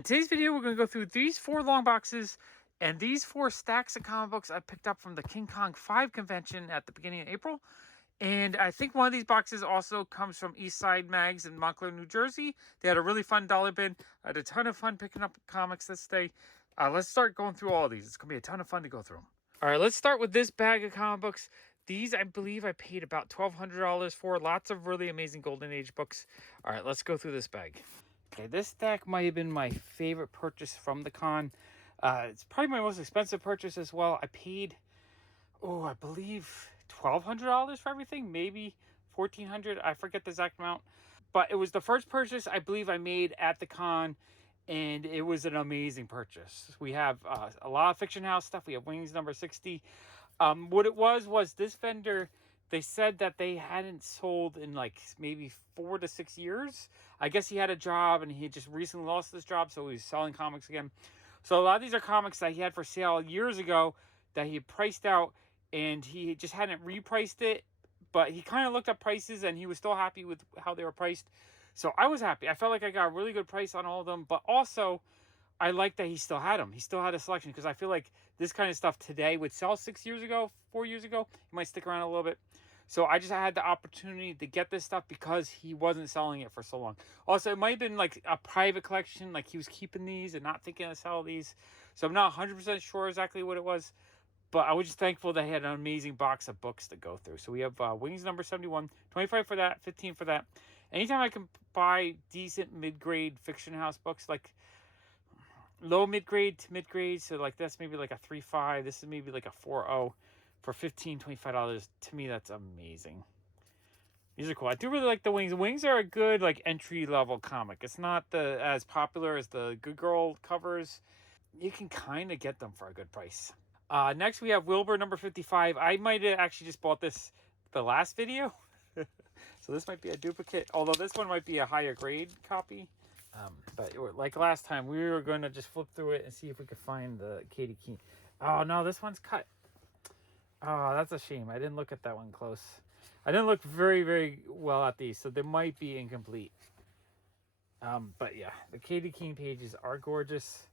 In today's video, we're going to go through these 4 long boxes and these 4 stacks of comic books I picked up from the KingKon Comic Convention at the beginning of April. And I think one of these boxes also comes from East Side Mags in Montclair, New Jersey. They had a really fun dollar bin. I had a ton of fun picking up comics this day. Let's start going through all of these. It's going to be a ton of fun to go through them. All right, let's start with this bag of comic books. These, I believe I paid about $1,200 for. Lots of really amazing Golden Age books. All right, let's go through this bag. Okay, this stack might have been my favorite purchase from the con. It's probably my most expensive purchase as well. I paid, I believe $1,200 for everything, maybe $1,400. I forget the exact amount, but it was the first purchase I believe I made at the con, and it was an amazing purchase. We have a lot of Fiction House stuff. We have Wings number 60. What it was this vendor, they said that they hadn't sold in like maybe 4 to 6 years. I guess he had a job and he just recently lost his job, so he's selling comics again. So a lot of these are comics that he had for sale years ago that he had priced out, and he just hadn't repriced it. But he kind of looked up prices and he was still happy with how they were priced. So I was happy. I felt like I got a really good price on all of them, but also I like that he still had them. He still had a selection, because I feel like this kind of stuff today would sell 6 years ago, 4 years ago. He might stick around a little bit. So I just had the opportunity to get this stuff because he wasn't selling it for so long. Also, it might have been like a private collection, like he was keeping these and not thinking to sell these. So I'm not 100% sure exactly what it was, but I was just thankful that he had an amazing box of books to go through. So we have Wings number 71, 25 for that, 15 for that. Anytime I can buy decent mid-grade Fiction House books, like low mid-grade to mid-grade, so like that's maybe like a 3.5, this is maybe like a 4.0 for $25, to me that's amazing. These are cool. I do really like the Wings. Wings are a good like entry-level comic. It's not as popular as the Good Girl covers. You can kind of get them for a good price. Next we have Wilbur number 55. I might have actually just bought this the last video. So this might be a duplicate, although this one might be a higher grade copy. But like last time, we were going to just flip through it and see if we could find the Katie Keene. Oh no, this one's cut. Oh, that's a shame. I didn't look at that one close. I didn't look very, very well at these, so they might be incomplete. But yeah, the Katie Keene pages are gorgeous.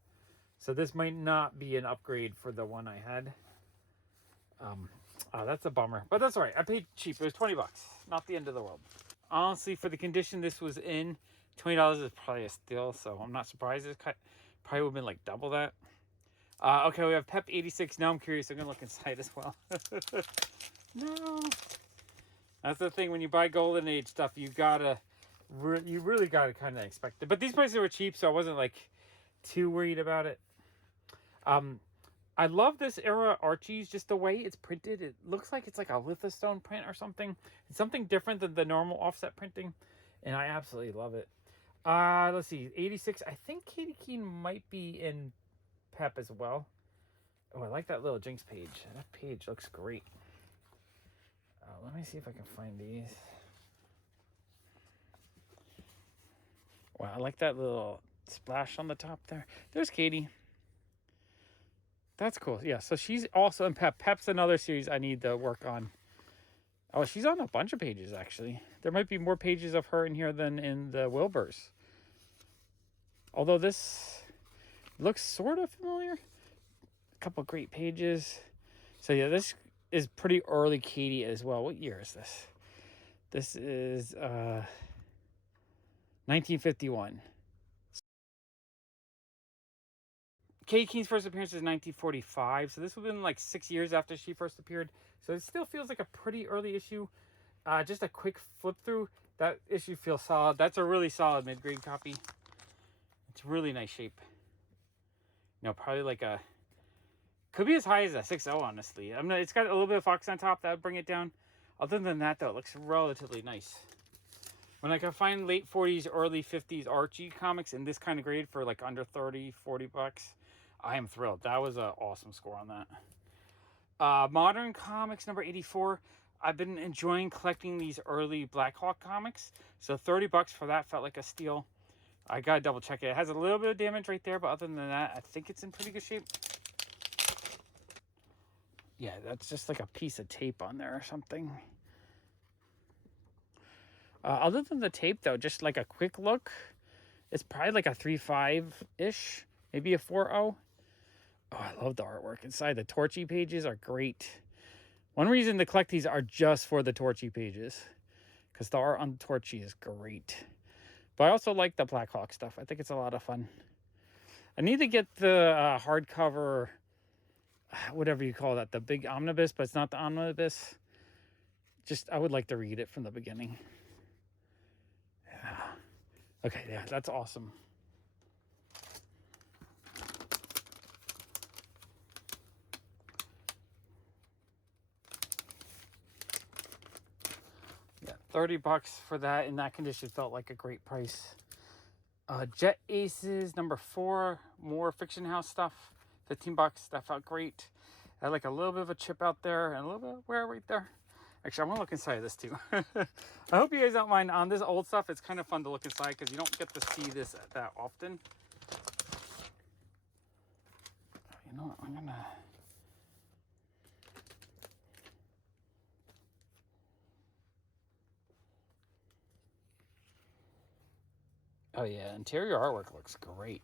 So this might not be an upgrade for the one I had. Oh, that's a bummer, but that's all right. I paid cheap. It was $20. Not the end of the world. Honestly, for the condition this was in, $20 is probably a steal, so I'm not surprised it's cut. Probably would have been like double that. Okay, we have Pep 86. Now I'm curious. I'm going to look inside as well. No. That's the thing. When you buy Golden Age stuff, you really got to kind of expect it. But these prices were cheap, so I wasn't like too worried about it. I love this era Archie's, just the way it's printed. It looks like it's like a lithostone print or something. It's something different than the normal offset printing, and I absolutely love it. Let's see, 86. I think Katie Keene might be in Pep as well. Oh, I like that little Jinx page. That page looks great. Let me see if I can find these. Wow, I like that little splash on the top there. There's Katie. That's cool. Yeah, so she's also in Pep. Pep's another series I need to work on. Oh, she's on a bunch of pages, actually. There might be more pages of her in here than in the Wilburs. Although this looks sort of familiar. A couple great pages. So yeah, this is pretty early Katie as well. What year is this? This is 1951. Katie Keene's first appearance is 1945, so this would have been like 6 years after she first appeared. So it still feels like a pretty early issue. Just a quick flip through. That issue feels solid. That's a really solid mid-grade copy. It's really nice shape. You know, probably like a... Could be as high as a 6.0, honestly. It's got a little bit of fox on top. That would bring it down. Other than that, though, it looks relatively nice. When I can find late 40s, early 50s Archie comics in this kind of grade for like under 30, 40 bucks, I am thrilled. That was an awesome score on that. Modern Comics number 84. I've been enjoying collecting these early Black Hawk comics. So 30 bucks for that felt like a steal. I gotta double check it. It has a little bit of damage right there, but other than that, I think it's in pretty good shape. Yeah, that's just like a piece of tape on there or something. Other than the tape, though, just like a quick look, It's probably like a 3.5-ish, maybe a 4.0. Oh, I love the artwork inside. The Torchy pages are great. One reason to collect these are just for the Torchy pages, because the art on the Torchy is great. But I also like the Black Hawk stuff. I think it's a lot of fun. I need to get the hardcover, whatever you call that, the big omnibus, but it's not the omnibus. Just, I would like to read it from the beginning. Yeah. Okay, yeah, that's awesome. Yeah, $30 for that in that condition felt like a great price. Jet Aces #4, more Fiction House stuff, $15. That felt great. I had like a little bit of a chip out there and a little bit of wear right there. Actually, I'm gonna look inside of this too. I hope you guys don't mind. On this old stuff, it's kind of fun to look inside because you don't get to see this that often. You know what? I'm gonna. Oh yeah, interior artwork looks great.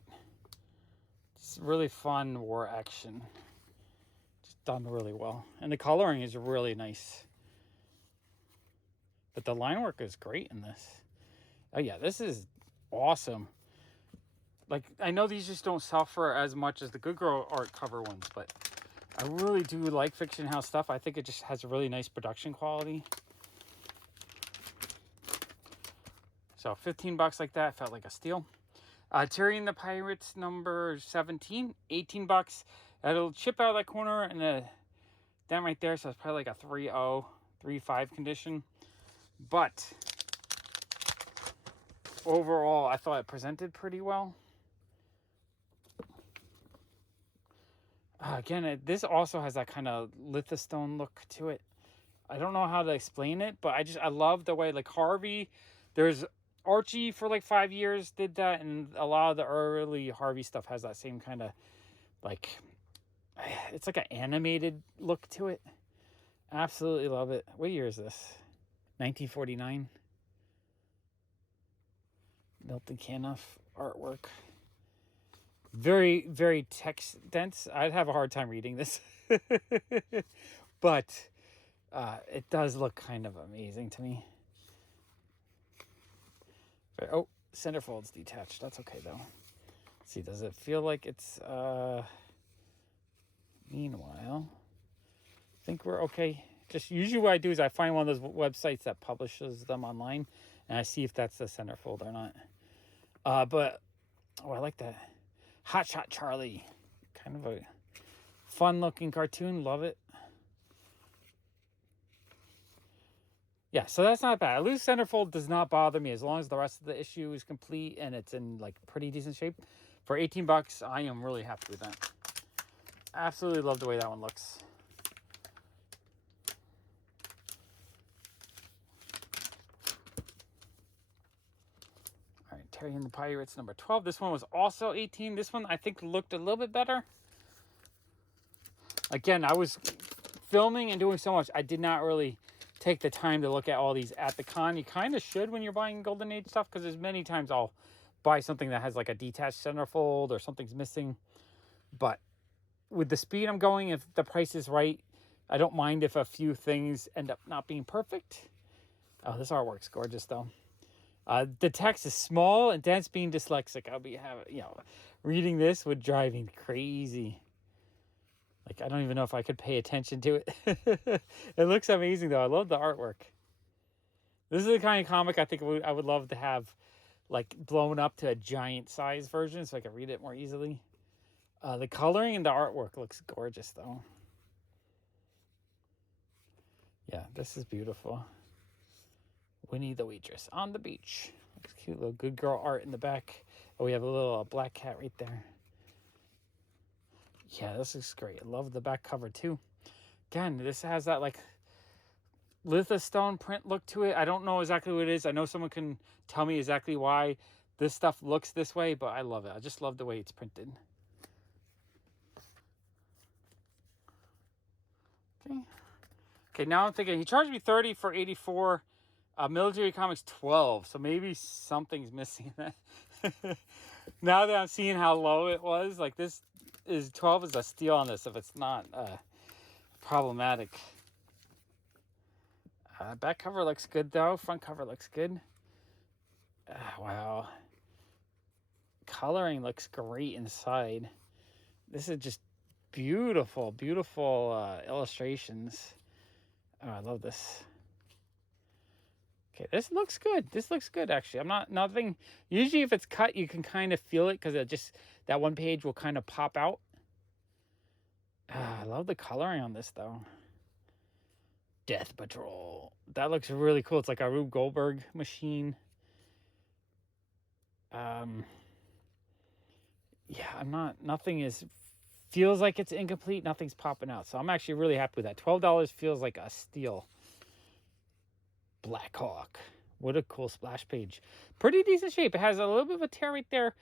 It's really fun war action. Just done really well. And the coloring is really nice. But the line work is great in this. Oh yeah, this is awesome. Like, I know these just don't suffer as much as the Good Girl art cover ones, but I really do like Fiction House stuff. I think it just has a really nice production quality. So $15 like that felt like a steal. Tyrion the Pirates #17, $18. It'll chip out of that corner and down right there, so it's probably like a 3.0, 3.5 condition. But overall, I thought it presented pretty well. Again, this also has that kind of lithostone look to it. I don't know how to explain it, but I love the way, like Harvey, there's Archie for like 5 years did that, and a lot of the early Harvey stuff has that same kind of, like, it's like an animated look to it. Absolutely love it. What year is this? 1949. Milton Caniff artwork. Very, very text dense. I'd have a hard time reading this. But it does look kind of amazing to me. Oh, centerfold's detached. That's okay though. Let's see, does it feel like it's meanwhile, I think we're okay. Just usually what I do is I find one of those websites that publishes them online and I see if that's the centerfold or not. But oh, I like that. Hot Shot Charlie. Kind of a fun looking cartoon. Love it. Yeah, so that's not bad. A loose centerfold does not bother me as long as the rest of the issue is complete and it's in like pretty decent shape. For $18, I am really happy with that. Absolutely love the way that one looks. All right, Terry and the Pirates #12. This one was also 18. This one I think looked a little bit better. Again, I was filming and doing so much, I did not really take the time to look at all these at the con. You kind of should when you're buying Golden Age stuff, because there's many times I'll buy something that has like a detached centerfold or something's missing. But with the speed I'm going, if the price is right, I don't mind if a few things end up not being perfect. Oh, this artwork's gorgeous though. The text is small and dense. Being dyslexic, reading this would drive me crazy. Like, I don't even know if I could pay attention to it. It looks amazing, though. I love the artwork. This is the kind of comic I think I would love to have, like, blown up to a giant size version so I can read it more easily. The coloring and the artwork looks gorgeous, though. Yeah, this is beautiful. Winnie the Waitress on the beach. Looks cute. Little Good Girl art in the back. Oh, we have a little black cat right there. Yeah, this is great. I love the back cover too. Again, this has that like lithostone print look to it. I don't know exactly what it is. I know someone can tell me exactly why this stuff looks this way, but I love it. I just love the way it's printed. Okay, now I'm thinking he charged me $30 for 84. Military Comics 12, so maybe something's missing in that. Now that I'm seeing how low it was, like this is 12 is a steal on this if it's not problematic. Back cover looks good though. Front cover looks good. Wow. Coloring looks great inside. This is just beautiful, beautiful illustrations. Oh, I love this. Okay, this looks good. This looks good, actually. I'm not, nothing. Usually if it's cut, you can kind of feel it because it just, that one page will kind of pop out. I love the coloring on this, though. Death Patrol. That looks really cool. It's like a Rube Goldberg machine. Yeah, I'm not, nothing is, feels like it's incomplete. Nothing's popping out. So I'm actually really happy with that. $12 feels like a steal. Black Hawk. What a cool splash page. Pretty decent shape. It has a little bit of a tear right there.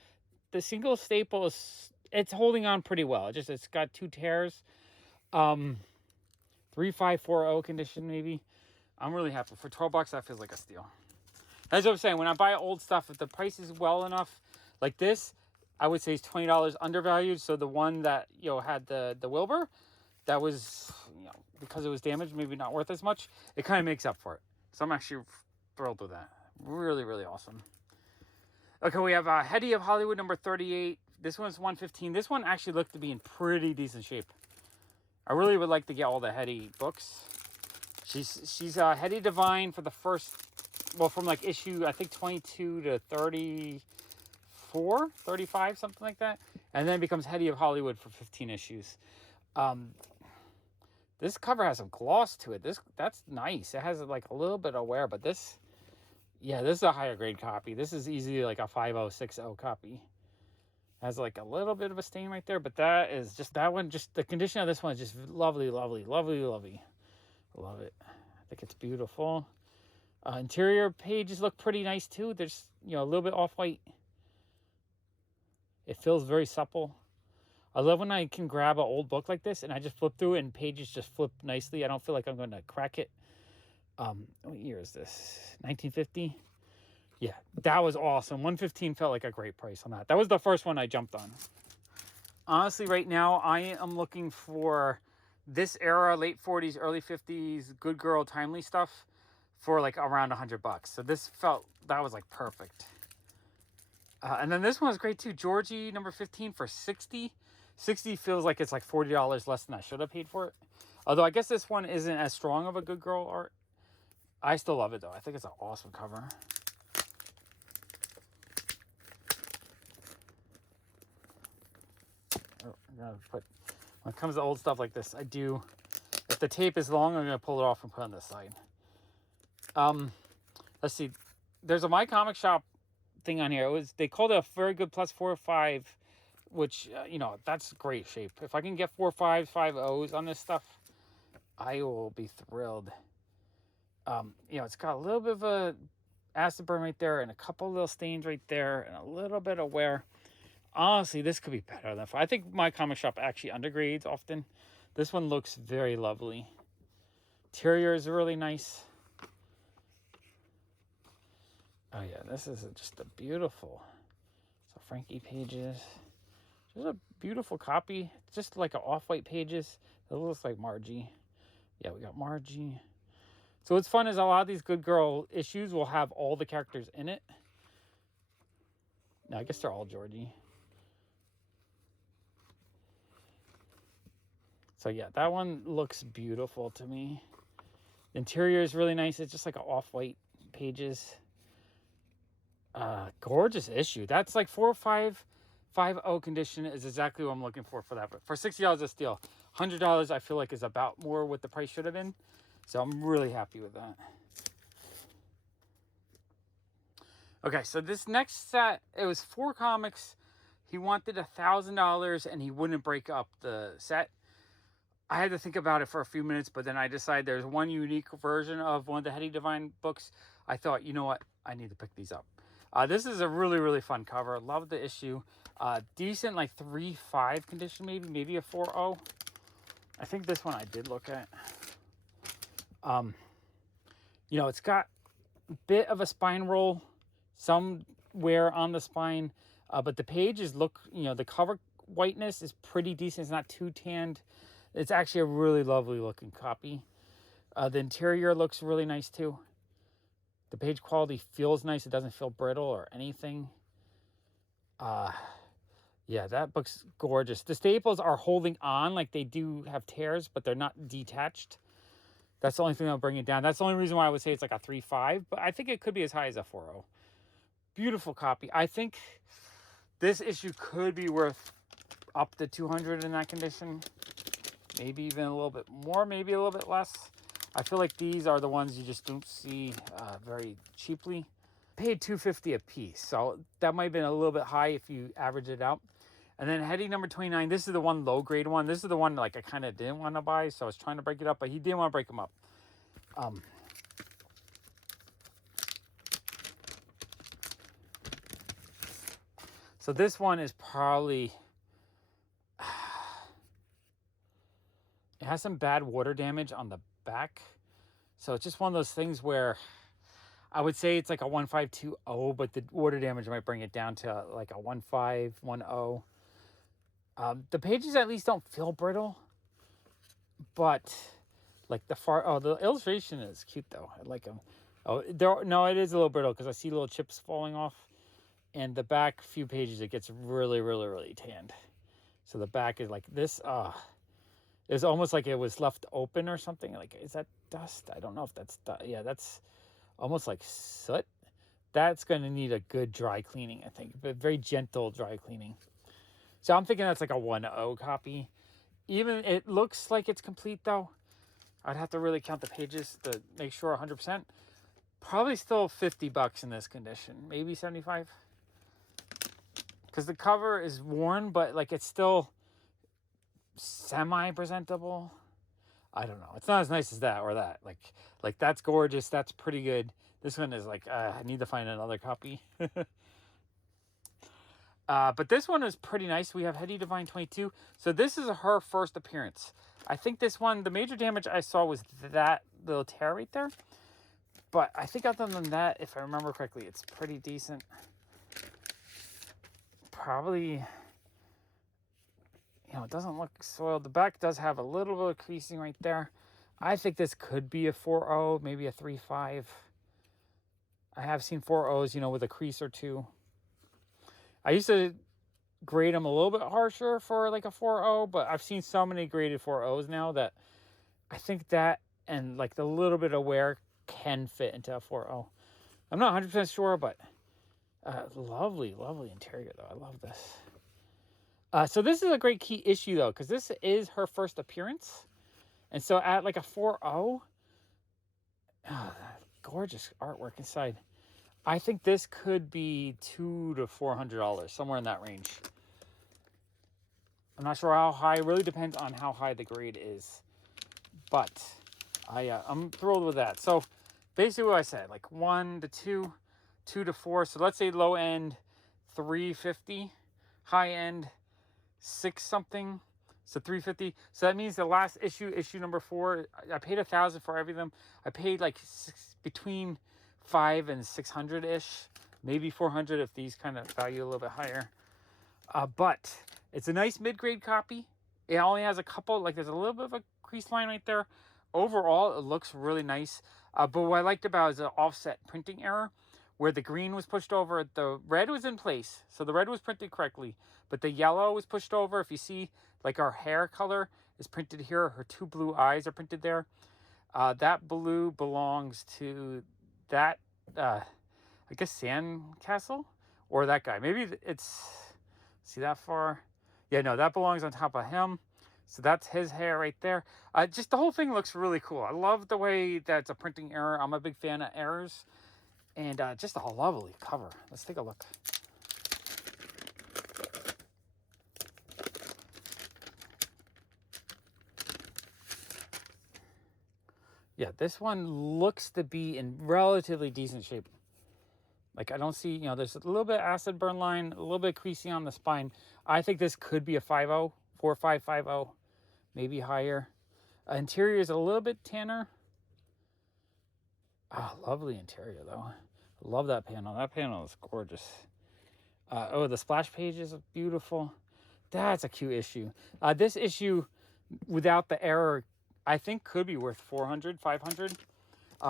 The single staple is, it's holding on pretty well. It's got 2 tears. 3540 condition maybe. I'm really happy. For $12, that feels like a steal. That's what I'm saying. When I buy old stuff, if the price is well enough, like this, I would say it's $20 undervalued. So the one that, you know, had the Wilbur, that was, you know, because it was damaged, maybe not worth as much. It kind of makes up for it. So I'm actually thrilled with that. Really, really awesome. Okay, we have Hetty of Hollywood number 38. This one's 115. This one actually looked to be in pretty decent shape. I really would like to get all the Hetty books. She's Hetty Divine for the first, well, from like issue, I think 22 to 34, 35, something like that. And then becomes Hetty of Hollywood for 15 issues. This cover has some gloss to it. That's nice. It has like a little bit of wear, but this, yeah, this is a higher grade copy. This is easily like a 5060 copy. Has like a little bit of a stain right there, but that is just, that one, just the condition of this one is just lovely, lovely, lovely, lovely. Love it. I think it's beautiful. Interior pages look pretty nice too. There's, you know, a little bit off-white. It feels very supple. I love when I can grab an old book like this and I just flip through it and pages just flip nicely. I don't feel like I'm going to crack it. What year is this? 1950? Yeah, that was awesome. 115 felt like a great price on that. That was the first one I jumped on. Honestly, right now, I am looking for this era, late 40s, early 50s, good girl, timely stuff for like around $100. So this felt, that was like perfect. And then this one was great too. Georgie, number 15 for 60. 60 feels like it's like $40 less than I should have paid for it. Although I guess this one isn't as strong of a good girl art. I still love it though. I think it's an awesome cover. Oh, I'm gonna put, when it comes to old stuff like this, I do, if the tape is long, I'm gonna pull it off and put it on this side. Let's see. There's a My Comic Shop thing on here. It was, they called it a very good plus 4 or 5, which you know, that's great shape. If I can get 4 5s, 5 O's on this stuff, I will be thrilled. You know, it's got a little bit of a acid burn right there and a couple little stains right there and a little bit of wear. Honestly, this could be better than, I think My Comic Shop actually undergrades often. This one looks very lovely. Interior is really nice. Oh yeah, this is just a beautiful. So Frankie pages. Just a beautiful copy. Just like an off-white pages. It looks like Margie. Yeah, we got Margie. So what's fun is a lot of these good girl issues will have all the characters in it. No, I guess they're all Georgie. So yeah, that one looks beautiful to me. The interior is really nice. It's just like an off-white pages. Gorgeous issue. That's like 4.550 condition is exactly what I'm looking for that. But for $60 a steal. $100 I feel like is about more what the price should have been. So I'm really happy with that. Okay, so this next set, it was 4 comics. He wanted $1,000 and he wouldn't break up the set. I had to think about it for a few minutes, but then I decided there's one unique version of one of the Hetty Divine books. I thought, you know what? I need to pick these up. This is a really, really fun cover. Love the issue. Decent, like 3.5 condition, maybe a 4.0. I think this one I did look at. You know, it's got a bit of a spine roll. Some wear on the spine, but the pages look, the cover whiteness is pretty decent. It's not too tanned. It's actually a really lovely looking copy. The interior looks really nice too. The page quality feels nice. It doesn't feel brittle or anything. Yeah, that book's gorgeous. The staples are holding on, like they do have tears, but they're not detached. That's the only thing that'll bring it down. That's the only reason why I would say it's like a 3.5, but I think it could be as high as a 4.0. Beautiful copy. I think this issue could be worth up to $200 in that condition. Maybe even a little bit more, maybe a little bit less. I feel like these are the ones you just don't see very cheaply. Paid $2.50 a piece, so that might have been a little bit high if you average it out. And then heading number 29, this is the one low grade one. This is the one like I kind of didn't want to buy, so I was trying to break it up, but he didn't want to break them up. So this one is probably, it has some bad water damage on the back. So it's just one of those things where I would say it's like a 1520, but the water damage might bring it down to like a 1510. The pages at least don't feel brittle, but like the illustration is cute though. I like them. No, it is a little brittle because I see little chips falling off. And the back few pages, it gets really, really, really tanned. So the back is like this. It's almost like it was left open or something. Like, is that dust? I don't know if that's dust. Yeah, that's almost like soot. That's going to need a good dry cleaning, I think. But very gentle dry cleaning. So I'm thinking that's like a 1.0 copy. Even it looks like it's complete though. I'd have to really count the pages to make sure 100%. Probably still $50 in this condition. Maybe 75. Because the cover is worn, but like it's still semi-presentable. I don't know. It's not as nice as that or that. Like that's gorgeous. That's pretty good. This one is like, I need to find another copy. But this one is pretty nice. We have Hetty Divine 22. So this is her first appearance. I think this one, the major damage I saw was that little tear right there. But I think other than that, if I remember correctly, it's pretty decent. Probably, it doesn't look soiled. The back does have a little bit of creasing right there. I think this could be a 4.0, maybe a 3.5. I have seen 4.0s, with a crease or two. I used to grade them a little bit harsher for like a 4.0, but I've seen so many graded 4.0s now that I think that and like the little bit of wear can fit into a 4.0. I'm not 100% sure, but lovely, lovely interior though. I love this. So this is a great key issue though, because this is her first appearance. And so at like a 4.0, gorgeous artwork inside. I think this could be $200 to $400, somewhere in that range. I'm not sure how high. It really depends on how high the grade is. But I'm thrilled with that. So basically what I said, like 1 to 2, 2 to 4. So let's say low end $350, high end 6 something. So $350. So that means the last issue number 4, I paid $1,000 for every of them. I paid like between $500 and $600 ish, maybe $400 if these kind of value a little bit higher. But it's a nice mid-grade copy. It only has a couple, like there's a little bit of a crease line right there. Overall, it looks really nice. But what I liked about it is the offset printing error, where the green was pushed over, the red was in place. So the red was printed correctly, but the yellow was pushed over. If you see, like our hair color is printed here. Her 2 blue eyes are printed there. That blue belongs to that, I guess, sandcastle or that guy. Maybe it's, see that far? Yeah, no, that belongs on top of him. So that's his hair right there. Just the whole thing looks really cool. I love the way that it's a printing error. I'm a big fan of errors. And just a lovely cover. Let's take a look. Yeah, this one looks to be in relatively decent shape. Like I don't see, there's a little bit acid burn line, a little bit creasy on the spine. I think this could be a 5.0, 4.550, maybe higher. Interior is a little bit tanner. Lovely interior though. Love that panel. That panel is gorgeous. Oh, the splash page is beautiful. That's a cute issue. This issue, without the error, I think could be worth 400, 500.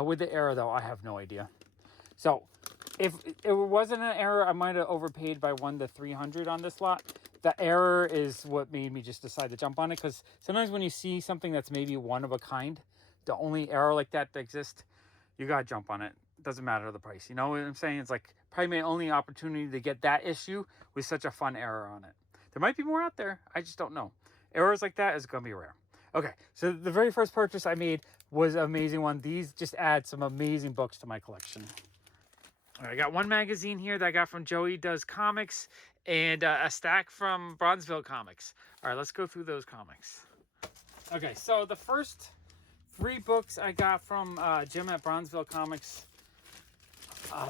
With the error, though, I have no idea. So, if it wasn't an error, I might have overpaid by 1 to 300 on this lot. The error is what made me just decide to jump on it, because sometimes when you see something that's maybe one of a kind, the only error like that exists, you gotta jump on it. It doesn't matter the price. You know what I'm saying? It's like probably my only opportunity to get that issue with such a fun error on it. There might be more out there. I just don't know. Errors like that is gonna be rare. Okay, so the very first purchase I made was an amazing one. These just add some amazing books to my collection. All right, I got one magazine here that I got from Joey Does Comics and a stack from Bronzeville Comics. All right, let's go through those comics. Okay, so the first 3 books I got from Jim at Bronzeville Comics.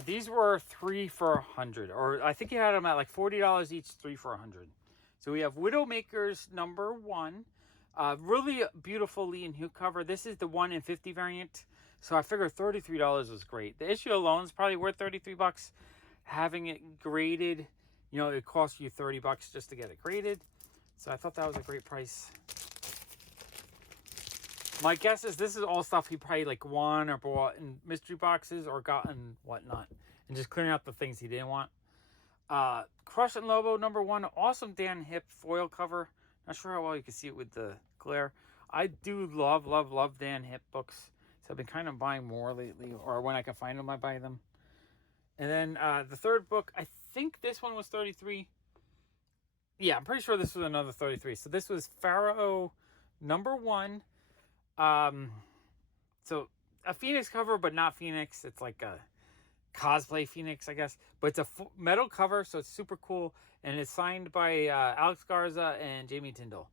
These were 3 for $100, or I think he had them at like $40 each, 3 for $100. So we have Widowmaker's #1. Really beautiful Lee and Hugh cover. This is the 1 in 50 variant. So I figured $33 was great. The issue alone is probably worth $33. Having it graded, you know, it costs you $30 just to get it graded. So I thought that was a great price. My guess is this is all stuff he probably like won or bought in mystery boxes or gotten whatnot. And just clearing out the things he didn't want. Crush and Lobo #1. Awesome Dan Hip foil cover. Not sure how well you can see it with the glare. I do love Dan Hip books. So I've been kind of buying more lately. Or when I can find them, I buy them. And then the third book, I think this one was 33. Yeah, I'm pretty sure this was another 33. So this was Pharaoh #1. So a Phoenix cover, but not Phoenix. It's like a cosplay Phoenix, I guess. But it's a metal cover, so it's super cool. And it's signed by Alex Garza and Jamie Tyndall.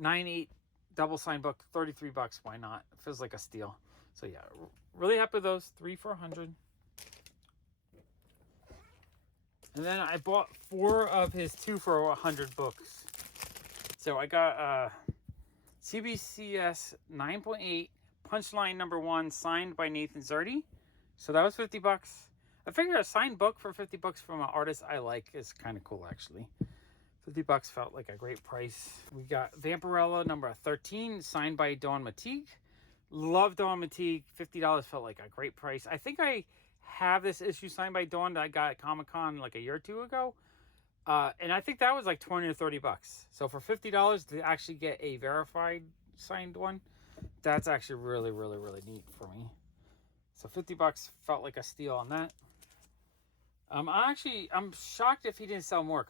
9/8 double signed book, $33. Why not? It feels like a steal. So yeah, really happy with those. 3 for $100. And then I bought 4 of his 2 for $100 books. So I got CBCS 9.8 Punchline #1 signed by Nathan Zerdy. So that was $50. I figure a signed book for $50 from an artist I like is kind of cool, actually. $50 felt like a great price. We got Vampirella #13 signed by Dawn Mateague. Love Dawn Mateague. $50 felt like a great price. I think I have this issue signed by Dawn that I got at Comic-Con like a year or 2 ago. And I think that was like $20 or $30. So for $50 to actually get a verified signed one, that's actually really neat for me. So $50 felt like a steal on that. I'm shocked if he didn't sell more,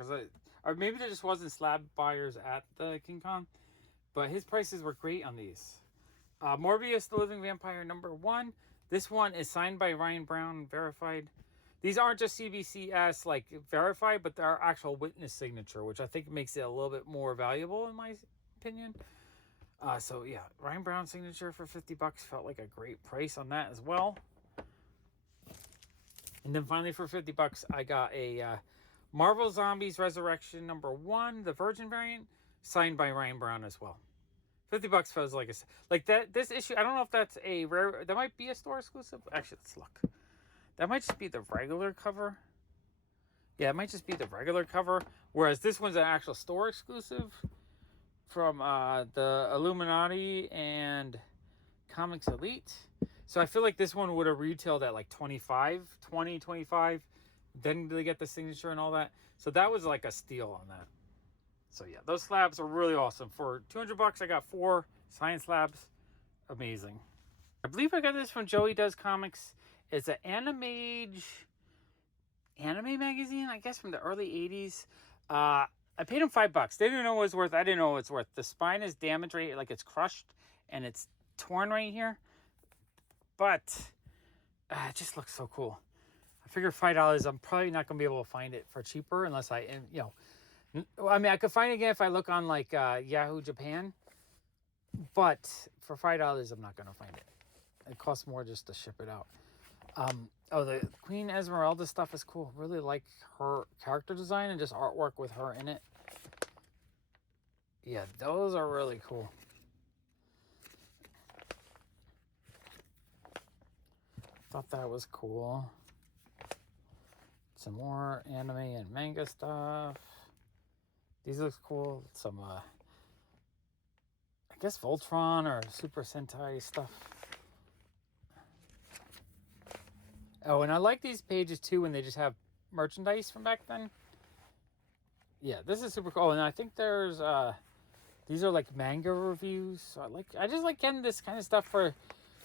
or maybe there just wasn't slab buyers at the KingKon, but his prices were great on these. Morbius the Living Vampire #1. This one is signed by Ryan Brown, verified. These aren't just CBCS like verified, but they're actual witness signature, which I think makes it a little bit more valuable in my opinion. So yeah, Ryan Brown signature for $50 felt like a great price on that as well. And then finally for $50, I got a Marvel Zombies Resurrection #1, the Virgin variant, signed by Ryan Brown as well. $50 feels like that. This issue, I don't know if that's a rare. That might be a store exclusive. Actually, let's look. That might just be the regular cover. Yeah, it might just be the regular cover. Whereas this one's an actual store exclusive from the Illuminati and Comics Elite. So I feel like this one would have retailed at like 25. Then they get the signature and all that. So that was like a steal on that. So yeah, those slabs are really awesome. For $200, I got 4 signed slabs. Amazing. I believe I got this from Joey Does Comics. It's an anime magazine, I guess, from the early 80s. I paid him $5. They didn't know what it was worth. I didn't know what it's worth. The spine is damaged, right? Like it's crushed and it's torn right here. But it just looks so cool. I figure $5. I'm probably not going to be able to find it for cheaper unless I could find it again if I look on like Yahoo Japan. But for $5, I'm not going to find it. It costs more just to ship it out. The Queen Esmeralda stuff is cool. Really like her character design and just artwork with her in it. Yeah, those are really cool. Thought that was cool. Some more anime and manga stuff. These look cool. Some, I guess Voltron or Super Sentai stuff. Oh, and I like these pages too when they just have merchandise from back then. Yeah, this is super cool. Oh, and I think there's these are like manga reviews. So I just like getting this kind of stuff for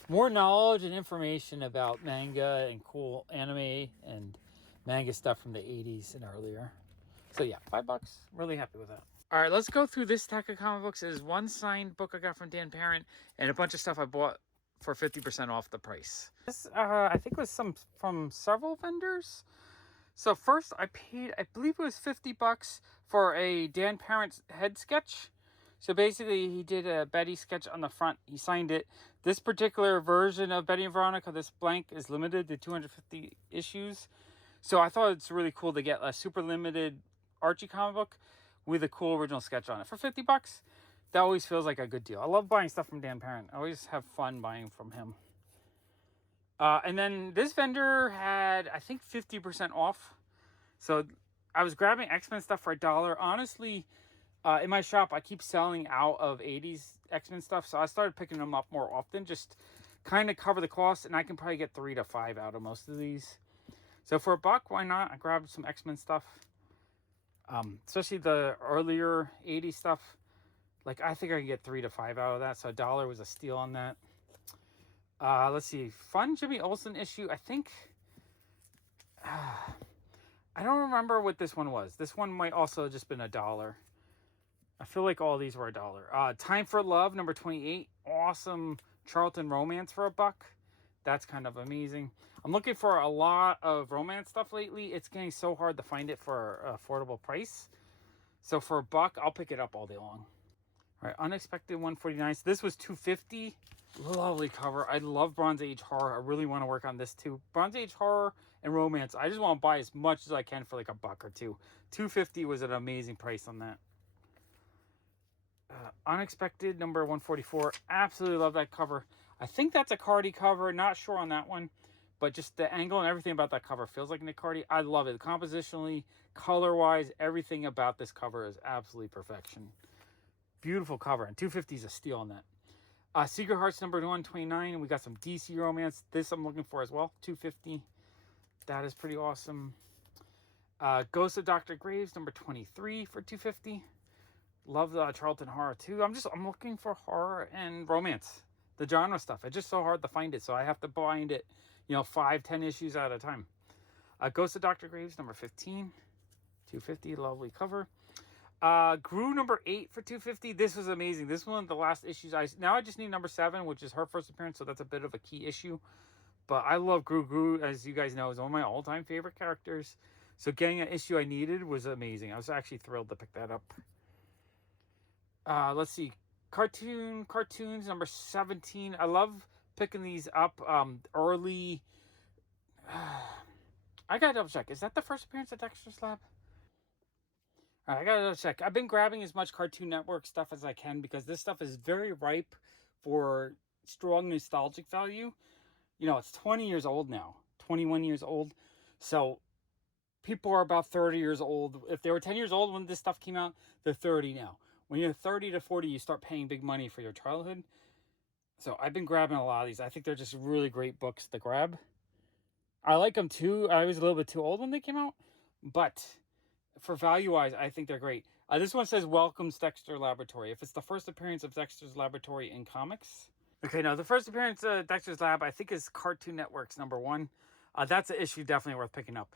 more knowledge and information about manga and cool anime and manga stuff from the 80s and earlier. So yeah, $5. Really happy with that. All right, let's go through this stack of comic books. There's one signed book I got from Dan Parent and a bunch of stuff I bought for 50% off the price. This I think was from several vendors. So first I paid, I believe it was $50 for a Dan Parent head sketch. So basically he did a Betty sketch on the front. He signed it. This particular version of Betty and Veronica, this blank, is limited to 250 issues. So I thought it's really cool to get a super limited Archie comic book with a cool original sketch on it for $50. That always feels like a good deal. I love buying stuff from Dan Parent. I always have fun buying from him. And then this vendor had, I think, 50% off. So I was grabbing X-Men stuff for $1. Honestly, in my shop, I keep selling out of 80s X-Men stuff. So I started picking them up more often, just kind of cover the cost. And I can probably get 3 to 5 out of most of these. So for $1, why not? I grabbed some X-Men stuff. Especially the earlier 80s stuff. Like, I think I can get 3 to 5 out of that. So $1 was a steal on that. Let's see. Fun Jimmy Olsen issue. I think... I don't remember what this one was. This one might also have just been $1. I feel like all these were $1. Time for Love, number 28. Awesome Charlton romance for $1. That's kind of amazing. I'm looking for a lot of romance stuff lately. It's getting so hard to find it for an affordable price. So for $1, I'll pick it up all day long. All right, Unexpected 149. So this was $2.50. Lovely cover. I love Bronze Age horror. I really want to work on this too. Bronze Age horror and romance. I just want to buy as much as I can for like $1 or $2. $2.50 was an amazing price on that. Unexpected number 144. Absolutely love that cover. I think that's a Cardi cover. Not sure on that one. But just the angle and everything about that cover feels like Nick Cardi. I love it. Compositionally, color-wise, everything about this cover is absolutely perfection. Beautiful cover. And $2.50 is a steal on that. Secret Hearts number 129. And we got some DC romance. This I'm looking for as well. $2.50. That is pretty awesome. Ghost of Dr. Graves number 23 for $2.50. Love the Charlton horror too. I'm looking for horror and romance. The genre stuff. It's just so hard to find it. So I have to find it, 5-10 issues at a time. Ghost of Dr. Graves number 15. $2.50. Lovely cover. Gru number 8 for $2.50. This was amazing. This one of the last issues. Now I just need number 7, which is her first appearance. So that's a bit of a key issue. But I love Gru. Gru, as you guys know, is one of my all-time favorite characters. So getting an issue I needed was amazing. I was actually thrilled to pick that up. Let's see. Cartoons number 17. I love picking these up early. I gotta double check. Is that the first appearance of Dexter's Lab? All right, I gotta double check. I've been grabbing as much Cartoon Network stuff as I can because this stuff is very ripe for strong nostalgic value. It's 20 years old now. 21 years old. So people are about 30 years old. If they were 10 years old when this stuff came out, they're 30 now. When you're 30 to 40, you start paying big money for your childhood. So I've been grabbing a lot of these. I think they're just really great books to grab. I like them too. I was a little bit too old when they came out. But for value-wise, I think they're great. This one says, Welcomes Dexter Laboratory. If it's the first appearance of Dexter's Laboratory in comics. Okay, no, the first appearance of Dexter's Lab, I think, is Cartoon Network's number 1. That's an issue definitely worth picking up.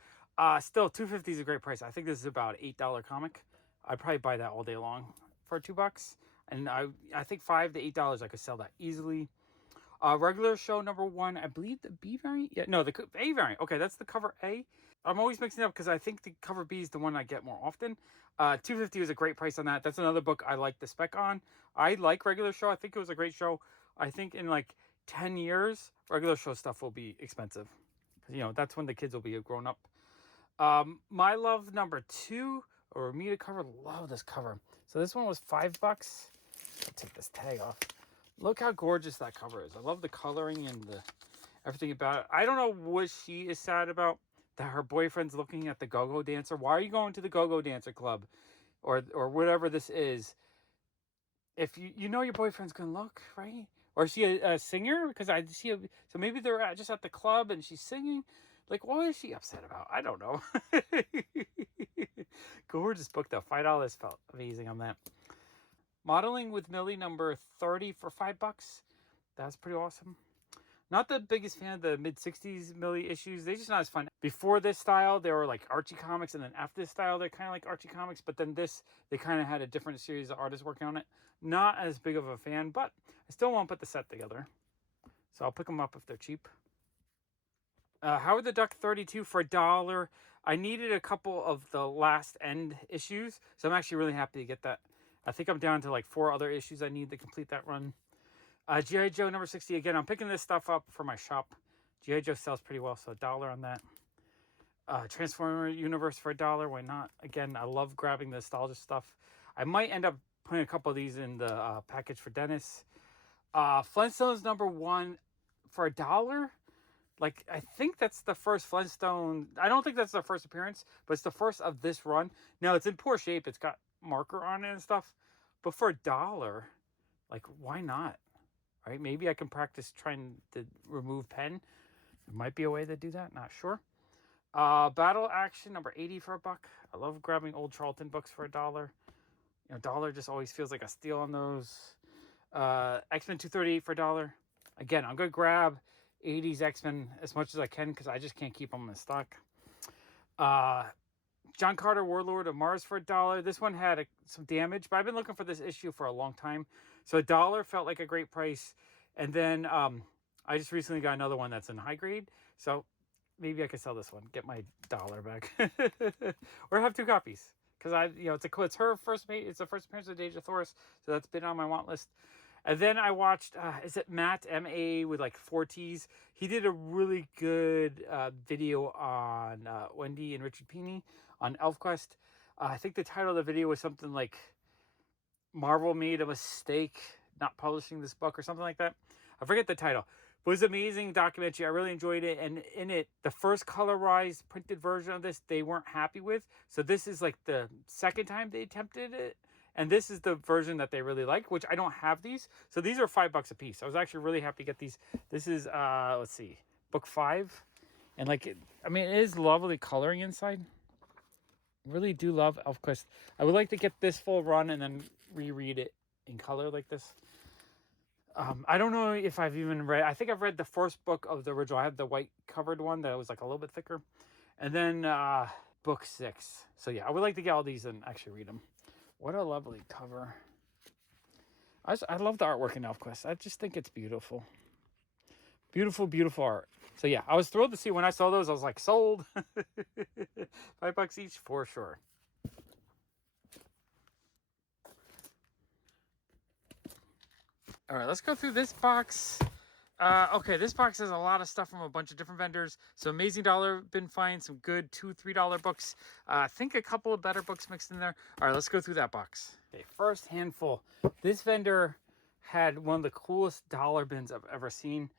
Still, $2.50 is a great price. I think this is about an $8 comic. I'd probably buy that all day long for $2. And I think $5 to $8 I could sell that easily. Regular show number 1, I believe the B variant. Yeah, no, the A variant. Okay, that's the cover A. I'm always mixing it up because I think the cover B is the one I get more often. $2.50 is a great price on that. That's another book I like the spec on. I like regular show. I think it was a great show. I think in like 10 years, regular show stuff will be expensive. Because, that's when the kids will be grown up. My Love number 2, or Ramita cover. Love this cover. So this one was $5. I'll take this tag off. Look how gorgeous that cover is. I love the coloring and everything about it. I don't know what she is sad about, that her boyfriend's looking at the go-go dancer. Why are you going to the go-go dancer club or whatever this is? If you know your boyfriend's gonna look, right? Or is she a singer? Because I see so maybe they're just at the club and she's singing. Like, what is she upset about? I don't know. Gorgeous book though. $5 felt amazing on that. Modeling with Millie number 30 for $5. That's pretty awesome. Not the biggest fan of the mid-60s Millie issues. They're just not as fun. Before this style, they were like Archie Comics, and then after this style, they're kind of like Archie Comics, but then this, they kind of had a different series of artists working on it. Not as big of a fan, but I still want to put the set together. So I'll pick them up if they're cheap. Howard the Duck 32 for $1. I needed a couple of the last end issues, so I'm actually really happy to get that. I think I'm down to like 4 other issues I need to complete that run. G.I. Joe number 60. Again, I'm picking this stuff up for my shop. G.I. Joe sells pretty well, so $1 on that. Transformer Universe for $1. Why not? Again, I love grabbing the nostalgia stuff. I might end up putting a couple of these in the package for Dennis. Flintstones number 1 for $1. Like, I think that's the first Flintstone. I don't think that's the first appearance, but it's the first of this run. Now, it's in poor shape. It's got marker on it and stuff. But for $1, like, why not? Right? Maybe I can practice trying to remove pen. There might be a way to do that. Not sure. Battle Action number 80 for $1. I love grabbing old Charlton books for $1. You know, $1 just always feels like a steal on those. X-Men 238 for $1. Again, I'm going to grab 80s X-Men as much as I can because I just can't keep them in stock. John Carter, Warlord of Mars for $1. This one had some damage, but I've been looking for this issue for a long time. So $1 felt like a great price. And then I just recently got another one that's in high grade. So maybe I could sell this one, get my $1 back. Or have 2 copies. Because it's her first page, it's the first appearance of Deja Thoris. So that's been on my want list. And then I watched, is it Matt, M-A, with like 4 T's? He did a really good video on Wendy and Richard Pini on ElfQuest. I think the title of the video was something like, Marvel made a mistake not publishing this book or something like that. I forget the title. It was an amazing documentary. I really enjoyed it. And in it, the first colorized printed version of this, they weren't happy with. So this is like the second time they attempted it. And this is the version that they really like, which I don't have these. So these are $5 a piece. I was actually really happy to get these. This is, let's see, book 5. And like, it is lovely coloring inside. Really do love ElfQuest. I would like to get this full run and then reread it in color like this. I don't know if I've even read. I think I've read the first book of the original. I have the white covered one that was like a little bit thicker, and then book 6. So yeah, I would like to get all these and actually read them. What a lovely cover! I love the artwork in ElfQuest. I just think it's beautiful. Beautiful, beautiful art. So yeah, I was thrilled to see when I saw those. I was like, sold. $5 each for sure. All right, let's go through this box. Okay, this box has a lot of stuff from a bunch of different vendors. So Amazing Dollar, been finding some good $2, $3 books. I think a couple of better books mixed in there. All right, let's go through that box. Okay, first handful. This vendor had one of the coolest dollar bins I've ever seen.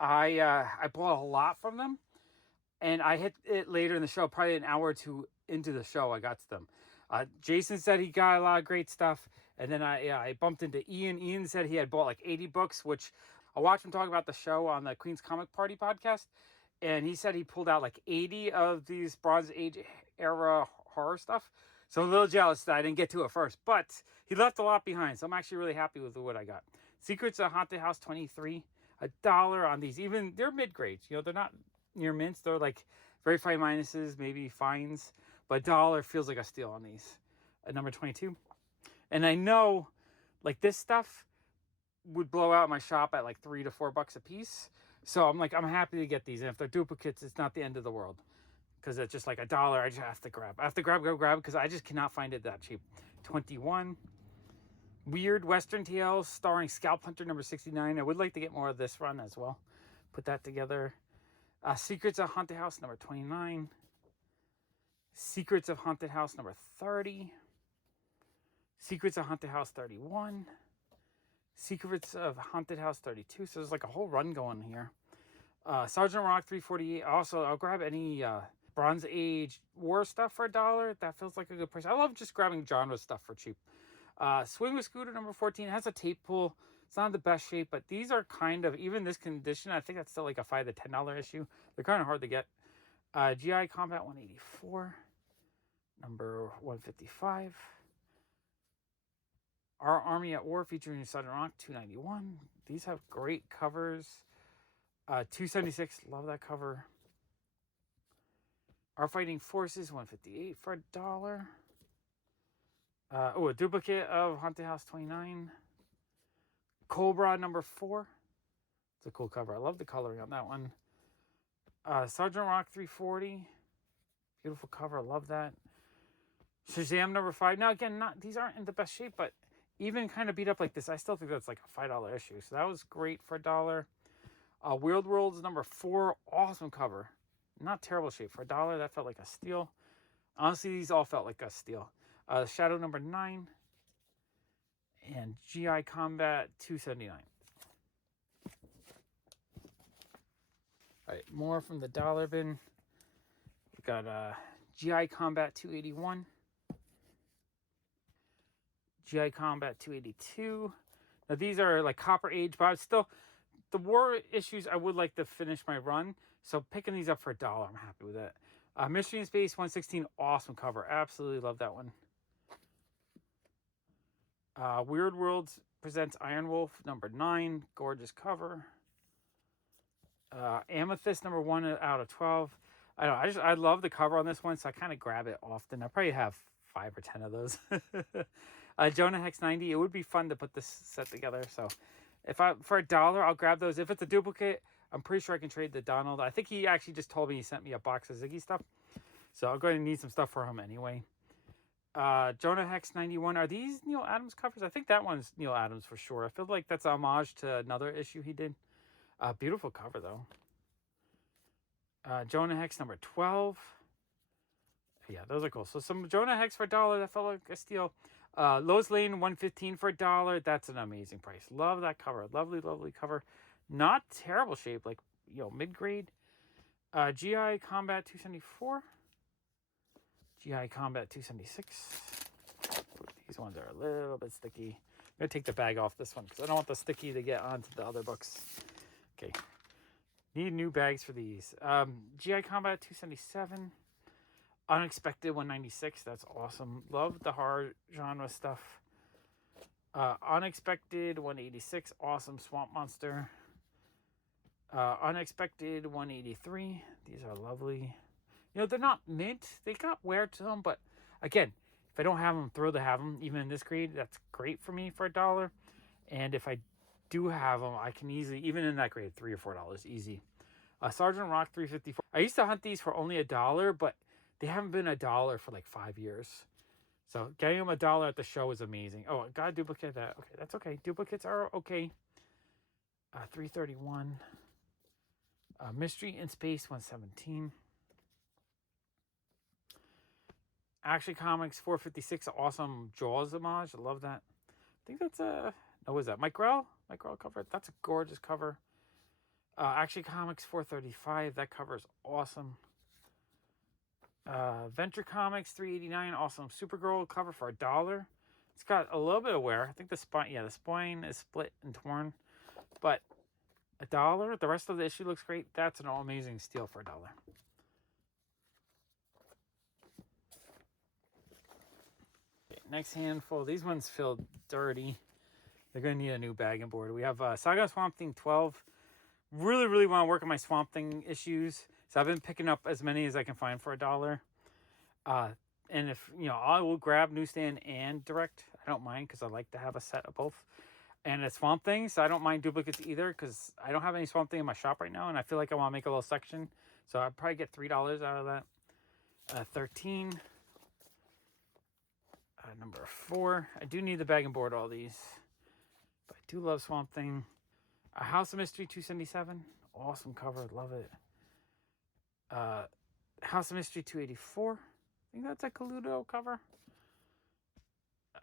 I bought a lot from them, and I hit it later in the show, probably an hour or 2 into the show. I got to them. Jason said he got a lot of great stuff, and then I bumped into Ian. Ian said he had bought like 80 books, which I watched him talk about the show on the Queen's Comic Party podcast, and he said he pulled out like 80 of these Bronze Age era horror stuff. So I'm a little jealous that I didn't get to it first, but he left a lot behind, so I'm actually really happy with what I got. Secrets of Haunted House 23, $1 on these. Even they're mid-grades, they're not near mints. They're like very fine minuses, maybe fines, but $1 feels like a steal on these. Number 22. And I know like this stuff would blow out my shop at like $3 to $4 a piece. So I'm happy to get these. And if they're duplicates, it's not the end of the world. Because it's just like $1. I just have to grab. I have to grab because I just cannot find it that cheap. 21. Weird Western Tales starring Scalp Hunter number 69. I would like to get more of this run as well. Put that together. Secrets of Haunted House number 29. Secrets of Haunted House number 30. Secrets of Haunted House 31. Secrets of Haunted House 32. So there's like a whole run going here. Sergeant Rock 348. Also, I'll grab any Bronze Age war stuff for $1. That feels like a good price. I love just grabbing genre stuff for cheap. Swing with Scooter number 14 has a tape pull. It's not the best shape, but these are kind of, even this condition, I think that's still like a $5 to $10 issue. They're kind of hard to get. GI Combat 184, number 155. Our Army at War featuring Southern Rock 291. These have great covers. 276, love that cover. Our Fighting Forces 158 for $1. A duplicate of Haunted House 29. Cobra number 4. It's a cool cover. I love the coloring on that one. Sergeant Rock 340. Beautiful cover. I love that. Shazam number 5. Now again, these aren't in the best shape, but even kind of beat up like this, I still think that's like a $5 issue. So that was great for $1. Weird Worlds number 4. Awesome cover. Not terrible shape. For $1, that felt like a steal. Honestly, these all felt like a steal. Shadow number 9. And GI Combat 279. All right, more from the dollar bin. We've got GI Combat 281. GI Combat 282. Now these are like Copper Age, but I'm still, the war issues, I would like to finish my run. So picking these up for $1, I'm happy with that. Mystery in Space 116, awesome cover. Absolutely love that one. Weird Worlds presents Iron Wolf number 9, gorgeous cover. Amethyst number 1 out of 12. I don't know, I love the cover on this one, so I kind of grab it often. I probably have 5 or 10 of those. Jonah Hex 90. It would be fun to put this set together. So for $1, I'll grab those. If it's a duplicate, I'm pretty sure I can trade the Donald. I think he actually just told me he sent me a box of Ziggy stuff. So I'll go ahead and need some stuff for him anyway. Jonah Hex 91. Are these Neil Adams covers? I think that one's Neil Adams for sure. I feel like that's a homage to another issue he did. Beautiful cover though. Jonah Hex number 12. Yeah, those are cool. So some Jonah Hex for $1. That felt like a steal. Lois Lane 115 for $1. That's an amazing price. Love that cover. Lovely, lovely cover. Not terrible shape, like, mid-grade. GI Combat 274. GI Combat 276. These ones are a little bit sticky. I'm going to take the bag off this one because I don't want the sticky to get onto the other books. Okay. Need new bags for these. GI Combat 277. Unexpected 196. That's awesome. Love the horror genre stuff. Unexpected 186. Awesome. Swamp Monster. Unexpected 183. These are lovely. They're not mint. They got wear to them, but again, if I don't have them, I'm thrilled to have them. Even in this grade, that's great for me for $1. And if I do have them, I can easily, even in that grade, $3 or $4 easy. Sergeant Rock 354. I used to hunt these for only $1, but they haven't been $1 for like 5 years. So getting them $1 at the show is amazing. Oh, I got a duplicate of that. Okay, that's okay. Duplicates are okay. 331. Mystery in Space 117. Action Comics 456. Awesome Jaws homage. I love that. I think that's what is that? Mike Grail cover. That's a gorgeous cover. Action Comics 435. That cover is awesome. Venture Comics 389. Awesome Supergirl cover for $1. It's got a little bit of wear. I think the spine is split and torn, but $1. The rest of the issue looks great. That's an amazing steal for $1. Okay, next handful. These ones feel dirty. They're going to need a new bag and board. We have Saga Swamp Thing 12. Really, really want to work on my Swamp Thing issues. So I've been picking up as many as I can find for $1. And if, I will grab newsstand and direct. I don't mind because I like to have a set of both. And it's Swamp Thing, so I don't mind duplicates either because I don't have any Swamp Thing in my shop right now. And I feel like I want to make a little section. So I'd probably get $3 out of that. 13. Number 4. I do need the bag and board all these. But I do love Swamp Thing. House of Mystery 277. Awesome cover. Love it. House of Mystery 284. I think that's a Coludo cover.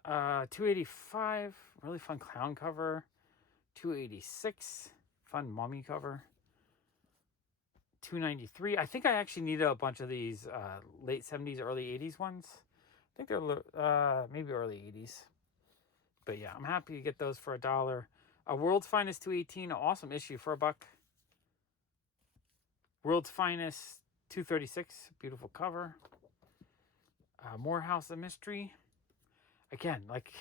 285. Really fun clown cover. 286. Fun mummy cover. $2.93. I think I actually needed a bunch of these late 70s, early 80s ones. I think they're maybe early 80s. But yeah, I'm happy to get those for $1. World's Finest 218, an awesome issue for $1. World's Finest 236, beautiful cover. Morehouse of Mystery. Again, like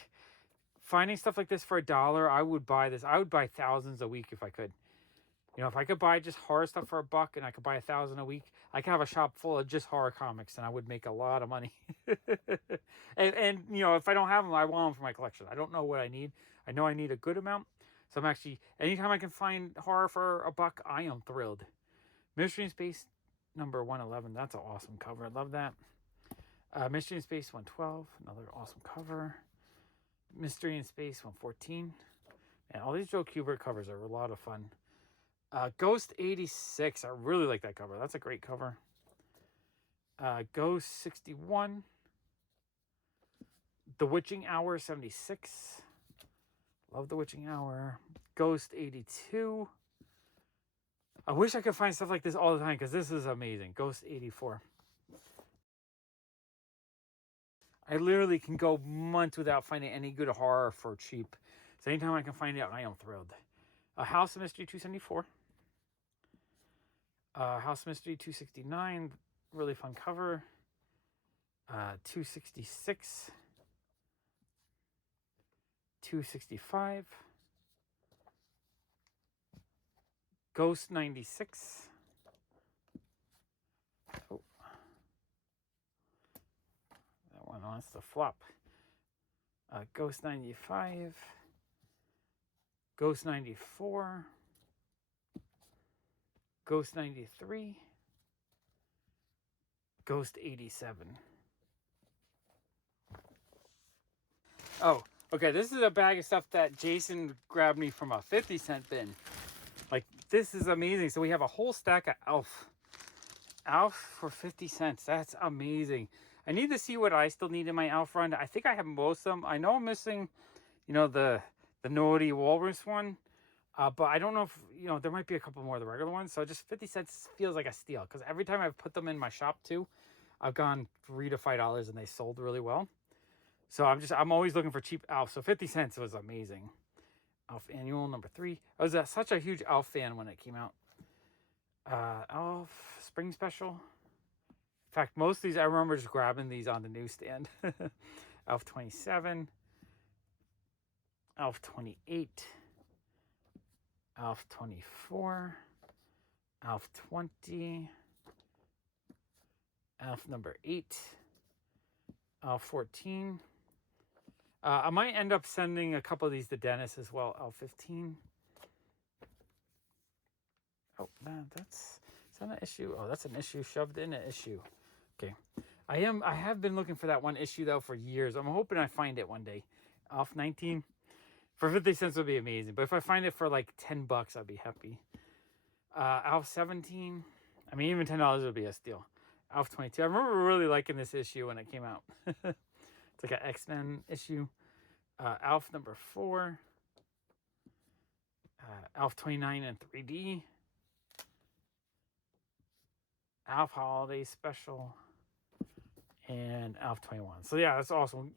finding stuff like this for $1, I would buy this. I would buy thousands a week if I could. You know, if I could buy just horror stuff for $1 and I could buy 1,000 a week, I could have a shop full of just horror comics and I would make a lot of money. and you know, if I don't have them, I want them for my collection. I don't know what I need. I know I need a good amount. So I'm actually, anytime I can find horror for $1, I am thrilled. Mystery in Space number 111. That's an awesome cover. I love that. Mystery in Space 112. Another awesome cover. Mystery in Space 114. And all these Joe Kubert covers are a lot of fun. Ghost 86. I really like that cover. That's a great cover. Ghost 61. The Witching Hour 76. Love The Witching Hour. Ghost 82. I wish I could find stuff like this all the time because this is amazing. Ghost 84. I literally can go months without finding any good horror for cheap. So anytime I can find it, I am thrilled. House of Mystery 274. House of Mystery 269. Really fun cover. 266. 265. Ghost 96. Oh. That one wants to flop. Ghost 95. Ghost 94. Ghost 93. Ghost 87. Oh, okay, this is a bag of stuff that Jason grabbed me from a 50-cent bin. Like, this is amazing. So we have a whole stack of Alf. Alf for 50 cents. That's amazing. I need to see what I still need in my Alf run. I think I have most of them. I know I'm missing, you know, the Naughty Walrus one. But I don't know if, you know, there might be a couple more of the regular ones. So just 50 cents feels like a steal. Because every time I've put them in my shop too, I've gone $3 to $5 and they sold really well. So I'm always looking for cheap Alf. So 50 cents was amazing. Alf Annual number 3. I was such a huge Alf fan when it came out. Alf Spring Special. In fact, most of these, I remember just grabbing these on the newsstand. Alf 27. Alf 28. Alf 24. Alf 20. Alf number 8. Alf 14. I might end up sending a couple of these to Dennis as well. Alf 15. Oh, man, is that an issue? Oh, that's an issue shoved in an issue. Okay. I have been looking for that one issue, though, for years. I'm hoping I find it one day. Alf 19. For 50 cents would be amazing. But if I find it for like $10, I'd be happy. Alf 17. I mean, even $10 would be a steal. Alf 22. I remember really liking this issue when it came out. It's like an X-Men issue. Alf number 4. Alf 29 in 3D. Alf Holiday Special. And Alf 21. So yeah, that's awesome.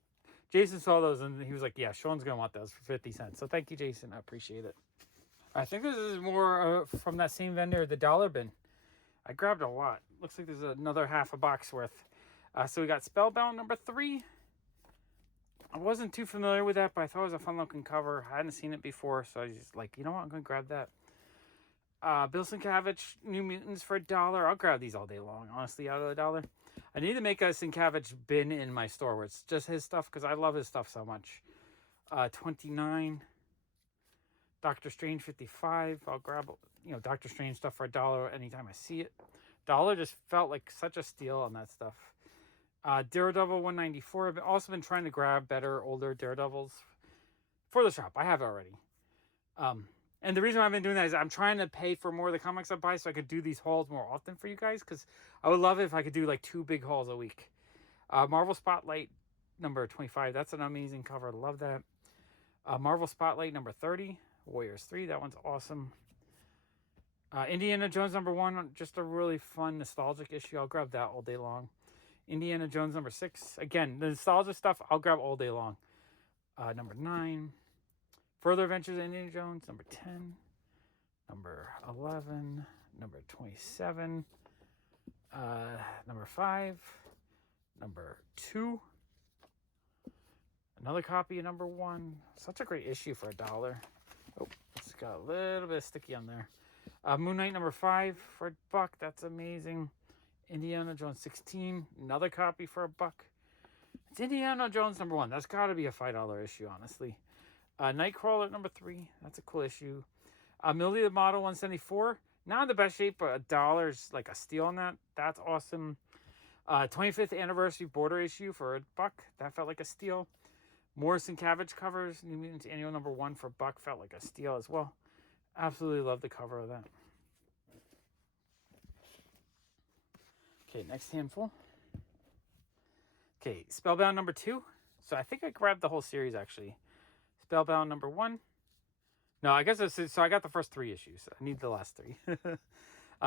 Jason saw those and he was like, yeah, Sean's going to want those for 50 cents. So thank you, Jason. I appreciate it. I think this is more from that same vendor, the dollar bin. I grabbed a lot. Looks like there's another half a box worth. So we got Spellbound number 3. I wasn't too familiar with that, but I thought it was a fun looking cover. I hadn't seen it before, so I was just like, you know what, I'm going to grab that. Bill Sienkiewicz, New Mutants for $1. I'll grab these all day long, honestly, out of $1. I need to make a Sienkiewicz bin in my store where it's just his stuff, because I love his stuff so much. 29. Doctor Strange 55. I'll grab, you know, Doctor Strange stuff for $1 anytime I see it. $1 just felt like such a steal on that stuff. Daredevil 194. I've also been trying to grab better, older Daredevils for the shop. I have it already. And the reason why I've been doing that is I'm trying to pay for more of the comics I buy so I could do these hauls more often for you guys, because I would love it if I could do like 2 big hauls a week. Marvel Spotlight number 25. That's an amazing cover. I love that. Marvel Spotlight number 30. Warriors 3. That one's awesome. Indiana Jones #1, just a really fun nostalgic issue. I'll grab that all day long. Indiana Jones #6, again, the nostalgia stuff I'll grab all day long. #9, Further Adventures of Indiana Jones. #10, #11, #27, #5, #2. Another copy of #1. Such a great issue for $1. Oh, it's got a little bit sticky on there. Moon Knight #5 for $1. That's amazing. Indiana Jones 16. Another copy for $1. It's Indiana Jones #1. That's got to be a $5 issue, honestly. Nightcrawler #3. That's a cool issue. Millie the Model 174. Not in the best shape, but $1 is like a steal on that. That's awesome. 25th anniversary border issue for $1. That felt like a steal. Morrison Cabbage covers, New Mutants Annual #1 for $1. Felt like a steal as well. Absolutely love the cover of that. Okay, next handful. Okay, Spellbound #2. So I think I grabbed the whole series actually. Spellbound #1. No, I guess so I got the first 3 issues. I need the last 3.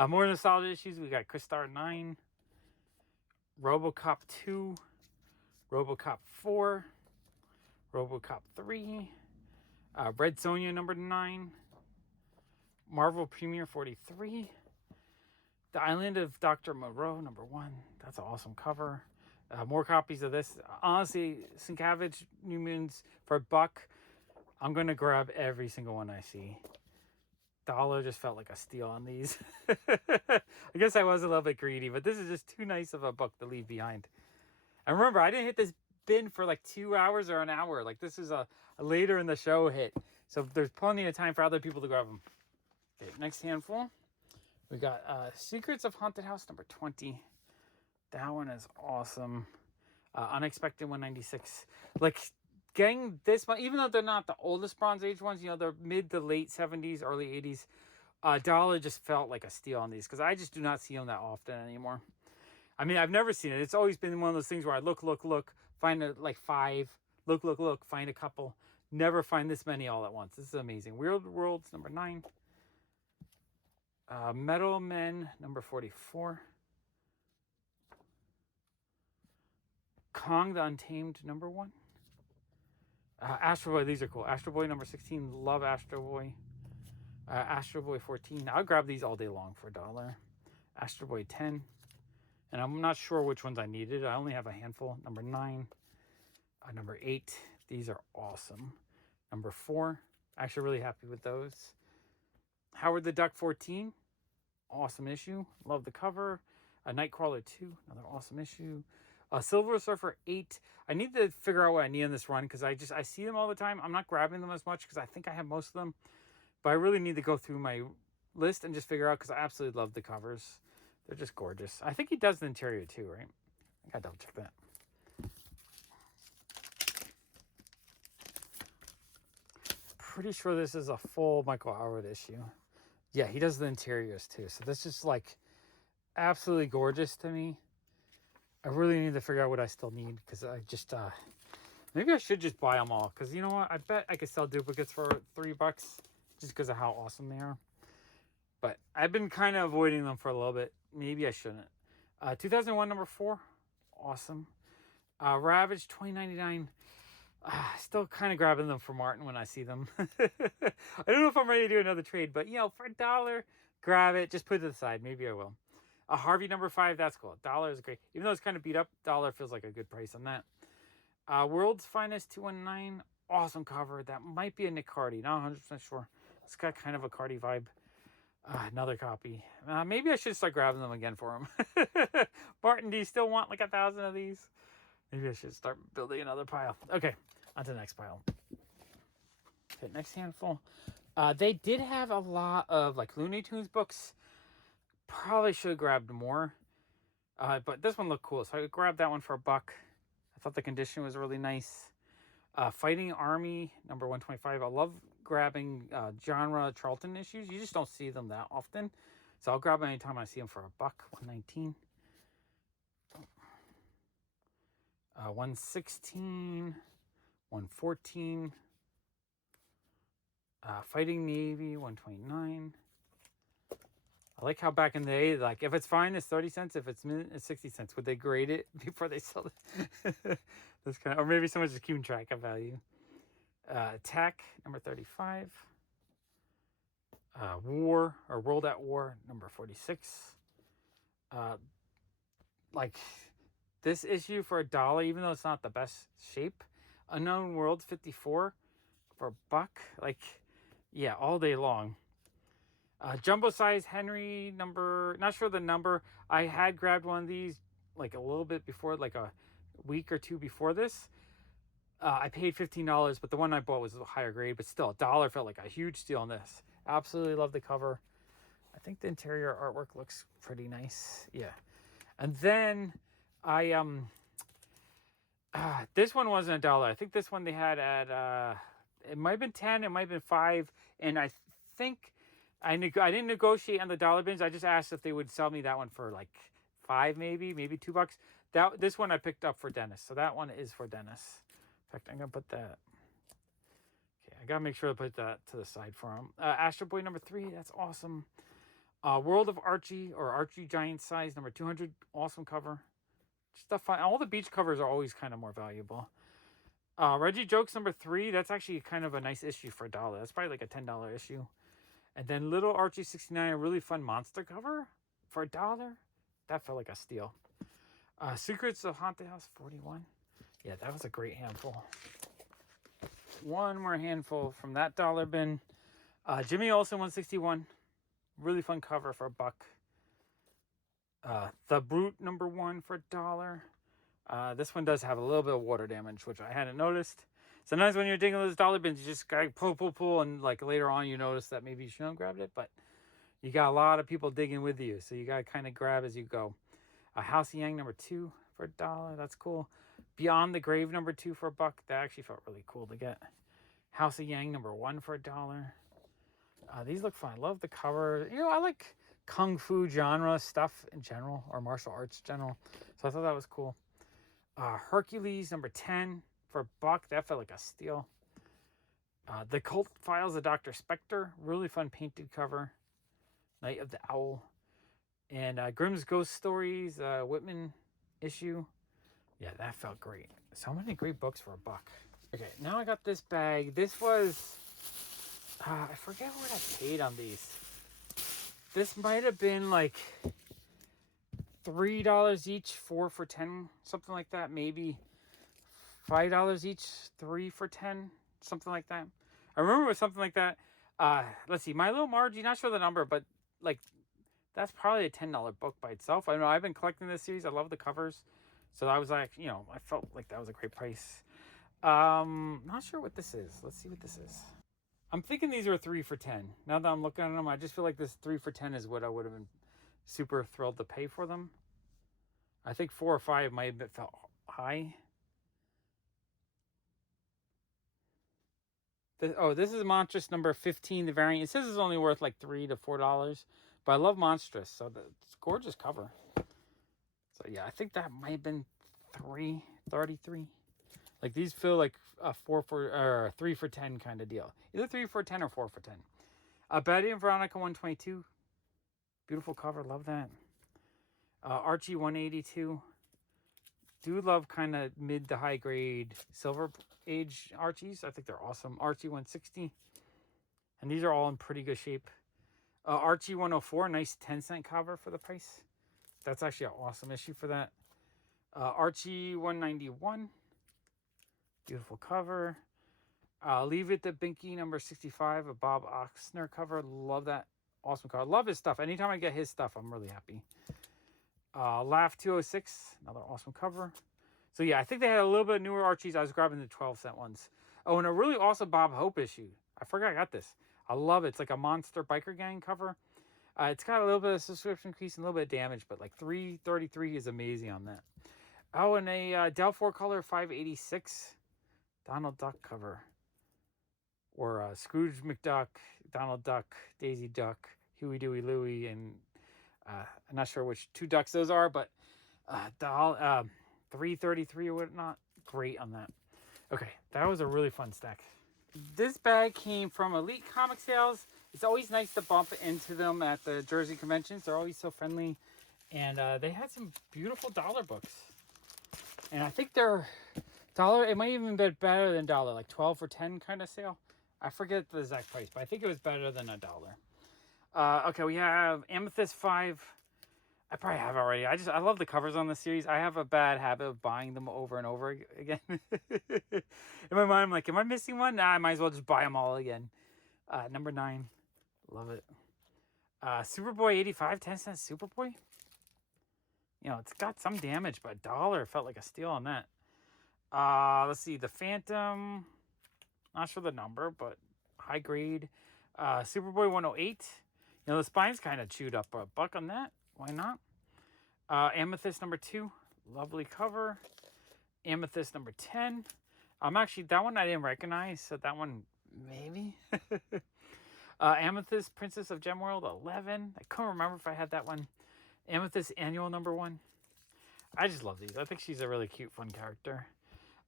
More nostalgia issues. We got Crystar 9, RoboCop 2, RoboCop 4, RoboCop 3, Red Sonja #9, Marvel Premiere 43, The Island of Dr. Moreau #1. That's an awesome cover. More copies of this. Honestly, Sienkiewicz New Mutants for $1. I'm going to grab every single one I see. $1 just felt like a steal on these. I guess I was a little bit greedy, but this is just too nice of a book to leave behind. And remember, I didn't hit this bin for like 2 hours or an hour. Like, this is a later in the show hit. So there's plenty of time for other people to grab them. Okay, next handful. We got Secrets of Haunted House #20. That one is awesome. Unexpected 196. Like, getting this one, even though they're not the oldest Bronze Age ones, they're mid to late 70s, early 80s. $1 just felt like a steal on these because I just do not see them that often anymore. I mean, I've never seen it. It's always been one of those things where I look, find like 5, look, find a couple. Never find this many all at once. This is amazing. Weird Worlds #9. Metal Men #44. Kong the Untamed #1. Astro Boy, these are cool. Astro Boy #16. Love Astro Boy. Astro Boy 14. I'll grab these all day long for $1. Astro Boy 10. And I'm not sure which ones I needed. I only have a handful. #9. #8. These are awesome. #4. Actually really happy with those. Howard the Duck 14. Awesome issue. Love the cover. Nightcrawler 2. Another awesome issue. Silver Surfer 8. I need to figure out what I need on this run because I see them all the time. I'm not grabbing them as much because I think I have most of them. But I really need to go through my list and just figure out because I absolutely love the covers. They're just gorgeous. I think he does the interior too, right? I gotta double check that. Pretty sure this is a full Michael Howard issue. Yeah, he does the interiors too. So this is like absolutely gorgeous to me. I really need to figure out what I still need because I just maybe I should just buy them all because you know what? I bet I could sell duplicates for $3 just because of how awesome they are. But I've been kind of avoiding them for a little bit. Maybe I shouldn't. 2001 #4. Awesome. Ravage 2099. Still kind of grabbing them for Martin when I see them. I don't know if I'm ready to do another trade, but for $1, grab it. Just put it to the side. Maybe I will. Harvey #5. That's cool. $1 is great. Even though it's kind of beat up, $1 feels like a good price on that. World's Finest 219. Awesome cover. That might be a Nick Cardy. Not 100% sure. It's got kind of a Cardy vibe. Another copy. Maybe I should start grabbing them again for him. Martin, do you still want like 1,000 of these? Maybe I should start building another pile. Okay, on to the next pile. Okay, next handful. They did have a lot of like Looney Tunes books. Probably should have grabbed more. But this one looked cool, so I grabbed that one for $1. I thought the condition was really nice. Fighting Army #125. I love grabbing genre Charlton issues. You just don't see them that often. So I'll grab them anytime I see them for $1. 119. 116. 114. Fighting Navy 129. I like how back in the day, like if it's fine, it's 30 cents. If it's mint, it's 60 cents. Would they grade it before they sell it? That's kind of, or maybe someone's just keeping track of value. Attack, number 35. War, or World at War, number 46. Like this issue for $1, even though it's not the best shape. Unknown Worlds 54 for $1. Like, yeah, all day long. Jumbo size Henry number, not sure the number. I had grabbed one of these like a little bit before, like a week or two before this. I paid $15, but the one I bought was a higher grade, but still $1 felt like a huge steal on this. Absolutely love the cover. I think the interior artwork looks pretty nice. Yeah. And then I this one wasn't $1. I think this one they had at it might have been 10, it might have been 5, and I think I didn't negotiate on the dollar bins. I just asked if they would sell me that one for like 5, maybe $2. This one I picked up for Dennis, so that one is for Dennis. In fact, I'm gonna put that. Okay, I gotta make sure to put that to the side for him. Astro Boy number 3, that's awesome. World of Archie, or Archie Giant Size number 200, awesome cover. Stuff fun. All the beach covers are always kind of more valuable. Reggie Jokes number 3, that's actually kind of a nice issue for $1. That's probably like a $10 issue. And then Little Archie 69, a really fun monster cover for $1. That felt like a steal. Secrets of Haunted House 41. Yeah, that was a great handful. One more handful from that dollar bin. Jimmy Olsen 161. Really fun cover for $1. The Brute number 1 for $1. This one does have a little bit of water damage, which I hadn't noticed. Sometimes when you're digging those dollar bins, you just gotta pull, and like later on you notice that maybe you shouldn't have grabbed it, but you got a lot of people digging with you, so you gotta kind of grab as you go. House Yang number 2 for $1. That's cool. Beyond the Grave number 2 for $1. That actually felt really cool to get. House of Yang number 1 for $1. These look fun. I love the cover. You know, I like kung fu genre stuff in general, or martial arts general, so I thought that was cool. Hercules number 10 for $1. That felt like a steal. The Cult Files of Dr. Spectre, really fun painted cover. Night of the Owl. And Grimm's Ghost Stories, Whitman issue. Yeah, that felt great. So many great books for $1. Okay, now I got this bag. This was, I forget what I paid on these. This might have been like $3 each, 4 for 10, something like that. Maybe $5 each, 3 for 10, something like that. I remember it was something like that. Let's see, My Little Margie, not sure the number, but like that's probably a $10 book by itself. I know I've been collecting this series. I love the covers. So I was like, you know, I felt like that was a great price. Not sure what this is. Let's see what this is. I'm thinking these are 3 for 10. Now that I'm looking at them, I just feel like this 3 for 10 is what I would have been super thrilled to pay for them. I think 4 or 5 might have felt high. This is Monstrous number 15, the variant. It says it's only worth like $3 to $4, but I love Monstrous, so it's a gorgeous cover. So yeah, I think that might have been $3.33. Like these feel like a 3 for 10 kind of deal. Either 3 for 10 or 4 for 10. Betty and Veronica 122. Beautiful cover, love that. Archie 182. Do love kind of mid to high grade Silver Age Archies. I think they're awesome. Archie 160. And these are all in pretty good shape. Archie 104, nice 10-cent cover for the price. That's actually an awesome issue for that. Archie 191. Beautiful cover. Leave It to Binky number 65, a Bob Oxner cover. Love that. Awesome cover. Love his stuff. Anytime I get his stuff, I'm really happy. Laugh 206, another awesome cover. So yeah, I think they had a little bit of newer Archies. I was grabbing the 12-cent ones. Oh, and a really awesome Bob Hope issue. I forgot I got this. I love it. It's like a Monster Biker Gang cover. It's got a little bit of subscription crease and a little bit of damage, but like $3.33 is amazing on that. Oh, and a Del 4 color 586 Donald Duck cover. Or Scrooge McDuck, Donald Duck, Daisy Duck, Huey, Dewey, Louie, and I'm not sure which 2 ducks those are, but $3.33 or whatnot. Great on that. Okay, that was a really fun stack. This bag came from Elite Comic Sales, It's always nice to bump into them at the Jersey conventions. They're always so friendly. And they had some beautiful dollar books. And I think they're dollar, it might even be better than dollar, like 12 for 10 kind of sale. I forget the exact price, but I think it was better than $1. Okay, we have Amethyst 5. I probably have already. I love the covers on the series. I have a bad habit of buying them over and over again. In my mind, I'm like, am I missing one? Nah, I might as well just buy them all again. Number 9. Love it. Superboy 85, 10-cent Superboy. You know, it's got some damage, but $1 felt like a steal on that. Let's see, the Phantom. Not sure the number, but high grade. Superboy 108. You know, the spine's kind of chewed up, but $1 on that. Why not? Amethyst number 2. Lovely cover. Amethyst number 10. Actually, that one I didn't recognize, so that one, maybe. Amethyst Princess of Gemworld 11. I couldn't remember if I had that one. Amethyst Annual number 1. I just love these. I think she's a really cute, fun character.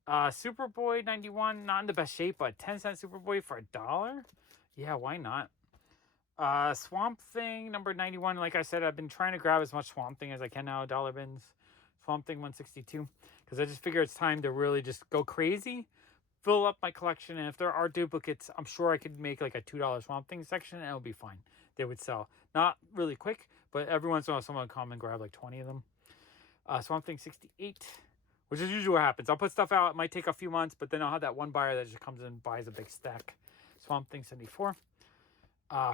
Superboy 91. Not in the best shape, but 10-cent Superboy for $1. Yeah, why not? Swamp Thing number 91. Like I said, I've been trying to grab as much Swamp Thing as I can now. Dollar bins. Swamp Thing 162. Because I just figure it's time to really just go crazy. Fill up my collection. And if there are duplicates, I'm sure I could make like a $2 Swamp Thing section and it'll be fine. They would sell. Not really quick, but every once in a while someone will come and grab like 20 of them. Swamp Thing 68. Which is usually what happens. I'll put stuff out. It might take a few months, but then I'll have that one buyer that just comes in and buys a big stack. Swamp Thing 74.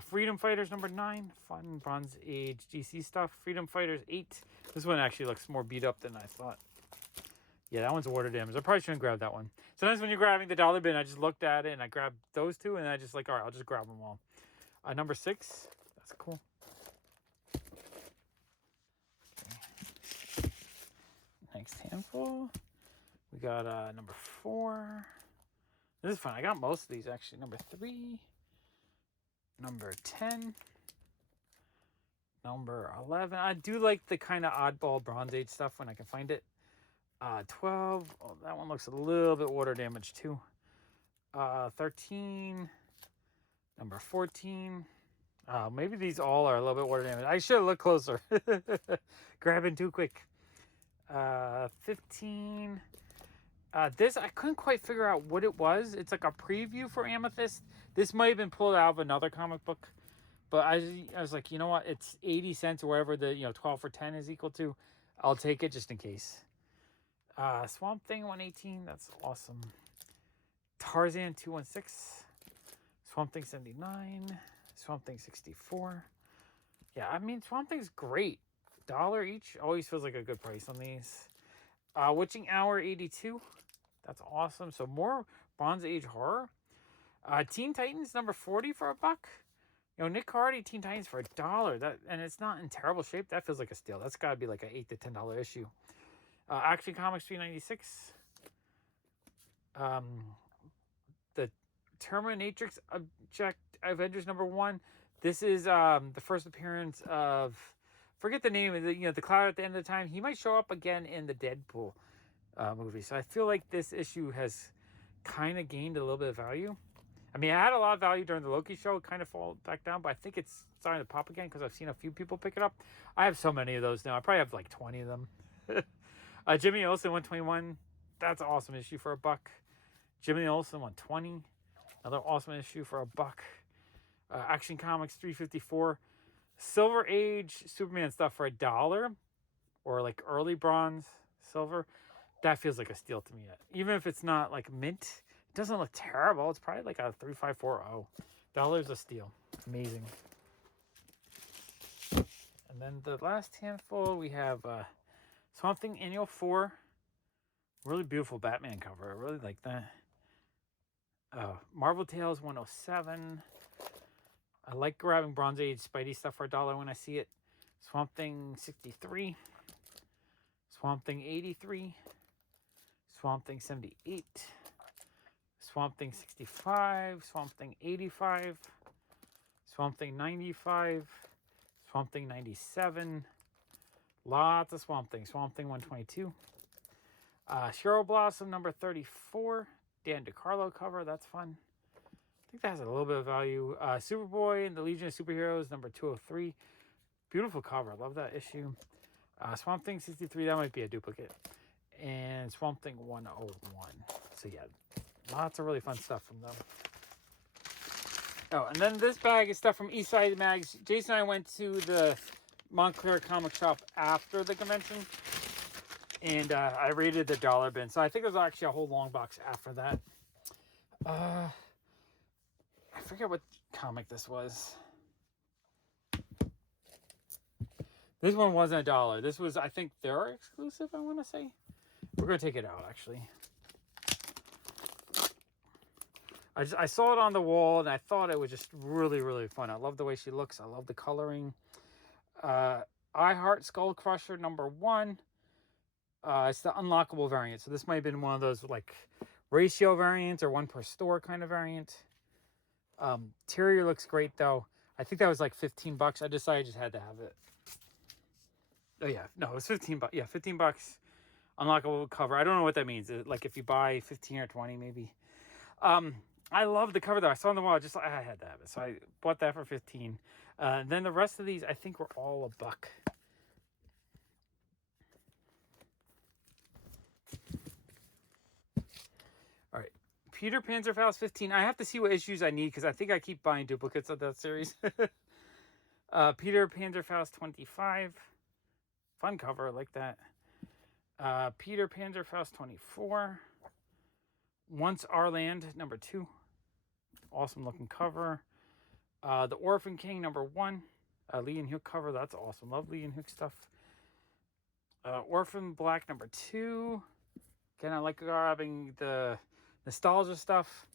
Freedom Fighters number 9. Fun Bronze Age DC stuff. Freedom Fighters 8. This one actually looks more beat up than I thought. Yeah, that one's water damage. I probably shouldn't grab that one. Sometimes when you're grabbing the dollar bin, I just looked at it and I grabbed those two and I just like, all right, I'll just grab them all. Number 6. That's cool. Okay. Next handful. We got number 4. This is fun. I got most of these actually. Number 3. Number 10. Number 11. I do like the kind of oddball Bronze Age stuff when I can find it. 12. Oh, that one looks a little bit water damaged too. 13. Number 14. Maybe these all are a little bit water damaged. I should have looked closer. Grabbing too quick. 15. This, I couldn't quite figure out what it was. It's like a preview for Amethyst. This might have been pulled out of another comic book. But I was like, you know what? It's 80 cents or whatever the 12 for 10 is equal to. I'll take it just in case. Swamp Thing 118. That's awesome. Tarzan 216. Swamp Thing 79. Swamp Thing 64. Yeah, I mean, Swamp Thing's great. $1 each. Always feels like a good price on these. Witching Hour 82. That's awesome. So more Bronze Age horror. Teen Titans number 40 for $1. Nick Hardy Teen Titans for $1. And it's not in terrible shape. That feels like a steal. That's got to be like an $8 to $10 issue. Action Comics 396. The Terminatrix Avengers number 1. This is the first appearance of, forget the name of the Cloud at the end of the time. He might show up again in the Deadpool movie. So I feel like this issue has kind of gained a little bit of value. I mean, I had a lot of value during the Loki show. It kind of fall back down, but I think it's starting to pop again because I've seen a few people pick it up. I have so many of those now. I probably have like 20 of them. Jimmy Olsen 121. That's an awesome issue for $1. Jimmy Olsen 120. Another awesome issue for $1. Action Comics 354. Silver Age Superman stuff for $1. Or like early bronze silver. That feels like a steal to me. Even if it's not like mint, it doesn't look terrible. It's probably like a 3540. $1 a steal. Amazing. And then the last handful, we have Swamp Thing Annual 4. Really beautiful Batman cover. I really like that. Marvel Tales 107. I like grabbing Bronze Age Spidey stuff for $1 when I see it. Swamp Thing 63. Swamp Thing 83. Swamp Thing 78. Swamp Thing 65. Swamp Thing 85. Swamp Thing 95. Swamp Thing 97. Lots of Swamp Thing. Swamp Thing 122. Cheryl Blossom number 34. Dan DiCarlo cover. That's fun. think that has a little bit of value. Superboy and the Legion of Superheroes, number 203. Beautiful cover. I love that issue. Swamp Thing 63, that might be a duplicate. And Swamp Thing 101. So yeah, lots of really fun stuff from them. Oh, and then this bag is stuff from Eastside Mags. Jason and I went to the Montclair comic shop after the convention. And I raided the dollar bin. So I think it was actually a whole long box after that. I forget what comic this was. This one wasn't $1. This was, I think, their exclusive, I want to say. We're going to take it out, actually. I saw it on the wall, and I thought it was just really, really fun. I love the way she looks. I love the coloring. I Heart Skull Crusher number 1. It's the unlockable variant. So this might have been one of those, like, ratio variants or one per store kind of variant. Terrier looks great, though. I think that was like $15. I decided I just had to have it. Oh, yeah. No, it was $15. Yeah, $15. Unlockable cover. I don't know what that means. Like if you buy 15 or 20, maybe. I love the cover though. I saw on the wall. I had to have it, so I bought that for 15. Then the rest of these, I think, were all $1. All right, Peter Panzerfaust 15. I have to see what issues I need because I think I keep buying duplicates of that series. Peter Panzerfaust 25. Fun cover, I like that. Peter Panzerfaust 24. Once Our Land, number 2. Awesome looking cover. The Orphan King, number 1. Lee and Hook cover, that's awesome. Love Lee and Hook stuff. Orphan Black, number 2. Again, I like grabbing the nostalgia stuff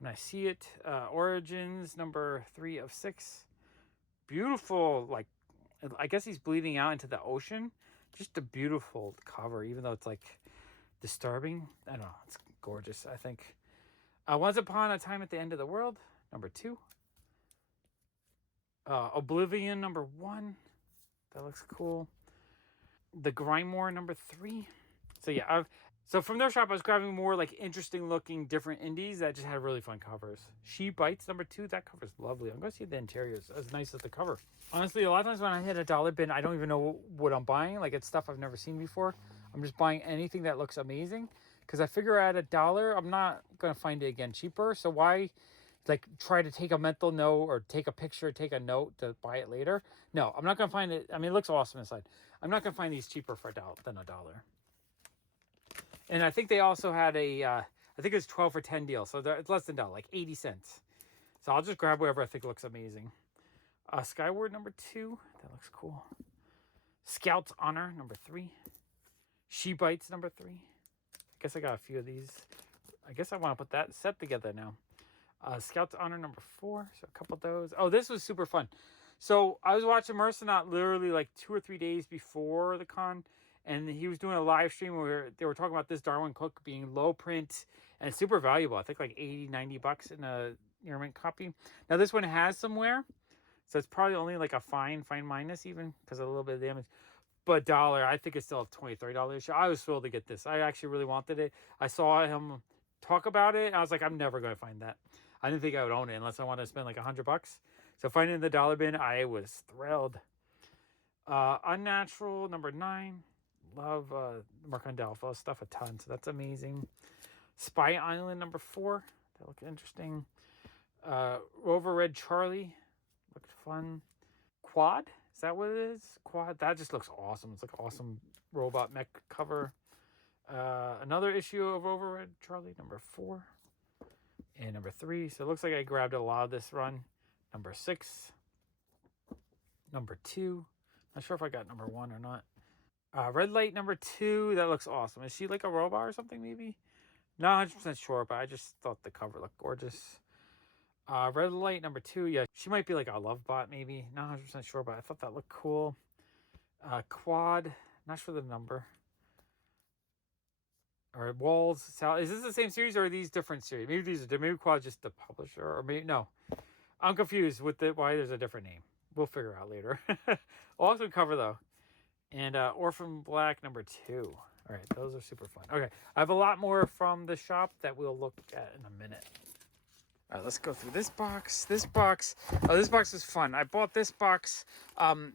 when I see it. Origins, number 3 of 6. Beautiful, like, I guess he's bleeding out into the ocean. Just a beautiful cover, even though it's like disturbing. I don't know, it's gorgeous, I think. Once Upon a Time at the End of the World, number 2. Oblivion, number 1. That looks cool. The Grimoire, number 3. So yeah, so from their shop, I was grabbing more like interesting looking different indies that just had really fun covers. She Bites, number 2. That cover's lovely. I'm going to see the interiors. As nice as the cover. Honestly, a lot of times when I hit a dollar bin, I don't even know what I'm buying. Like, it's stuff I've never seen before. I'm just buying anything that looks amazing. Because I figure at $1, I'm not going to find it again cheaper. So why, like, try to take a mental note or take a picture, take a note to buy it later? No, I'm not going to find it. I mean, it looks awesome inside. I'm not going to find these cheaper for than $1. And I think they also had I think it was 12 for 10 deal. So it's less than $1, like 80 cents. So I'll just grab whatever I think looks amazing. Skyward, number 2. That looks cool. Scout's Honor, number 3. She Bites, number 3. I guess I got a few of these. I guess I want to put that set together now. Scout's Honor, number 4. So a couple of those. Oh, this was super fun. So I was watching Mercari literally like 2 or 3 days before the con. And he was doing a live stream where they were talking about this Darwin Cook being low print and super valuable. I think like $80, $90 in a near mint copy. Now this one has some wear. So it's probably only like a fine minus even because of a little bit of damage. But $1, I think it's still a $20, $30 issue. I was thrilled to get this. I actually really wanted it. I saw him talk about it. And I was like, I'm never going to find that. I didn't think I would own it unless I wanted to spend like $100. So finding the dollar bin, I was thrilled. Unnatural, number 9. Love Mercandalfo stuff a ton, so that's amazing. Spy Island, number 4. That looked interesting. Rover Red Charlie. Looked fun. Quad? Is that what it is? Quad? That just looks awesome. It's like an awesome robot mech cover. Another issue of Rover Red Charlie, number 4. And number 3. So it looks like I grabbed a lot of this run. Number 6. Number 2. Not sure if I got number 1 or not. Red Light, number 2. That looks awesome. Is she like a robot or something, maybe? Not 100% sure, but I just thought the cover looked gorgeous. Red Light, number 2. Yeah, she might be like a love bot, maybe. Not 100% sure, but I thought that looked cool. Quad. Not sure the number. All right, Walls. Is this the same series or are these different series? Maybe Quad's just the publisher, or maybe no. I'm confused with why there's a different name. We'll figure out later. Awesome cover though. And Orphan Black, number 2. All right, those are super fun. Okay, I have a lot more from the shop that we'll look at in a minute. All right, let's go through this box. This box is fun. I bought this box.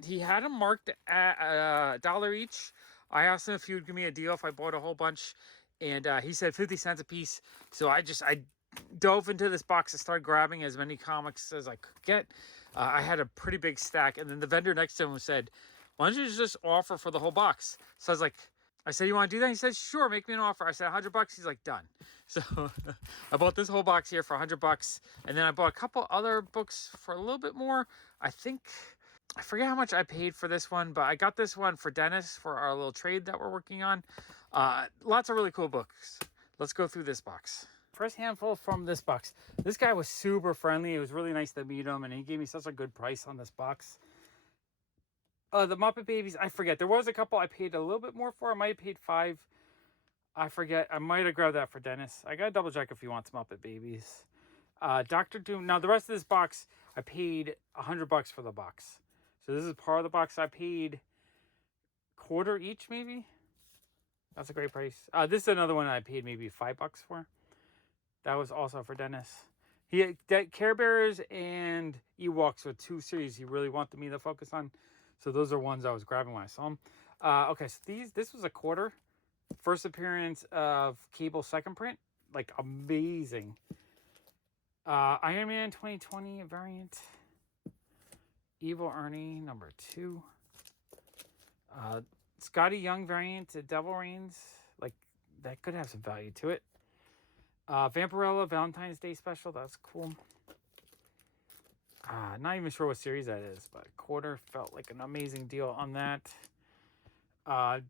He had them marked at $1 each. I asked him if he would give me a deal if I bought a whole bunch, and he said 50 cents a piece. So I dove into this box and started grabbing as many comics as I could get. I had a pretty big stack, and then the vendor next to him said, "Why don't you just offer for the whole box?" So I said, "You want to do that?" He said, "Sure, make me an offer." I said, $100. He's like, "Done." So I bought this whole box here for $100, and then I bought a couple other books for a little bit more. I forget how much I paid for this one, but I got this one for Dennis for our little trade that we're working on. Lots of really cool books. Let's go through this box. First handful from this box. This guy was super friendly. It was really nice to meet him, and he gave me such a good price on this box. The Muppet Babies, I forget. There was a couple I paid a little bit more for. I might have paid $5. I forget. I might have grabbed that for Dennis. I gotta double check if he wants Muppet Babies. Dr. Doom. Now, the rest of this box, I paid $100 for the box. So this is part of the box. I paid quarter each, maybe. That's a great price. This is another one I paid maybe $5 for. That was also for Dennis. Care Bears and Ewoks were two series he really wanted me to focus on. So those are ones I was grabbing when I saw them. Okay, so this was a quarter. First appearance of Cable second print. Like, amazing. Iron Man 2020 variant. Evil Ernie number 2. Scotty Young variant, Devil Reigns. Like, that could have some value to it. Vampirella Valentine's Day special. That's cool. Not even sure what series that is, but quarter felt like an amazing deal on that.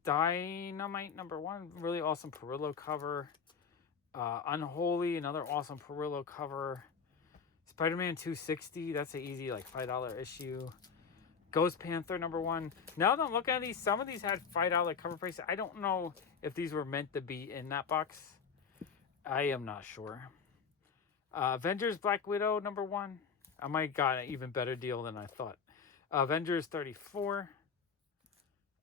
Dynamite number 1. Really awesome Perillo cover. Unholy, another awesome Perillo cover. Spider-Man 260. That's an easy, like, $5 issue. Ghost Panther number 1. Now that I'm looking at these, some of these had $5 cover prices. I don't know if these were meant to be in that box. I am not sure. Avengers Black Widow number 1. I might got an even better deal than I thought. Avengers 34.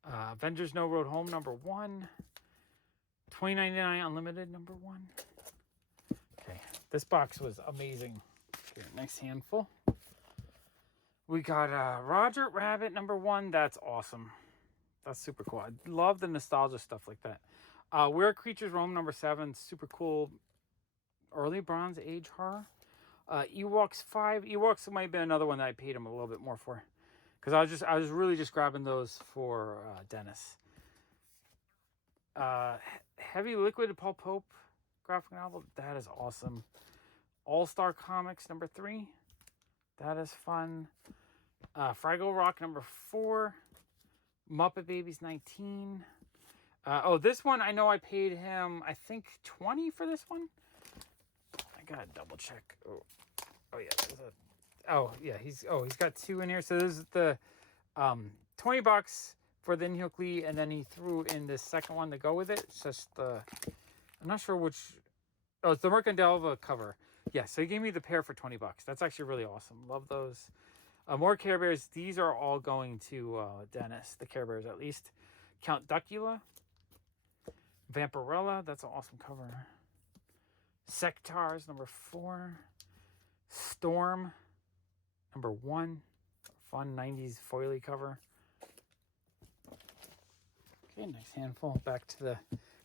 Avengers No Road Home number 1. $20.99 Unlimited number 1. Okay, this box was amazing. Here, next handful. We got Roger Rabbit number 1. That's awesome. That's super cool. I love the nostalgia stuff like that. Where Creatures Roam number 7. Super cool. Early Bronze Age horror. Ewoks 5. Ewoks might have been another one that I paid him a little bit more for. Because I was really just grabbing those for Dennis. Heavy Liquid Paul Pope graphic novel. That is awesome. All-Star Comics number 3. That is fun. Fraggle Rock number 4. Muppet Babies 19. This one, I know I paid him, I think, $20 for this one. I gotta double check. He's got 2 in here. So this is the $20 for the Inhyuk Lee, and then he threw in this second one to go with it. It's just I'm not sure which. Oh, it's the Mercandelva cover. Yeah, so he gave me the pair for $20. That's actually really awesome. Love those. More Care Bears. These are all going to Dennis. The Care Bears, at least. Count Duckula. Vampirella. That's an awesome cover. Sectars number 4. Storm number 1. Fun 90s foily cover. Okay, next handful. Back to the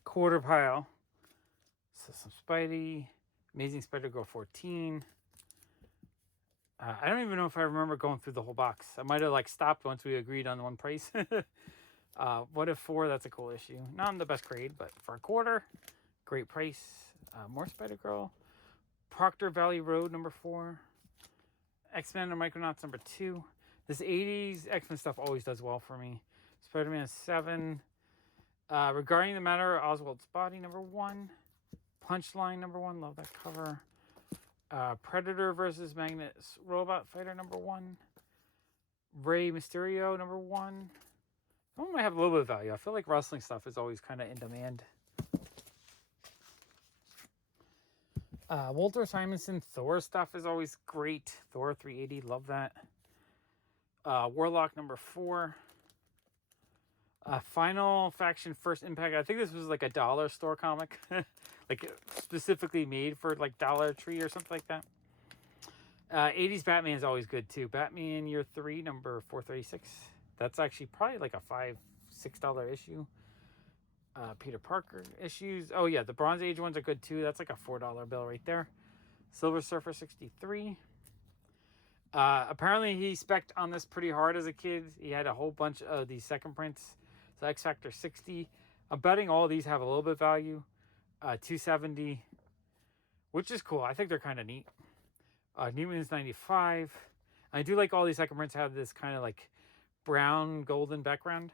quarter pile. So some Spidey. Amazing Spider-Girl 14. I don't even know if I remember going through the whole box. I might have stopped once we agreed on one price. What If 4? That's a cool issue. Not in the best grade, but for a quarter, great price. More Spider-Girl. Proctor Valley Road number 4. X-Men and Micronauts number 2. This 80s X-Men stuff always does well for me. Spider-Man 7. Regarding the Matter of Oswald's Body number 1. Punchline number 1. Love that cover. Predator versus Magnus Robot Fighter number 1. Rey Mysterio number 1. That one might have a little bit of value. I feel like wrestling stuff is always kind of in demand. Walter Simonson Thor stuff is always great. Thor 380, love that. Warlock number 4. Final Faction First Impact. I think this was like a dollar store comic. Like specifically made for like Dollar Tree or something like that. 80s Batman is always good too. Batman Year 3, number 436. That's actually probably like a $5-6 issue. Peter Parker issues. Oh yeah, the Bronze Age ones are good too. That's like a $4 bill right there. Silver Surfer 63. Apparently he spec'd on this pretty hard as a kid. He had a whole bunch of these second prints. So X Factor 60. I'm betting all of these have a little bit of value. 270, which is cool. I think they're kind of neat. Newman's 95. I do like all these second prints have this kind of like brown golden background.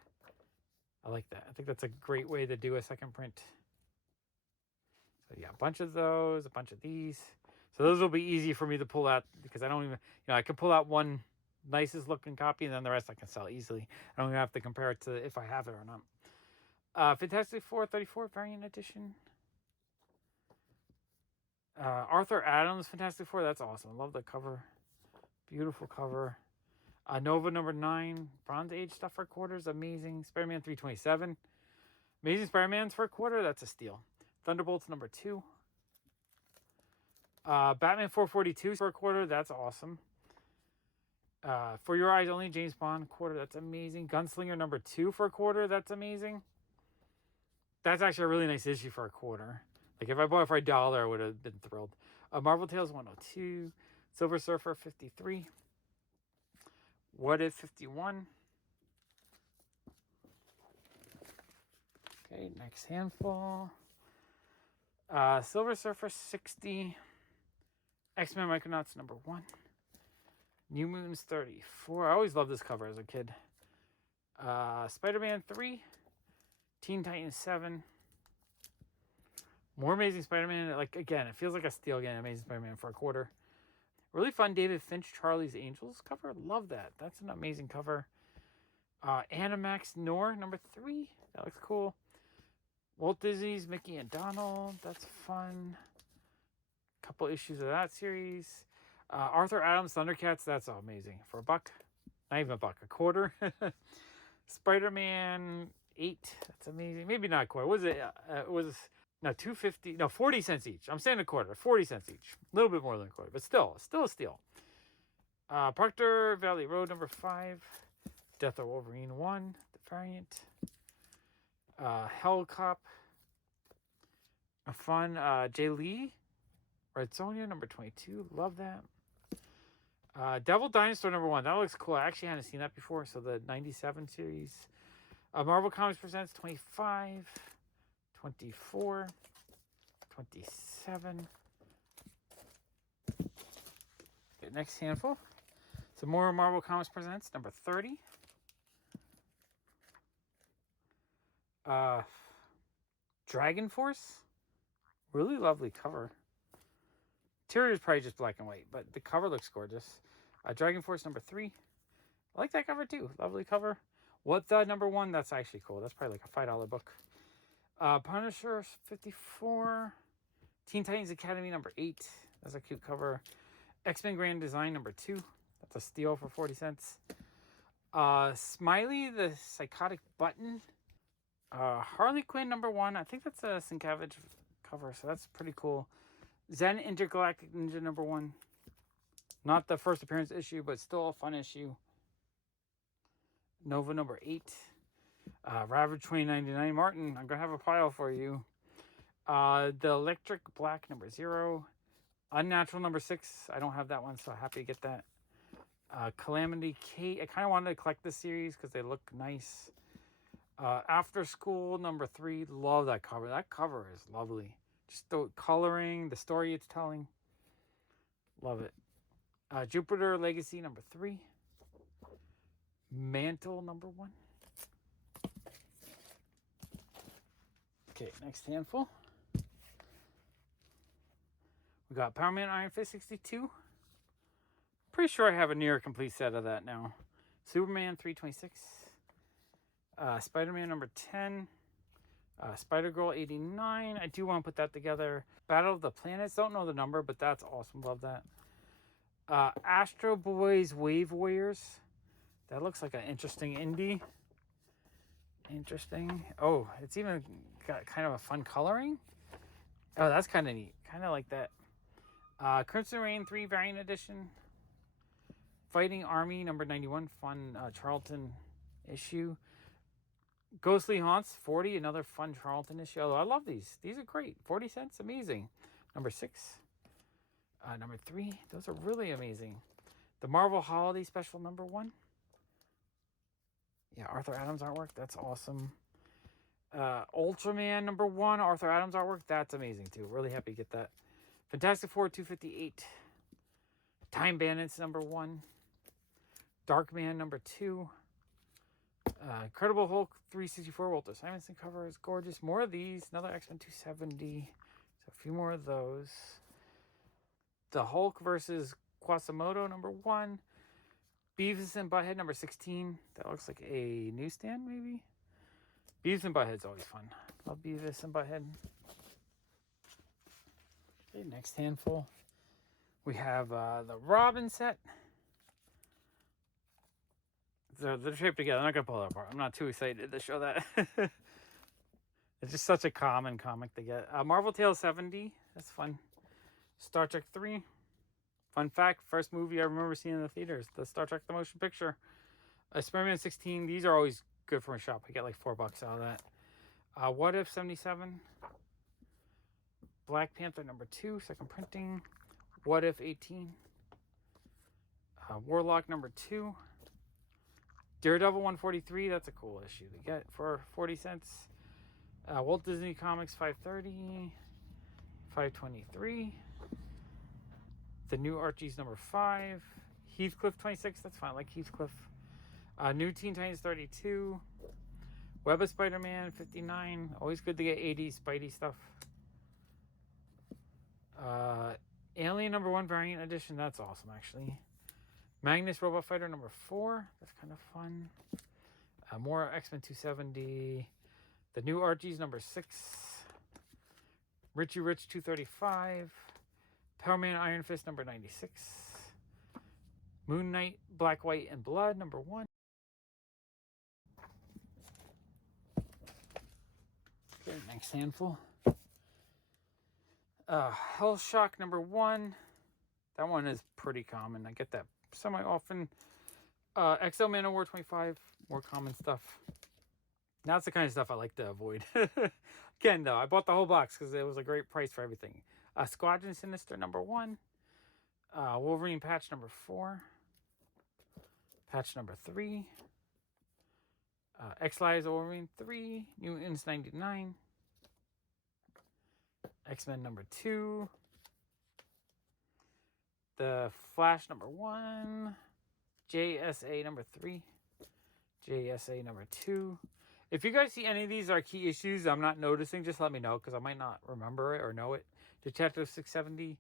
I like that. I think that's a great way to do a second print. So yeah, a bunch of those, a bunch of these. So those will be easy for me to pull out because I don't even, I can pull out one nicest looking copy and then the rest I can sell easily. I don't even have to compare it to if I have it or not. Fantastic Four 34 variant edition. Arthur Adams Fantastic Four, that's awesome. I love the cover. Beautiful cover. Nova number 9, Bronze Age stuff for quarters, amazing. Spider-Man 327. Amazing Spider-Man's for a quarter, that's a steal. Thunderbolts number 2. Batman 442 for a quarter, that's awesome. For Your Eyes Only, James Bond quarter, that's amazing. Gunslinger number 2 for a quarter, that's amazing. That's actually a really nice issue for a quarter. Like if I bought it for $1, I would have been thrilled. Marvel Tales 102, Silver Surfer 53, What If 51. Okay, next handful. Silver Surfer 60, X-Men Micronauts number 1, New Moons 34. I always loved this cover as a kid. Spider-Man 3, Teen Titans 7. More Amazing Spider-Man. Like, again, it feels like a steal again. Amazing Spider-Man for a quarter. Really fun David Finch, Charlie's Angels cover. Love that. That's an amazing cover. Animax Noir, number 3. That looks cool. Walt Disney's Mickey and Donald. That's fun. Couple issues of that series. Arthur Adams Thundercats. That's amazing. For $1. Not even $1. A quarter. Spider-Man 8. That's amazing. Maybe not a quarter. What was it? It was... No, 250. No, 40 cents each. I'm saying a quarter. 40 cents each. A little bit more than a quarter, but still a steal. Proctor Valley Road number 5. Death of Wolverine 1, the variant. Hell Cop. A fun Jay Lee. Red Sonja number 22. Love that. Devil Dinosaur number 1. That looks cool. I actually hadn't seen that before. So the 97 series. Marvel Comics Presents 25. 24, 27. Okay, next handful. Some more Marvel Comics Presents, number 30. Dragon Force. Really lovely cover. Interior is probably just black and white, but the cover looks gorgeous. Dragon Force number 3. I like that cover too. Lovely cover. What the number 1? That's actually cool. That's probably like a $5 book. Punisher 54. Teen Titans Academy number 8. That's a cute cover. X-Men Grand Design number 2. That's a steal for 40 cents. Smiley the Psychotic Button. Harley Quinn number 1. I think that's a Sienkiewicz cover, so that's pretty cool. Zen Intergalactic Ninja number 1. Not the first appearance issue, but still a fun issue. Nova number 8. Ravage 2099. Martin, I'm going to have a pile for you. The Electric Black number 0. Unnatural number 6. I don't have that one, so happy to get that. Calamity Kate. I kind of wanted to collect this series because they look nice. After School number 3. Love that cover. That cover is lovely. Just the coloring, the story it's telling. Love it. Jupiter Legacy number 3. Mantle number 1. Okay, next handful. We got Power Man Iron Fist 62. Pretty sure I have a near complete set of that now. Superman 326. Spider-Man number 10. Spider-Girl 89. I do want to put that together. Battle of the Planets. Don't know the number, but that's awesome. Love that. Astro Boys Wave Warriors. That looks like an interesting indie. Interesting. Oh, it's even got kind of a fun coloring. Oh, that's kind of neat. Kind of like that Crimson Reign 3 variant edition. Fighting Army number 91, fun Charlton issue. Ghostly Haunts 40, another fun Charlton issue. Oh, I love these. These are great. 40 cents, amazing. Number 6. Number 3, those are really amazing. The Marvel Holiday Special number 1. Yeah, Arthur Adams artwork, that's awesome. Ultraman number 1, Arthur Adams artwork, that's amazing too. Really happy to get that. Fantastic Four 258. Time Bandits number 1. Darkman number 2. Incredible Hulk 364. Walter Simonson cover is gorgeous. More of these. Another X-Men 270. So a few more of those. The Hulk versus Quasimodo number 1. Beavis and Butthead number 16. That looks like a newsstand maybe. Beavis and Butthead's always fun. Love Beavis and Butthead. Okay, next handful. We have the Robin set. They're shaped together. I'm not going to pull it apart. I'm not too excited to show that. It's just such a common comic to get. Marvel Tales 70. That's fun. Star Trek 3. Fun fact, first movie I remember seeing in the theaters. The Star Trek The Motion Picture. Spider-Man 16. These are always good for a shop. I get like $4 out of that. What If 77. Black Panther number 2. Second printing. What If 18. Warlock number 2. Daredevil 143, that's a cool issue to get for 40 cents. Walt Disney Comics 530, 523. The New Archies number 5. Heathcliff 26, that's fine, I like Heathcliff. New Teen Titans 32. Web of Spider-Man 59, always good to get 80s Spidey stuff. Alien number 1 variant edition, that's awesome actually. Magnus Robot Fighter number 4. That's kind of fun. More X-Men 270. The New Archies number 6. Richie Rich 235. Power Man Iron Fist number 96. Moon Knight Black, White, and Blood number 1. Okay, next handful. Hellshock number 1. That one is pretty common. I get that semi-often. XL Manowar 25, more common stuff. That's the kind of stuff I like to avoid. Again, though, I bought the whole box because it was a great price for everything. Squadron Sinister number 1. Wolverine patch number 4. Patch number 3. X-Lies Wolverine 3. Mutants 99. X-Men number 2. The Flash number 1, JSA number 3, JSA number 2. If you guys see any of these are key issues I'm not noticing, just let me know because I might not remember it or know it. Detective 670,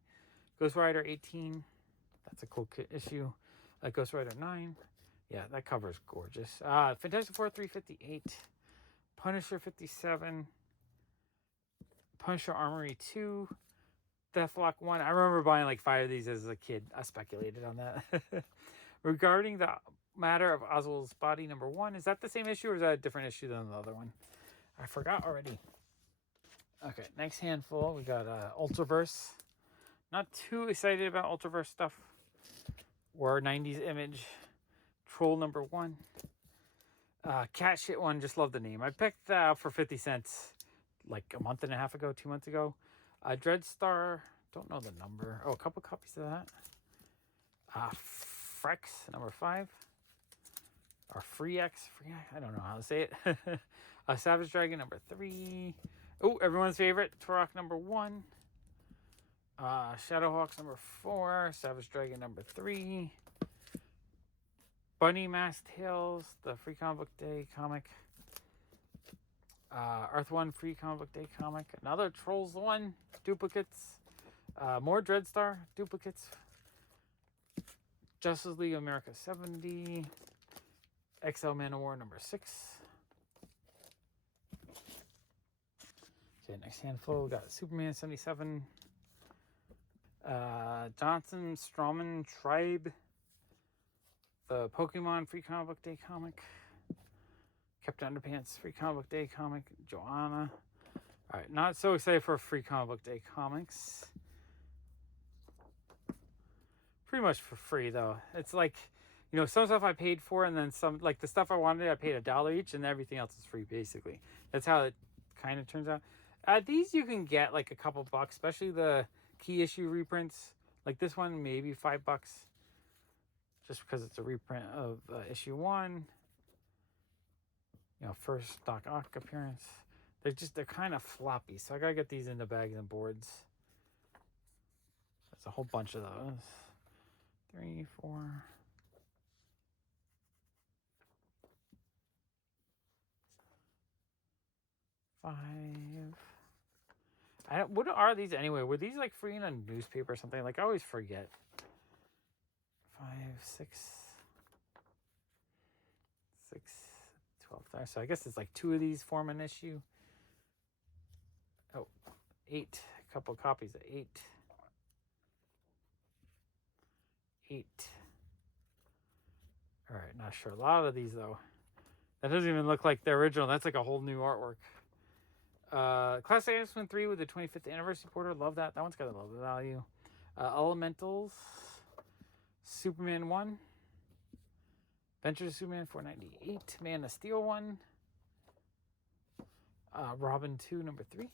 Ghost Rider 18. That's a cool issue. Ghost Rider 9. Yeah, that cover is gorgeous. Fantastic Four 358, Punisher 57, Punisher Armory 2. Deathlock 1. I remember buying like 5 of these as a kid. I speculated on that. Regarding the Matter of Oswald's Body number 1. Is that the same issue or is that a different issue than the other one? I forgot already. Okay, next handful. We got Ultraverse. Not too excited about Ultraverse stuff. Or 90s Image. Troll number 1. Cat Shit 1. Just love the name. I picked that up for 50 cents like a month and a half ago, 2 months ago. Dreadstar, don't know the number. Oh, a couple copies of that. Frex, number 5. Or Freex, I don't know how to say it. Savage Dragon, number 3. Oh, everyone's favorite, Turok, number 1. Shadowhawks, number 4. Savage Dragon, number 3. Bunny Mask Tales, the Free Comic Book Day comic. Earth 1 Free Comic Book Day comic. Another Trolls 1 duplicates. More Dreadstar duplicates. Justice League America 70. XL Manowar number 6. Okay, next handful. We got Superman 77. Johnson Strawman Tribe. The Pokemon Free Comic Book Day comic. Captain Underpants Free Comic Book Day comic. Joanna. Alright, not so excited for Free Comic Book Day comics. pretty much for free though. It's like, you know, some stuff I paid for, and then some, like the stuff I wanted, I paid $1 each, and everything else is free basically. That's how it kind of turns out. These you can get like a couple bucks, especially the key issue reprints. Like this one, maybe $5, just because it's a reprint of issue 1. You know, first Doc Ock appearance. They're kind of floppy, so I gotta get these into bags and boards. There's a whole bunch of those. 3, 4. 5. What are these anyway? Were these like free in a newspaper or something? Like I always forget. 5, 6, 12. So I guess it's like 2 of these form an issue. Oh, 8. A couple copies of 8. 8. All right, not sure. A lot of these though. That doesn't even look like the original. That's like a whole new artwork. Classic X-Men 3 with the 25th anniversary border. Love that. That one's got a lot of value. Elementals. Superman 1. Adventures of Superman 498. Man of Steel 1. Robin 2 number 3.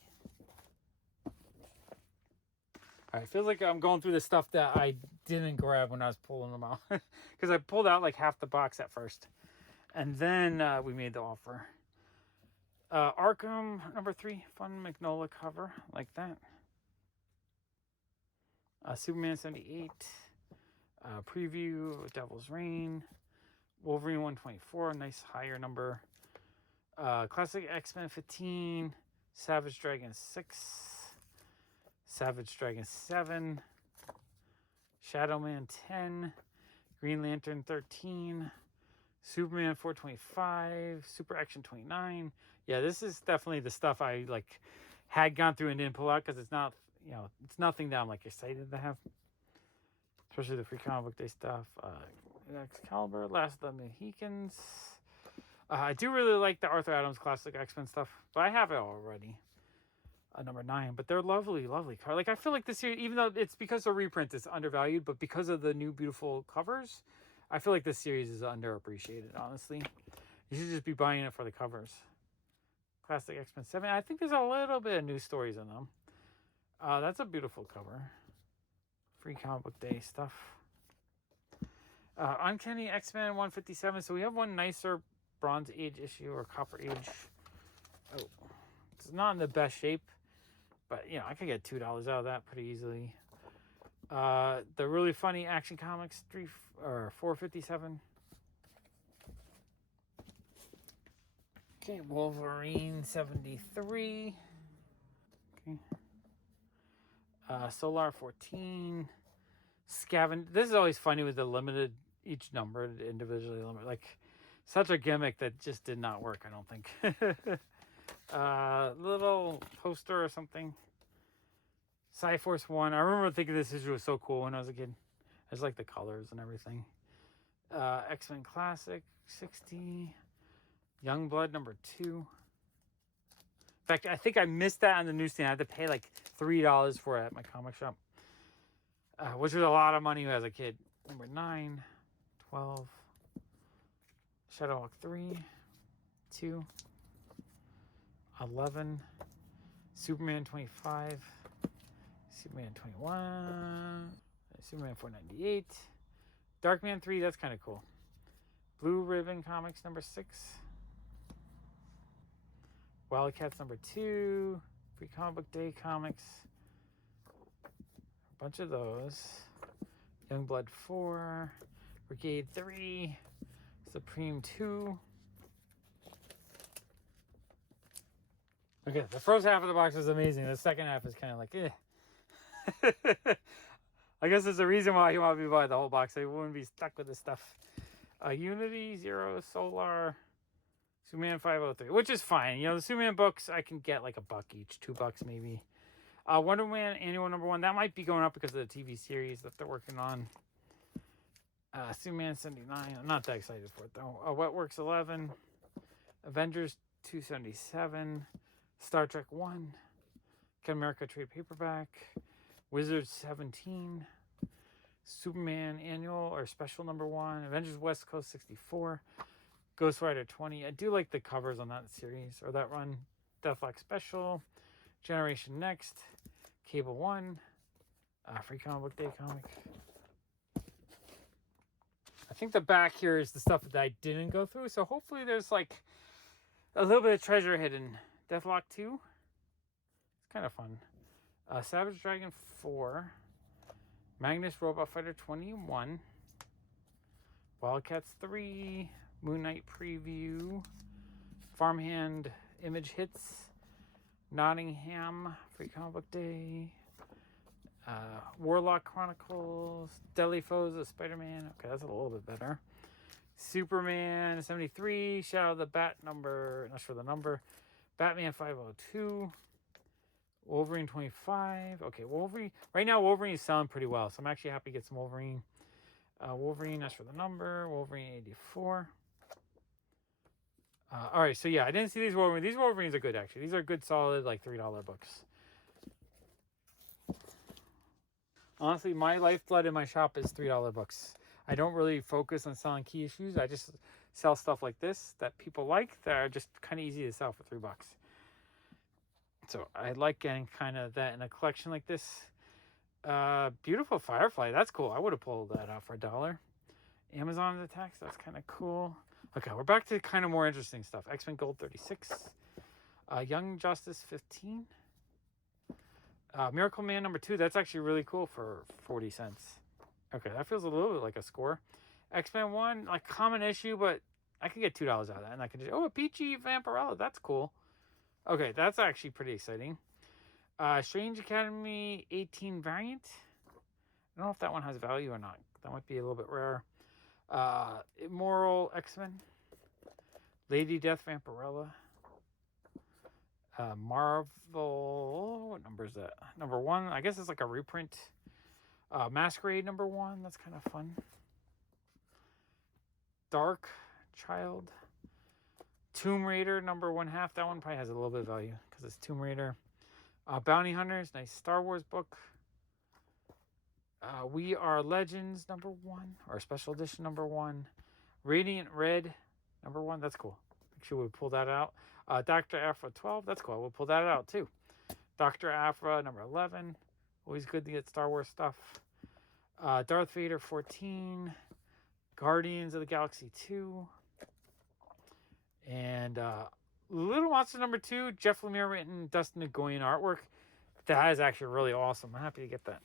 Alright, feels like I'm going through the stuff that I didn't grab when I was pulling them out. Because I pulled out like half the box at first. And then we made the offer. Arkham number 3. Fun Magnolia cover. Like that. Superman 78. Preview. Devil's Reign. Wolverine 124. Nice higher number. Classic X-Men 15. Savage Dragon 6. Savage Dragon 7, Shadow Man 10, Green Lantern 13, Superman 425, Super Action 29. Yeah, this is definitely the stuff I like had gone through and didn't pull out because it's not, you know, it's nothing that I'm like excited to have. Especially the free comic book day stuff. Excalibur, Last of the Mohicans. I do really like the Arthur Adams classic X-Men stuff, but I have it already. Number 9, but they're lovely covers. Like I feel like this series, even though it's because of reprint, it's undervalued, but because of the new beautiful covers, I feel like this series is underappreciated. Honestly, you should just be buying it for the covers. Classic X-Men 7. I think there's a little bit of new stories in them. That's a beautiful cover. Free comic book day stuff. Uncanny X-Men 157. So we have one nicer Bronze Age issue or Copper Age. Oh, it's not in the best shape. But, you know, I could get $2 out of that pretty easily. The really funny Action Comics 457. Okay, Wolverine 73. Okay. Solar 14. This is always funny with the limited, each number individually limited. Like, such a gimmick that just did not work, I don't think. Little poster or something. Cyforce 1. I remember thinking this issue was so cool when I was a kid. I just like the colors and everything. X-Men Classic 60. Youngblood number 2. In fact, I think I missed that on the newsstand. I had to pay like $3 for it at my comic shop. Which was a lot of money as a kid. Number 9. 12. Shadowhawk 3. 2. 11, Superman 25, Superman 21, Superman 498, Darkman 3, that's kind of cool. Blue Ribbon Comics number 6, Wildcats number 2, Free Comic Book Day Comics, a bunch of those, Youngblood 4, Brigade 3, Supreme 2. Okay, the first half of the box was amazing. The second half is kind of like, eh. I guess there's a reason why you want me to buy the whole box. So you wouldn't be stuck with this stuff. Unity, Zero, Solar, Superman 503, which is fine. You know, the Superman books, I can get like $1 each, $2 maybe. Wonder Woman Annual number 1, that might be going up because of the TV series that they're working on. Superman 79, I'm not that excited for it though. Wetworks 11, Avengers 277, Star Trek 1, Captain America trade paperback, Wizards 17, Superman Annual or Special #1, Avengers West Coast 64, Ghost Rider 20. I do like the covers on that series or that run. Deathlock Special, Generation Next, Cable 1, Free Comic Book Day comic. I think the back here is the stuff that I didn't go through, so hopefully there's like a little bit of treasure hidden. Deathlock 2, it's kind of fun. Savage Dragon 4, Magnus Robot Fighter 21, Wildcats 3, Moon Knight Preview, Farmhand Image Hits, Nottingham Free Comic Book Day, Warlock Chronicles, Deadly Foes of Spider-Man. Okay, that's a little bit better. Superman 73, Shadow of the Bat number, not sure the number, Batman 502, Wolverine 25. Okay, Wolverine. Right now, Wolverine is selling pretty well, so I'm actually happy to get some Wolverine. Wolverine, not sure the number, Wolverine 84. All right, so yeah, I didn't see these Wolverines. These Wolverines are good, actually. These are good, solid, like $3 books. Honestly, my lifeblood in my shop is $3 books. I don't really focus on selling key issues. I just sell stuff like this that people like that are just kind of easy to sell for $3. So I like getting kind of that in a collection like this. Beautiful Firefly. That's cool. I would have pulled that out for $1. Amazon Attacks. That's kind of cool. Okay, we're back to kind of more interesting stuff. X-Men Gold 36. Young Justice 15. Miracle Man #2. That's actually really cool for 40 cents. Okay, that feels a little bit like a score. X-Men 1, like common issue, but I could get $2 out of that. And I could just, a Peachy Vampirella. That's cool. Okay, that's actually pretty exciting. Strange Academy 18 variant. I don't know if that one has value or not. That might be a little bit rare. Immoral X-Men. Lady Death Vampirella. Marvel, what number is that? #1. I guess it's like a reprint. Masquerade #1. That's kind of fun. Dark Child. Tomb Raider #1/2. That one probably has a little bit of value because it's Tomb Raider. Bounty Hunters, nice Star Wars book. We Are Legends #1 or Special Edition #1. Radiant Red #1. That's cool. Make sure we pull that out. Dr. Aphra 12. That's cool. We'll pull that out too. Dr. Aphra #11. Always good to get Star Wars stuff. Darth Vader 14. Guardians of the Galaxy 2. And Little Monsters #2. Jeff Lemire written, Dustin Nguyen artwork. That is actually really awesome. I'm happy to get that.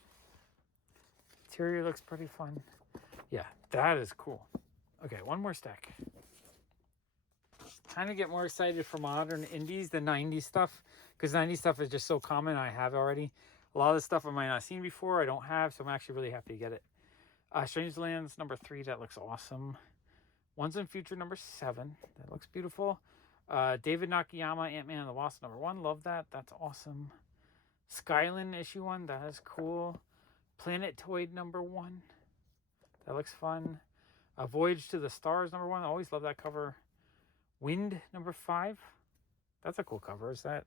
Interior looks pretty fun. Yeah, that is cool. Okay, one more stack. Trying to get more excited for modern indies than 90s stuff, because 90s stuff is just so common. I have already. A lot of the stuff I might not have seen before, I don't have, so I'm actually really happy to get it. Strange Lands #3, that looks awesome. Once in Future #7, that looks beautiful. David Nakayama, Ant-Man and the Wasp #1, love that. That's awesome. Skyland #1, that is cool. Planet Toid #1, that looks fun. Voyage to the Stars #1, I always love that cover. Wind #5, that's a cool cover. Is that?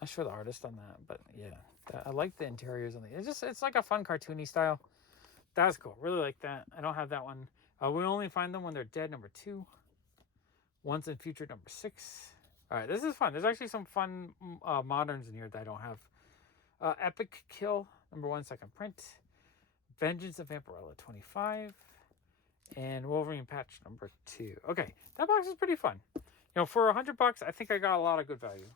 Not sure the artist on that, but yeah, I like the interiors on the. It's like a fun cartoony style. That's cool. Really like that. I don't have that one. We only find them when they're dead #2. Once in Future #6. All right, this is fun. There's actually some fun moderns in here that I don't have. Epic Kill #1, second print. Vengeance of Vampirella 25. And Wolverine Patch #2. Okay, that box is pretty fun. You know, for $100, I think I got a lot of good value.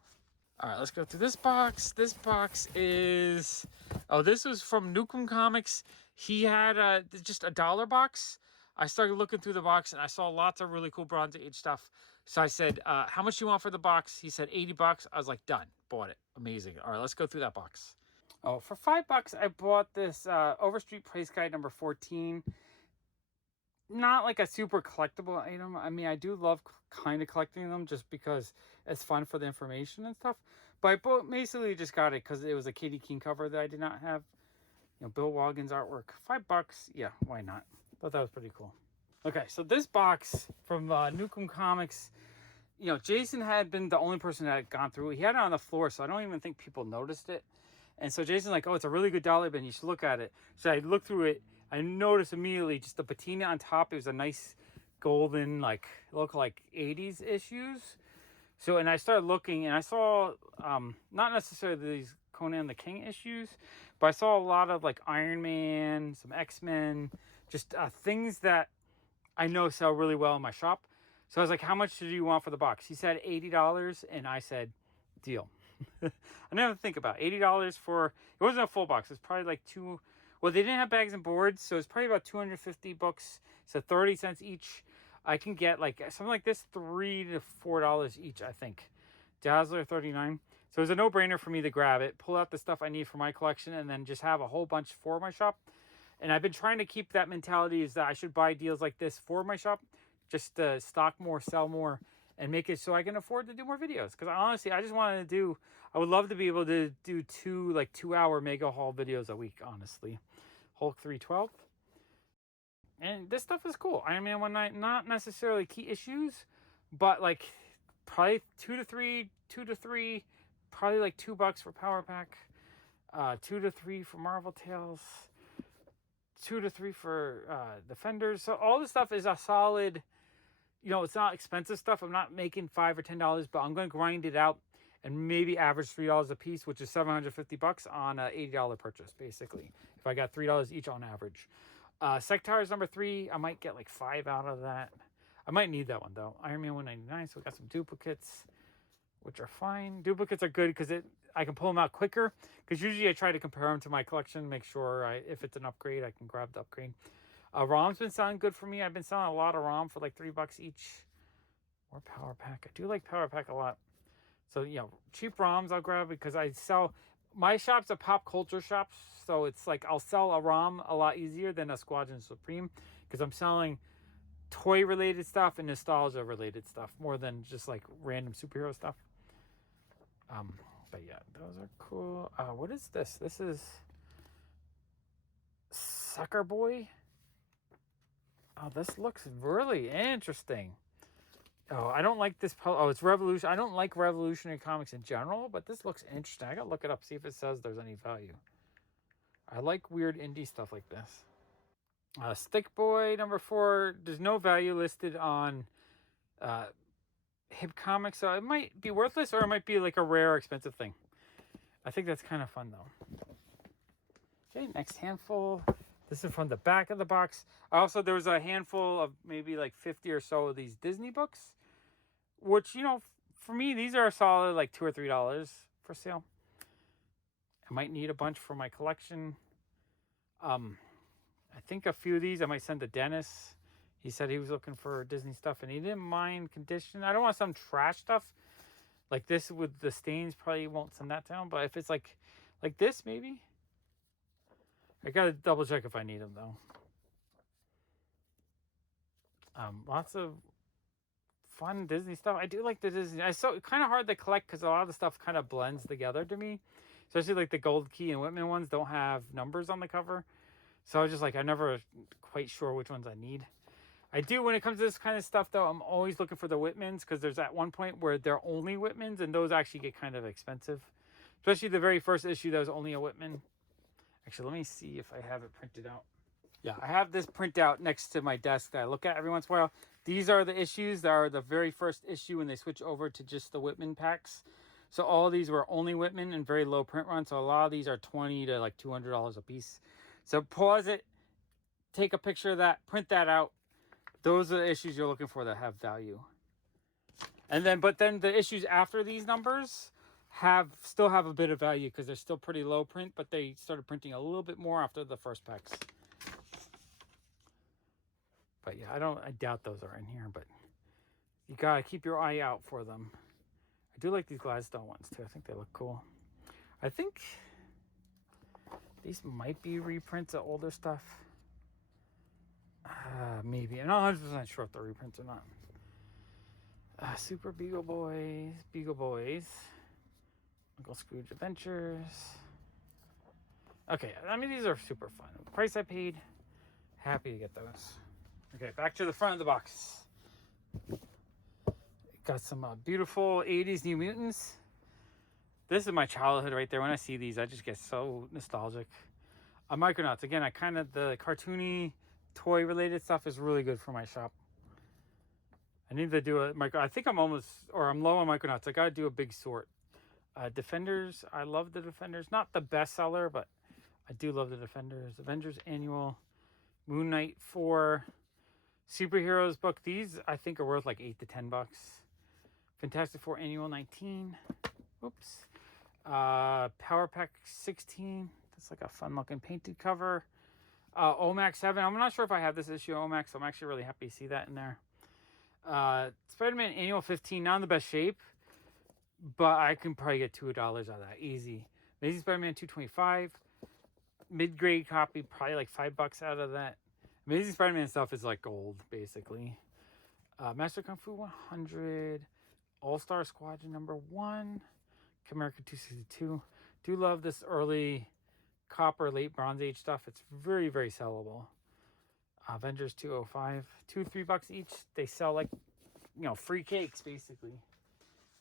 All right, let's go through this box. This box is... Oh, this was from Nukem Comics. He had just a $1 box. I started looking through the box, and I saw lots of really cool Bronze Age stuff. So I said, how much do you want for the box? He said $80. I was like, done. Bought it. Amazing. All right, let's go through that box. Oh, for $5, I bought this Overstreet Price Guide #14. Not like a super collectible item. I mean, I do love kind of collecting them just because it's fun for the information and stuff. But I basically just got it because it was a Katie King cover that I did not have. You know, Bill Woggins artwork. $5. Yeah, why not? Thought that was pretty cool. Okay, so this box from Nukem Comics, you know, Jason had been the only person that had gone through it. He had it on the floor, so I don't even think people noticed it. And so Jason's like, oh, it's a really good dollar bin. You should look at it. So I looked through it. I noticed immediately just the patina on top. It was a nice golden, like, look like 80s issues. So, and I started looking, and I saw, not necessarily these Conan the King issues, but I saw a lot of, like, Iron Man, some X-Men, just things that I know sell really well in my shop. So I was like, how much do you want for the box? He said $80, and I said, deal. I didn't have to think about it. $80 for, it wasn't a full box. It's probably like well, they didn't have bags and boards, so it's probably about 250 bucks. So 30 cents each. I can get like something like this, $3 to $4 each, I think. Dazzler 39. So it was a no-brainer for me to grab it, pull out the stuff I need for my collection, and then just have a whole bunch for my shop. And I've been trying to keep that mentality, is that I should buy deals like this for my shop, just to stock more, sell more, and make it so I can afford to do more videos. Because honestly, I just wanted to do, I would love to be able to do 2-hour mega haul videos a week, honestly. Hulk 312. And this stuff is cool. Iron Man 1 Night, not necessarily key issues, but like probably 2 to 3, probably like $2 for Power Pack, 2 to 3 for Marvel Tales, 2 to 3 for Defenders. So all this stuff is a solid, it's not expensive stuff. I'm not making $5 or $10, but I'm going to grind it out and maybe average $3 a piece, which is $750 on an $80 purchase, basically. If I got $3 each on average. Sectaurs number 3, I might get like 5 out of that. I might need that one though. Iron Man 199, so we got some duplicates, which are fine. Duplicates are good because I can pull them out quicker. Because usually I try to compare them to my collection, make sure if it's an upgrade, I can grab the upgrade. ROM's been selling good for me. I've been selling a lot of ROM for like $3 each. Or Power Pack. I do like Power Pack a lot. So, cheap ROMs I'll grab because I sell... My shop's a pop culture shop, so it's like I'll sell a ROM a lot easier than a Squadron Supreme because I'm selling toy-related stuff and nostalgia-related stuff more than just like random superhero stuff. But yeah, those are cool. What is this? This is Sucker Boy. Oh, this looks really interesting. Oh, I don't like this. It's Revolution. I don't like revolutionary comics in general, but this looks interesting. I gotta look it up, see if it says there's any value. I like weird indie stuff like this. Stick Boy number 4. There's no value listed on Hip Comics, so it might be worthless or it might be like a rare, expensive thing. I think that's kind of fun though. Okay, next handful. This is from the back of the box. Also, there was a handful of maybe like 50 or so of these Disney books, which, for me, these are a solid like $2 or $3 for sale. I might need a bunch for my collection. I think a few of these I might send to Dennis. He said he was looking for Disney stuff and he didn't mind condition. I don't want some trash stuff like this with the stains. Probably won't send that down. But if it's like this, maybe. I gotta double check if I need them though. Lots of fun Disney stuff. I do like the Disney. It's kind of hard to collect because a lot of the stuff kind of blends together to me. Especially like the Gold Key and Whitman ones don't have numbers on the cover. So I was just like, I'm never quite sure which ones I need. I do, when it comes to this kind of stuff though, I'm always looking for the Whitmans because there's at one point where they're only Whitmans and those actually get kind of expensive. Especially the very first issue that was only a Whitman. Actually, let me see if I have it printed out. Yeah, I have this printout next to my desk that I look at every once in a while. These are the issues that are the very first issue when they switch over to just the Whitman packs. So all of these were only Whitman and very low print run. So a lot of these are $20 to like $200 a piece. So pause it, take a picture of that, print that out. Those are the issues you're looking for that have value. And then, but then the issues after these numbers still have a bit of value because they're still pretty low print, but they started printing a little bit more after the first packs. But yeah, I doubt those are in here, but you gotta keep your eye out for them. I do like these Gladstone ones too. I think they look cool. I think these might be reprints of older stuff. Maybe. I'm not 100% sure if they're reprints or not. Super Beagle Boys. Uncle Scrooge Adventures. Okay, I mean, these are super fun. The price I paid, happy to get those. Okay, back to the front of the box. Got some beautiful 80s New Mutants. This is my childhood right there. When I see these, I just get so nostalgic. Micronauts. Again, the cartoony, toy-related stuff is really good for my shop. I need to do I think I'm low on Micronauts. I got to do a big sort. Defenders. I love the Defenders. Not the bestseller, but I do love the Defenders. Avengers Annual. Moon Knight 4. Superheroes book. These, I think, are worth like $8 to $10. Fantastic Four Annual 19. Oops. Power Pack 16. That's like a fun-looking painted cover. OMAX 7. I'm not sure if I have this issue of OMAX, so I'm actually really happy to see that in there. Spider-Man Annual 15. Not in the best shape, but I can probably get $2 out of that. Easy. Amazing Spider-Man 225. Mid-grade copy. Probably like $5 out of that. Amazing Spider-Man stuff is like gold, basically. Master Kung Fu 100. All-Star Squadron number 1. America 262. Do love this early Copper, late Bronze Age stuff. It's very, very sellable. Avengers 205. $2-3 each. They sell like, free cakes, basically.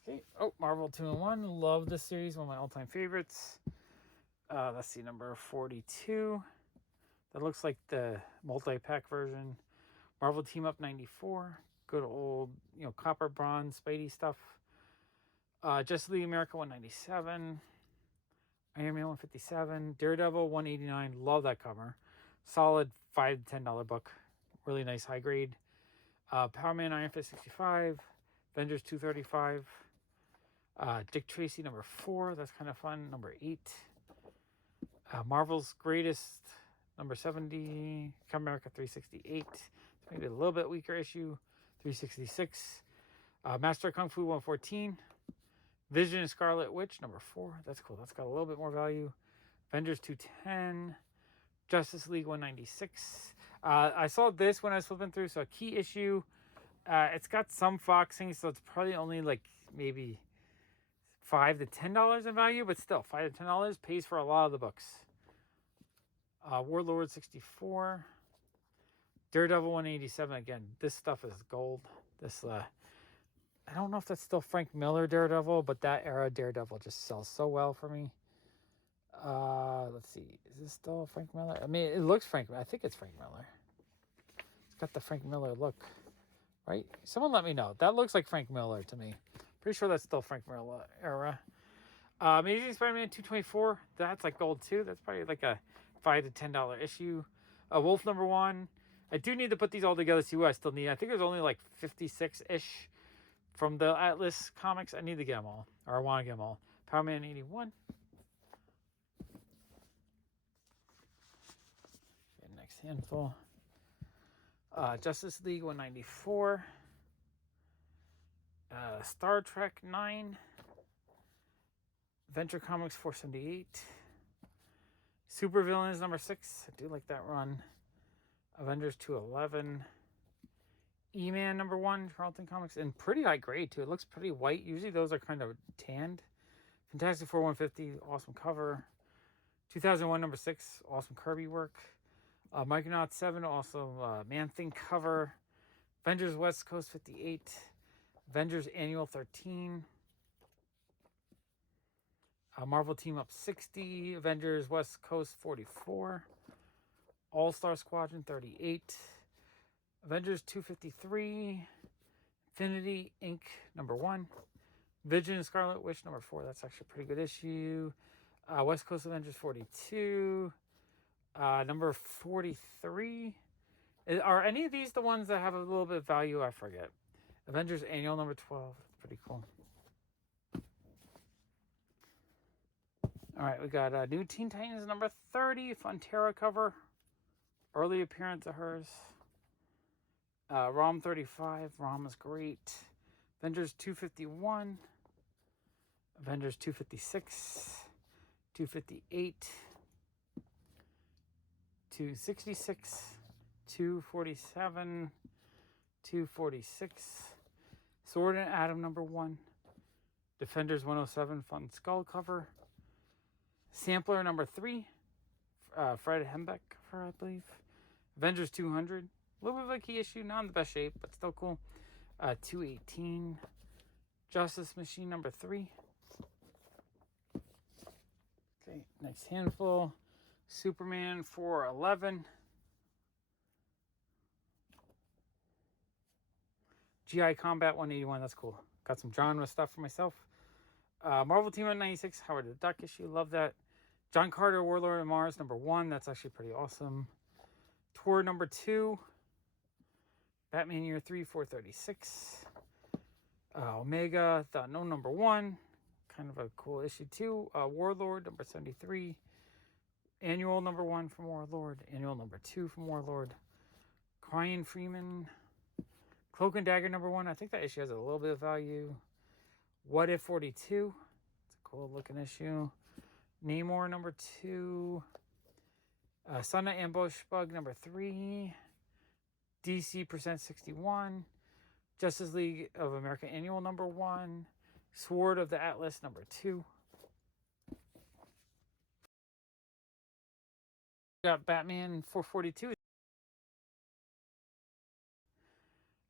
Okay. Oh, Marvel 2-in-1. Love this series. One of my all-time favorites. Let's see, number 42. That looks like the multi-pack version. Marvel Team Up 94. Good old, copper, bronze, Spidey stuff. Justice League America 197. Iron Man 157. Daredevil 189. Love that cover. Solid $5 to $10 book. Really nice high grade. Power Man Iron Fist 65. Avengers 235. Dick Tracy number 4. That's kind of fun. Number 8. Marvel's Greatest number 70. Captain America 368. It's maybe a little bit weaker issue. 366. Master Kung Fu 114. Vision and Scarlet Witch number 4. That's cool. That's got a little bit more value. Avengers 210. Justice League 196. I saw this when I was flipping through. So a key issue. It's got some foxing, so it's probably only like maybe $5 to $10 in value, but still $5 to $10 pays for a lot of the books. Warlord 64. Daredevil 187. Again, this stuff is gold. This I don't know if that's still Frank Miller Daredevil, but that era Daredevil just sells so well for me. Let's see. Is this still Frank Miller? I mean, it looks Frank. I think it's Frank Miller. It's got the Frank Miller look, right? Someone let me know. That looks like Frank Miller to me. Pretty sure that's still Frank Miller era. Amazing Spider-Man 224. That's like gold too. That's probably like a $5 to $10 issue. Wolf number 1. I do need to put these all together, see what I still need. I think there's only like 56-ish from the Atlas comics. I need to get them all. Or I want to get them all. Power Man 81. Okay, next handful. Justice League 194. Star Trek 9. Adventure Comics 478. Supervillains number 6. I do like that run. Avengers 211. E-Man number 1, Charlton Comics, and pretty high grade too. It looks pretty white. Usually those are kind of tanned. Fantastic Four 150, awesome cover. 2001 number 6, awesome Kirby work. Micronauts 7, also Man-Thing cover. Avengers West Coast 58. Avengers Annual 13. Marvel Team Up 60. Avengers West Coast 44. All-Star Squadron 38. Avengers 253. Infinity Inc. number 1. Vision and Scarlet Witch number 4. That's actually a pretty good issue. West Coast Avengers 42. Number 43. Are any of these the ones that have a little bit of value? I forget. Avengers Annual number 12. That's pretty cool. All right, we got New Teen Titans number 30. Fonterra cover. Early appearance of hers. ROM 35. ROM is great. Avengers 251. Avengers 256. 258. 266. 247. 246. Sword and Atom number 1. Defenders 107. Fun skull cover. Sampler number 3. Fred Hembeck cover, I believe. Avengers 200. A little bit of a key issue. Not in the best shape, but still cool. 218. Justice Machine number 3. Okay, next handful. Superman 411. GI Combat 181. That's cool. Got some genre stuff for myself. Marvel Team 96. Howard the Duck issue. Love that. John Carter, Warlord of Mars, #1. That's actually pretty awesome. Tour #2. Batman Year 3, 436. Omega, The Unknown #1. Kind of a cool issue too. Warlord #73. Annual #1 from Warlord. Annual #2 from Warlord. Crying Freeman. Cloak and Dagger #1. I think that issue has a little bit of value. What If 42. It's a cool looking issue. Namor #2. Sun Ambush Bug #3. DC Percent 61. Justice League of America Annual #1. Sword of the Atlas #2. Got Batman 442.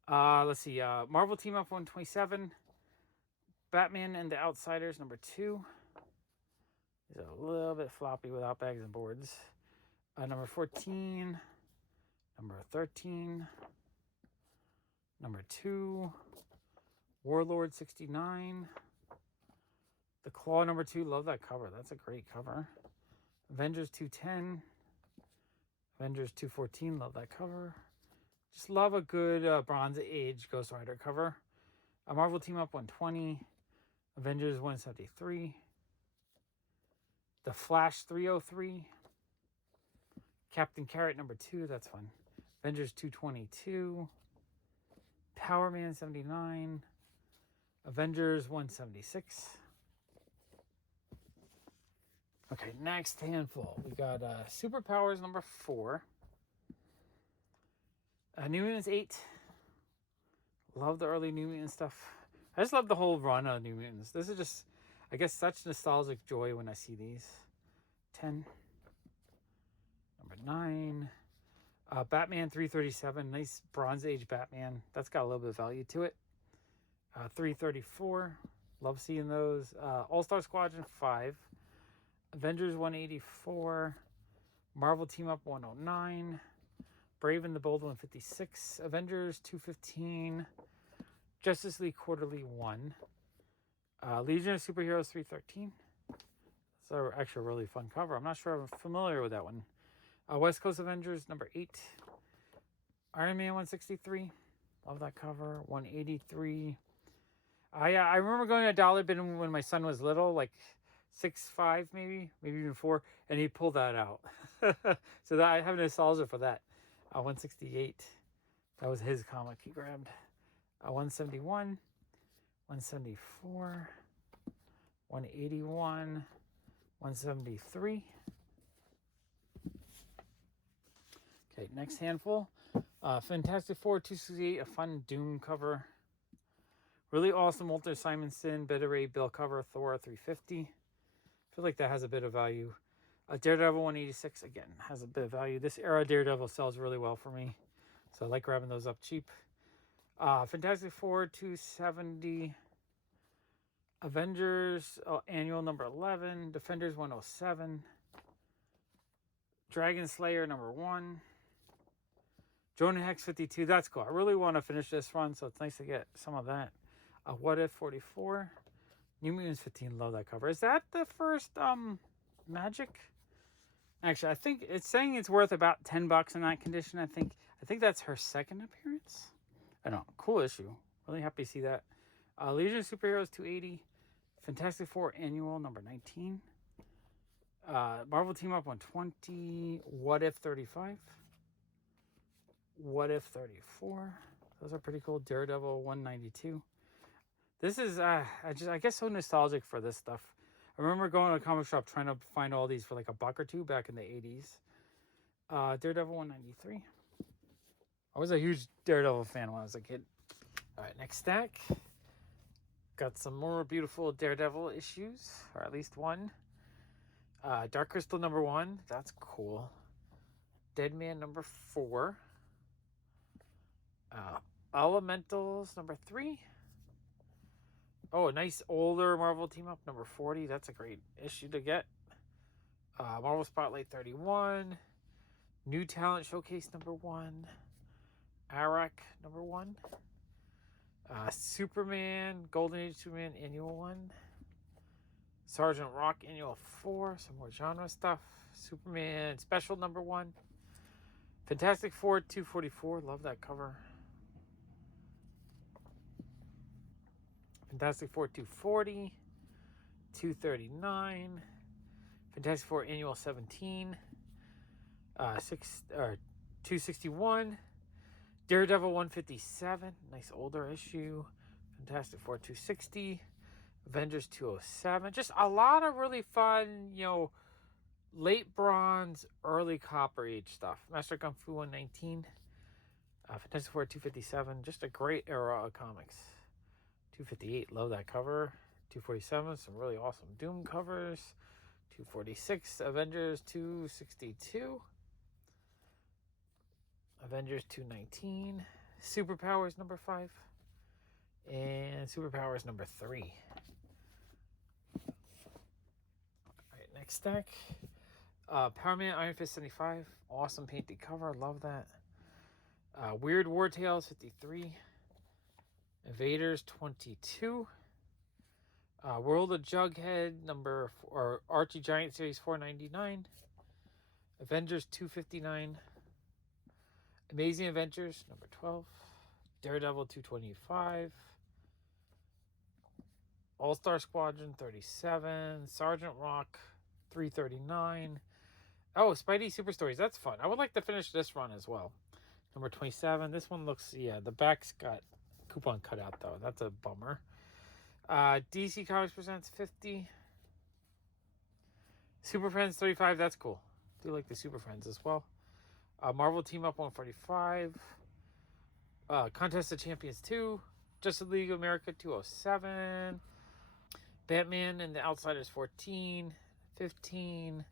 Let's see. Marvel Team Up 127. Batman and the Outsiders #2. Is a little bit floppy without bags and boards. #14. #13. #2. Warlord 69. The Claw #2. Love that cover. That's a great cover. Avengers 210. Avengers 214. Love that cover. Just love a good Bronze Age Ghost Rider cover. A Marvel Team Up 120. Avengers 173. The Flash 303. Captain Carrot #2. That's fun. Avengers 222. Power Man 79. Avengers 176. Okay, next handful. We got Superpowers #4. New Mutants 8. Love the early New Mutants stuff. I just love the whole run of New Mutants. This is just, I guess, such nostalgic joy when I see these. 10. #9. Batman 337. Nice Bronze Age Batman. That's got a little bit of value to it. 334. Love seeing those. All-Star Squadron 5. Avengers 184. Marvel Team Up 109. Brave and the Bold 156. Avengers 215. Justice League Quarterly 1. Legion of Superheroes 313. It's actually a really fun cover. I'm not sure I'm familiar with that one. West Coast Avengers #8. Iron Man 163. Love that cover. 183. I remember going to a dollar bin when my son was little, like 6'5", maybe even 4, and he pulled that out. So that I have nostalgia for that. 168. That was his comic he grabbed. 171. 174. 181. 173. Okay, next handful. Fantastic Four 268, a fun Doom cover. Really awesome Walter Simonson, Beta Ray Bill cover, Thor 350. I feel like that has a bit of value. Daredevil 186, again, has a bit of value. This era Daredevil sells really well for me, so I like grabbing those up cheap. Fantastic Four 270. Avengers Annual #11. Defenders 107. Dragon Slayer #1. Jonah Hex 52. That's cool. I really want to finish this run, so it's nice to get some of that. What If 44. New Mutants 15. Love that cover. Is that the first Magic? Actually, I think it's saying it's worth about $10 in that condition. I think that's her second appearance. I don't know. Cool issue. Really happy to see that. Legion of Superheroes 280. Fantastic Four Annual #19. Marvel Team Up 120. What If 35. What If 34. Those are pretty cool. Daredevil 192. This is, I guess, so nostalgic for this stuff. I remember going to a comic shop trying to find all these for like $1 or $2 back in the 80s. Daredevil 193. I was a huge Daredevil fan when I was a kid. All right, next stack. Got some more beautiful Daredevil issues, or at least one. Dark Crystal #1. That's cool. Deadman #4. Elementals #3. Oh, a nice older Marvel Team Up #40. That's a great issue to get. Marvel Spotlight 31. New Talent Showcase number 1. Arak number 1. Superman, Golden Age Superman Annual 1. Sergeant Rock Annual 4. Some more genre stuff. Superman Special number 1. Fantastic Four 244. Love that cover. Fantastic Four 240. 239. Fantastic Four Annual 17. 261. Daredevil 157. Nice older issue. Fantastic Four 260. Avengers 207. Just a lot of really fun, late bronze, early copper age stuff. Master Kung Fu 119. Fantastic Four 257. Just a great era of comics. 258. Love that cover. 247. Some really awesome Doom covers. 246. Avengers 262. Avengers 219. Superpowers number 5. And Superpowers number 3. Alright, next stack. Power Man Iron Fist 75. Awesome painted cover. Love that. Weird War Tales 53. Invaders 22. World of Jughead or Archie Giant Series 499. Avengers 259. Amazing Adventures number 12. Daredevil 225. All-Star Squadron 37. Sergeant Rock 339. Oh, Spidey Super Stories. That's fun. I would like to finish this run as well. Number 27. This one looks, the back's got coupon cut out though. That's a bummer. DC Comics Presents 50. Super Friends 35. That's cool. Do like the Super Friends as well. Marvel Team Up 145. Contest of Champions 2. Justice League of America 207. Batman and the Outsiders 14. 15.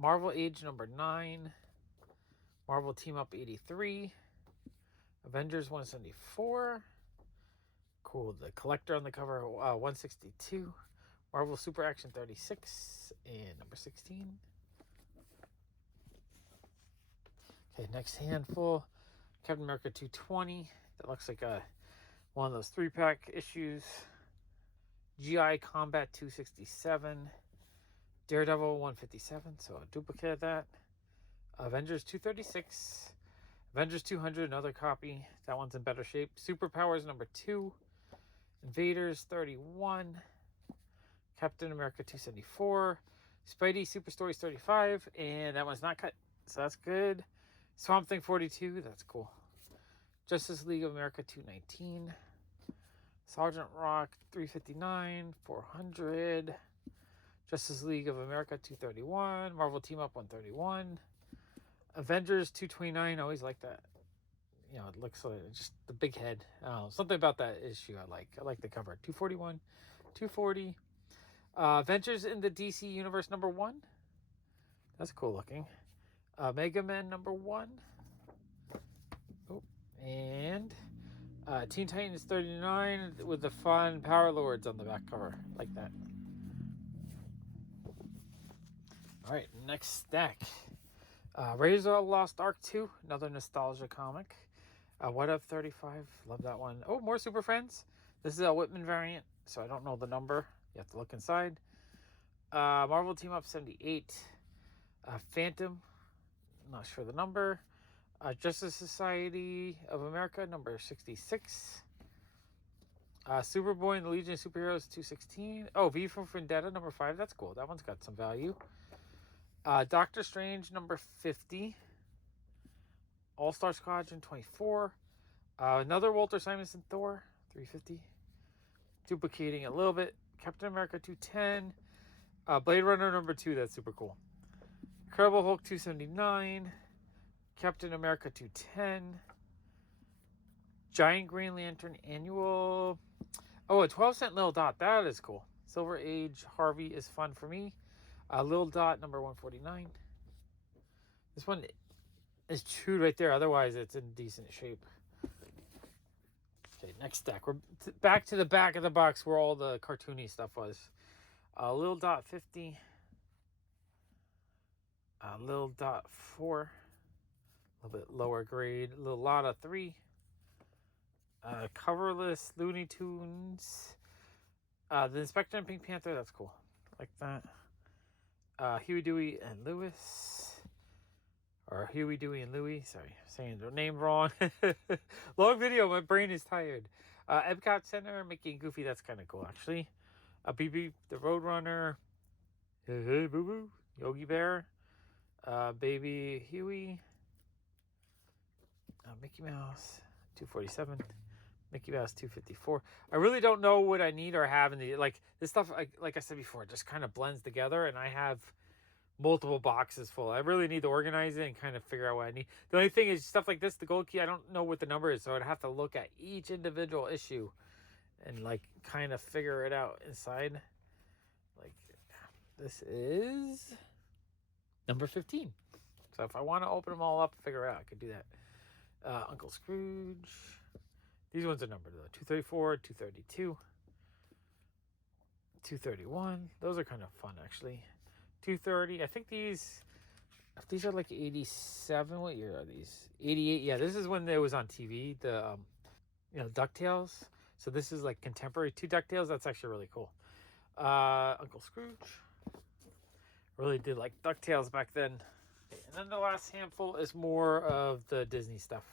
Marvel Age number 9. Marvel Team Up 83. Avengers 174. Cool. The Collector on the cover 162. Marvel Super Action 36. And number 16. Okay, next handful. Captain America 220. That looks like one of those 3-pack issues. GI Combat 267. Daredevil 157, so a duplicate of that. Avengers 236. Avengers 200, another copy. That one's in better shape. Superpowers number 2. Invaders 31. Captain America 274. Spidey Super Stories 35. And that one's not cut, so that's good. Swamp Thing 42, that's cool. Justice League of America 219. Sergeant Rock 359. 400. Justice League of America 231. Marvel Team Up 131. Avengers 229. I always like that. It looks like just the big head. Something about that issue I like. I like the cover. 241. 240. Adventures in the DC Universe number 1. That's cool looking. Mega Man number 1. Oh, and Teen Titans 39 with the fun Power Lords on the back cover. Like that. Alright, next stack. Raiders of the Lost Ark 2. Another nostalgia comic. What Up 35. Love that one. Oh, more Super Friends. This is a Whitman variant, so I don't know the number. You have to look inside. Marvel Team Up 78. Phantom. Not sure the number. Justice Society of America number 66. Superboy and the Legion of Superheroes 216. Oh, V for Vendetta number 5. That's cool. That one's got some value. Doctor Strange number 50. All-Star Squadron 24. Another Walter Simonson Thor 350. Duplicating a little bit. Captain America 210. Blade Runner number 2. That's super cool. Incredible Hulk 279. Captain America 210. Giant Green Lantern Annual. Oh, a 12-cent Lil Dot. That is cool. Silver Age Harvey is fun for me. Lil Dot number 149. This one is chewed right there. Otherwise, it's in decent shape. Okay, next stack. We're back to the back of the box where all the cartoony stuff was. Lil Dot 50. Little Dot 4, a little bit lower grade. Little Lotta 3, coverless Looney Tunes. The Inspector and Pink Panther, that's cool. Like that. Huey, Dewey, and Lewis. Or Huey, Dewey, and Louie. Sorry, saying their name wrong. Long video, my brain is tired. Epcot Center, Mickey and Goofy, that's kind of cool, actually. BB the Roadrunner. Hey, boo boo. Yogi Bear. Baby Huey. Mickey Mouse, 247. Mickey Mouse 254. I really don't know what I need or have in the like this stuff. Like I said before, it just kind of blends together, and I have multiple boxes full. I really need to organize it and kind of figure out what I need. The only thing is stuff like this, the gold key. I don't know what the number is, so I'd have to look at each individual issue and like kind of figure it out inside. Like this is number 15. So if I want to open them all up and figure it out, I could do that. Uncle Scrooge. These ones are numbered though. 234, 232, 231. Those are kind of fun actually. 230. I think these are like 87. What year are these? 88. Yeah, this is when it was on TV. The DuckTales. So this is like contemporary to DuckTales. That's actually really cool. Uncle Scrooge. Really did like DuckTales back then. And then the last handful is more of the Disney stuff.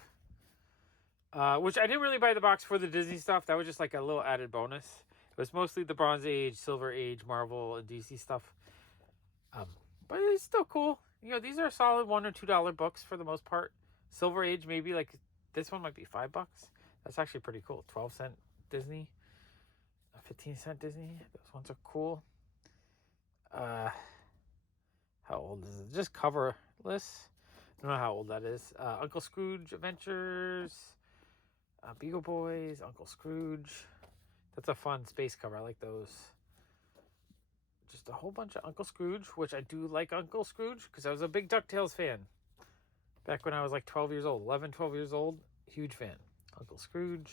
Which I didn't really buy the box for the Disney stuff. That was just like a little added bonus. It was mostly the Bronze Age, Silver Age, Marvel, and DC stuff. But it's still cool. These are solid $1 or $2 books for the most part. Silver Age, maybe like this one might be $5. That's actually pretty cool. 12-cent Disney, 15-cent Disney. Those ones are cool. How old is it? Just coverless. I don't know how old that is. Uncle Scrooge Adventures. Beagle Boys, Uncle Scrooge. That's a fun space cover. I like those. Just a whole bunch of Uncle Scrooge, which I do like Uncle Scrooge because I was a big DuckTales fan. Back when I was like 12 years old. 11, 12 years old. Huge fan. Uncle Scrooge.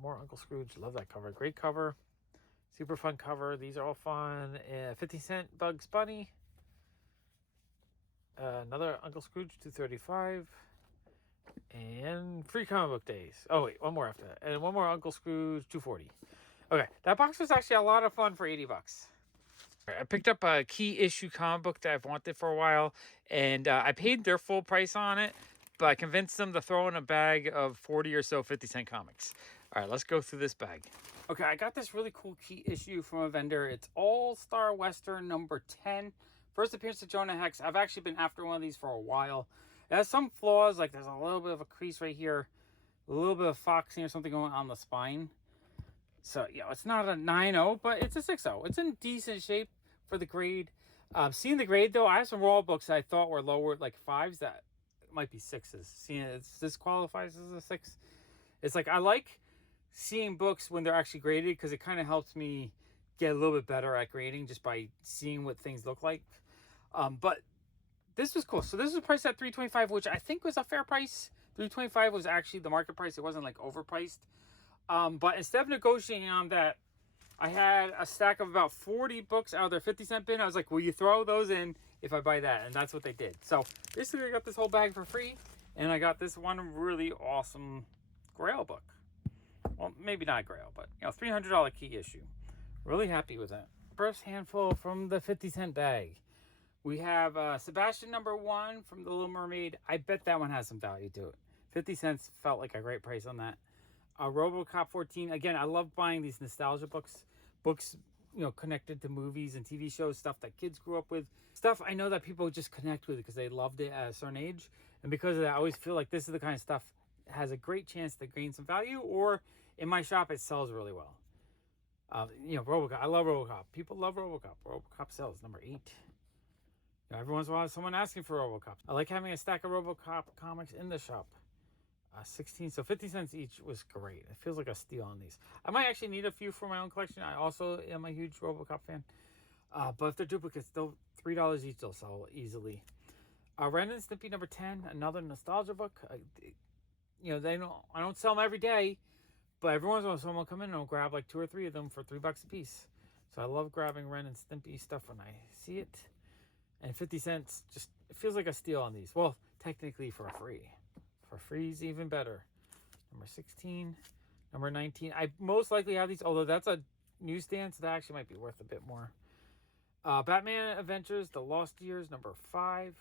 More Uncle Scrooge. Love that cover. Great cover. Super fun cover. These are all fun. 50-cent Bugs Bunny. Another Uncle Scrooge, 235. And free comic book days. Oh, wait, one more after that. And one more Uncle Scrooge, 240. Okay, that box was actually a lot of fun for $80. Right, I picked up a key issue comic book that I've wanted for a while, and I paid their full price on it, but I convinced them to throw in a bag of 40 or so 50-cent comics. All right, let's go through this bag. Okay, I got this really cool key issue from a vendor. It's All-Star Western number 10. First appearance of Jonah Hex. I've actually been after one of these for a while. It has some flaws, like there's a little bit of a crease right here, a little bit of foxing or something going on the spine. So, it's not a 9.0, but it's a 6.0. It's in decent shape for the grade. Seeing the grade, though, I have some raw books that I thought were lower, like 5s that might be 6s. Seeing this qualifies as a 6. It's like, I like seeing books when they're actually graded because it kind of helps me get a little bit better at grading just by seeing what things look like. But this was cool. So this was priced at $325, which I think was a fair price. $325 was actually the market price. It wasn't like overpriced. But instead of negotiating on that, I had a stack of about 40 books out of their 50-cent bin. I was like, will you throw those in if I buy that? And that's what they did. So basically I got this whole bag for free. And I got this one really awesome Grail book. Well, maybe not Grail, but $300 key issue. Really happy with that. First handful from the 50-cent bag. We have Sebastian number 1 from The Little Mermaid. I bet that one has some value to it. 50 cents felt like a great price on that. RoboCop 14. Again, I love buying these nostalgia books. Books, connected to movies and TV shows, stuff that kids grew up with. Stuff I know that people just connect with because they loved it at a certain age. And because of that, I always feel like this is the kind of stuff that has a great chance to gain some value. Or in my shop, it sells really well. RoboCop. I love RoboCop. People love RoboCop. RoboCop sells. Number 8. Every once in a while, someone asking for RoboCop. I like having a stack of RoboCop comics in the shop. 16, so 50 cents each was great. It feels like a steal on these. I might actually need a few for my own collection. I also am a huge RoboCop fan. But if they're duplicates, they'll $3 each. They'll sell easily. Ren and Stimpy number 10, another nostalgia book. I don't sell them every day, but every once in a while, someone will come in and I'll grab like 2 or 3 of them for $3 a piece. So I love grabbing Ren and Stimpy stuff when I see it. And 50 cents, just, it feels like a steal on these. Well, technically for free. For free is even better. Number 16. Number 19. I most likely have these, although that's a newsstand, so that actually might be worth a bit more. Batman Adventures, The Lost Years, number 5.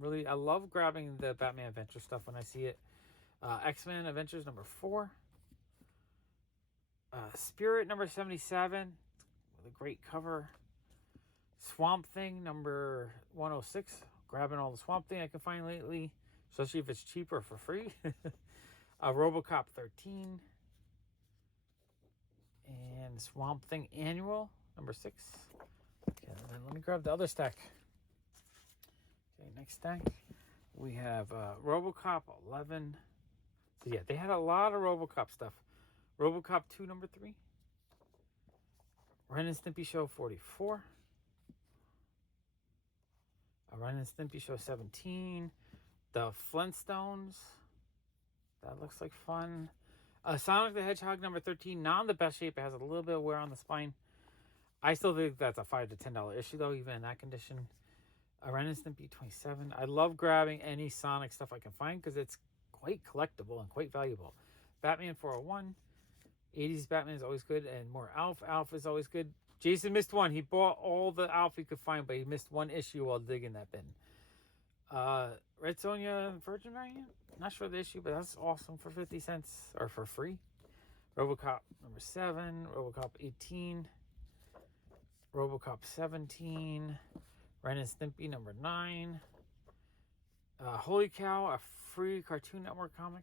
Really, I love grabbing the Batman Adventure stuff when I see it. X-Men Adventures, number 4. Spirit, number 77, with a great cover. Swamp Thing, number 106. Grabbing all the Swamp Thing I can find lately, especially if it's cheap or for free. RoboCop 13. And Swamp Thing Annual, number 6. Okay, and then let me grab the other stack. Okay, next stack. We have RoboCop 11. So yeah, they had a lot of RoboCop stuff. RoboCop 2, number 3. Ren and Stimpy Show 44. Ren and Stimpy Show 17. The Flintstones. That looks like fun. Sonic the Hedgehog number 13. Not in the best shape. It has a little bit of wear on the spine. I still think that's a $5 to $10 issue, though, even in that condition. Ren and Stimpy 27. I love grabbing any Sonic stuff I can find because it's quite collectible and quite valuable. Batman 401. 80s Batman is always good. And more Alf. Alf is always good. Jason missed one. He bought all the Alf he could find, but he missed one issue while digging that bin. Red Sonja Virgin variant. Not sure the issue, but that's awesome for 50 cents or for free. RoboCop number 7. RoboCop 18. RoboCop 17. Ren and Stimpy number 9. Holy Cow, a free Cartoon Network comic.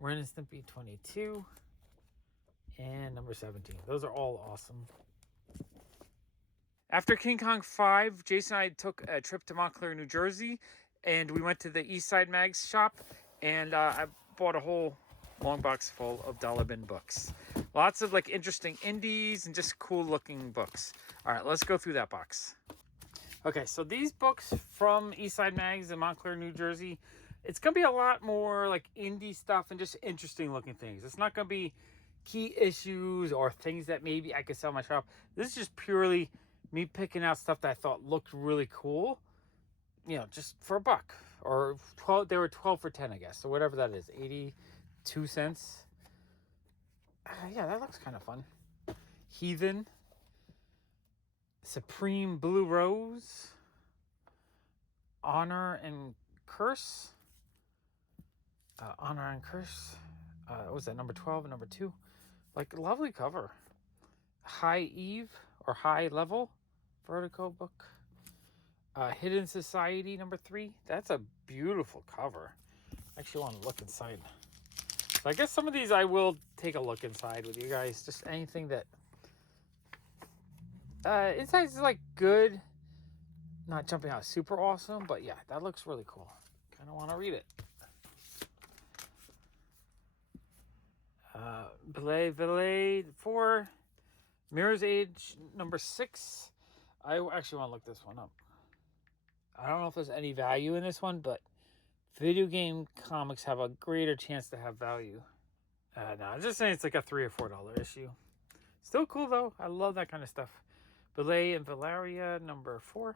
Ren and Stimpy 22. And number 17. Those are all awesome. After KingKon 5, Jason and I took a trip to Montclair, New Jersey, and we went to the East Side Mags shop, and I bought a whole long box full of dollar bin books. Lots of like interesting indies and just cool looking books. All right, let's go through that box. Okay, so these books from East Side Mags in Montclair, New Jersey, it's going to be a lot more like indie stuff and just interesting looking things. It's not going to be key issues or things that maybe I could sell in my shop. This is just purely me picking out stuff that I thought looked really cool, you know, just for $1 or 12. They were 12 for 10, I guess. So whatever that is, 82 cents. Yeah, that looks kind of fun. Heathen. Supreme Blue Rose. Honor and Curse. Honor and Curse. What was that, number 12 and number 2? Like, lovely cover. High Eve or High Level Vertigo book. Hidden Society number 3. That's a beautiful cover. I actually want to look inside. So I guess some of these I will take a look inside with you guys. Just anything that inside is like good. Not jumping out super awesome, but yeah, that looks really cool. Kind of want to read it. Belay 4. Mirror's Edge number 6. I actually want to look this one up. I don't know if there's any value in this one, but video game comics have a greater chance to have value. No, I'm just saying it's like a $3 or $4 issue. Still cool though. I love that kind of stuff. Belay and Valeria number 4.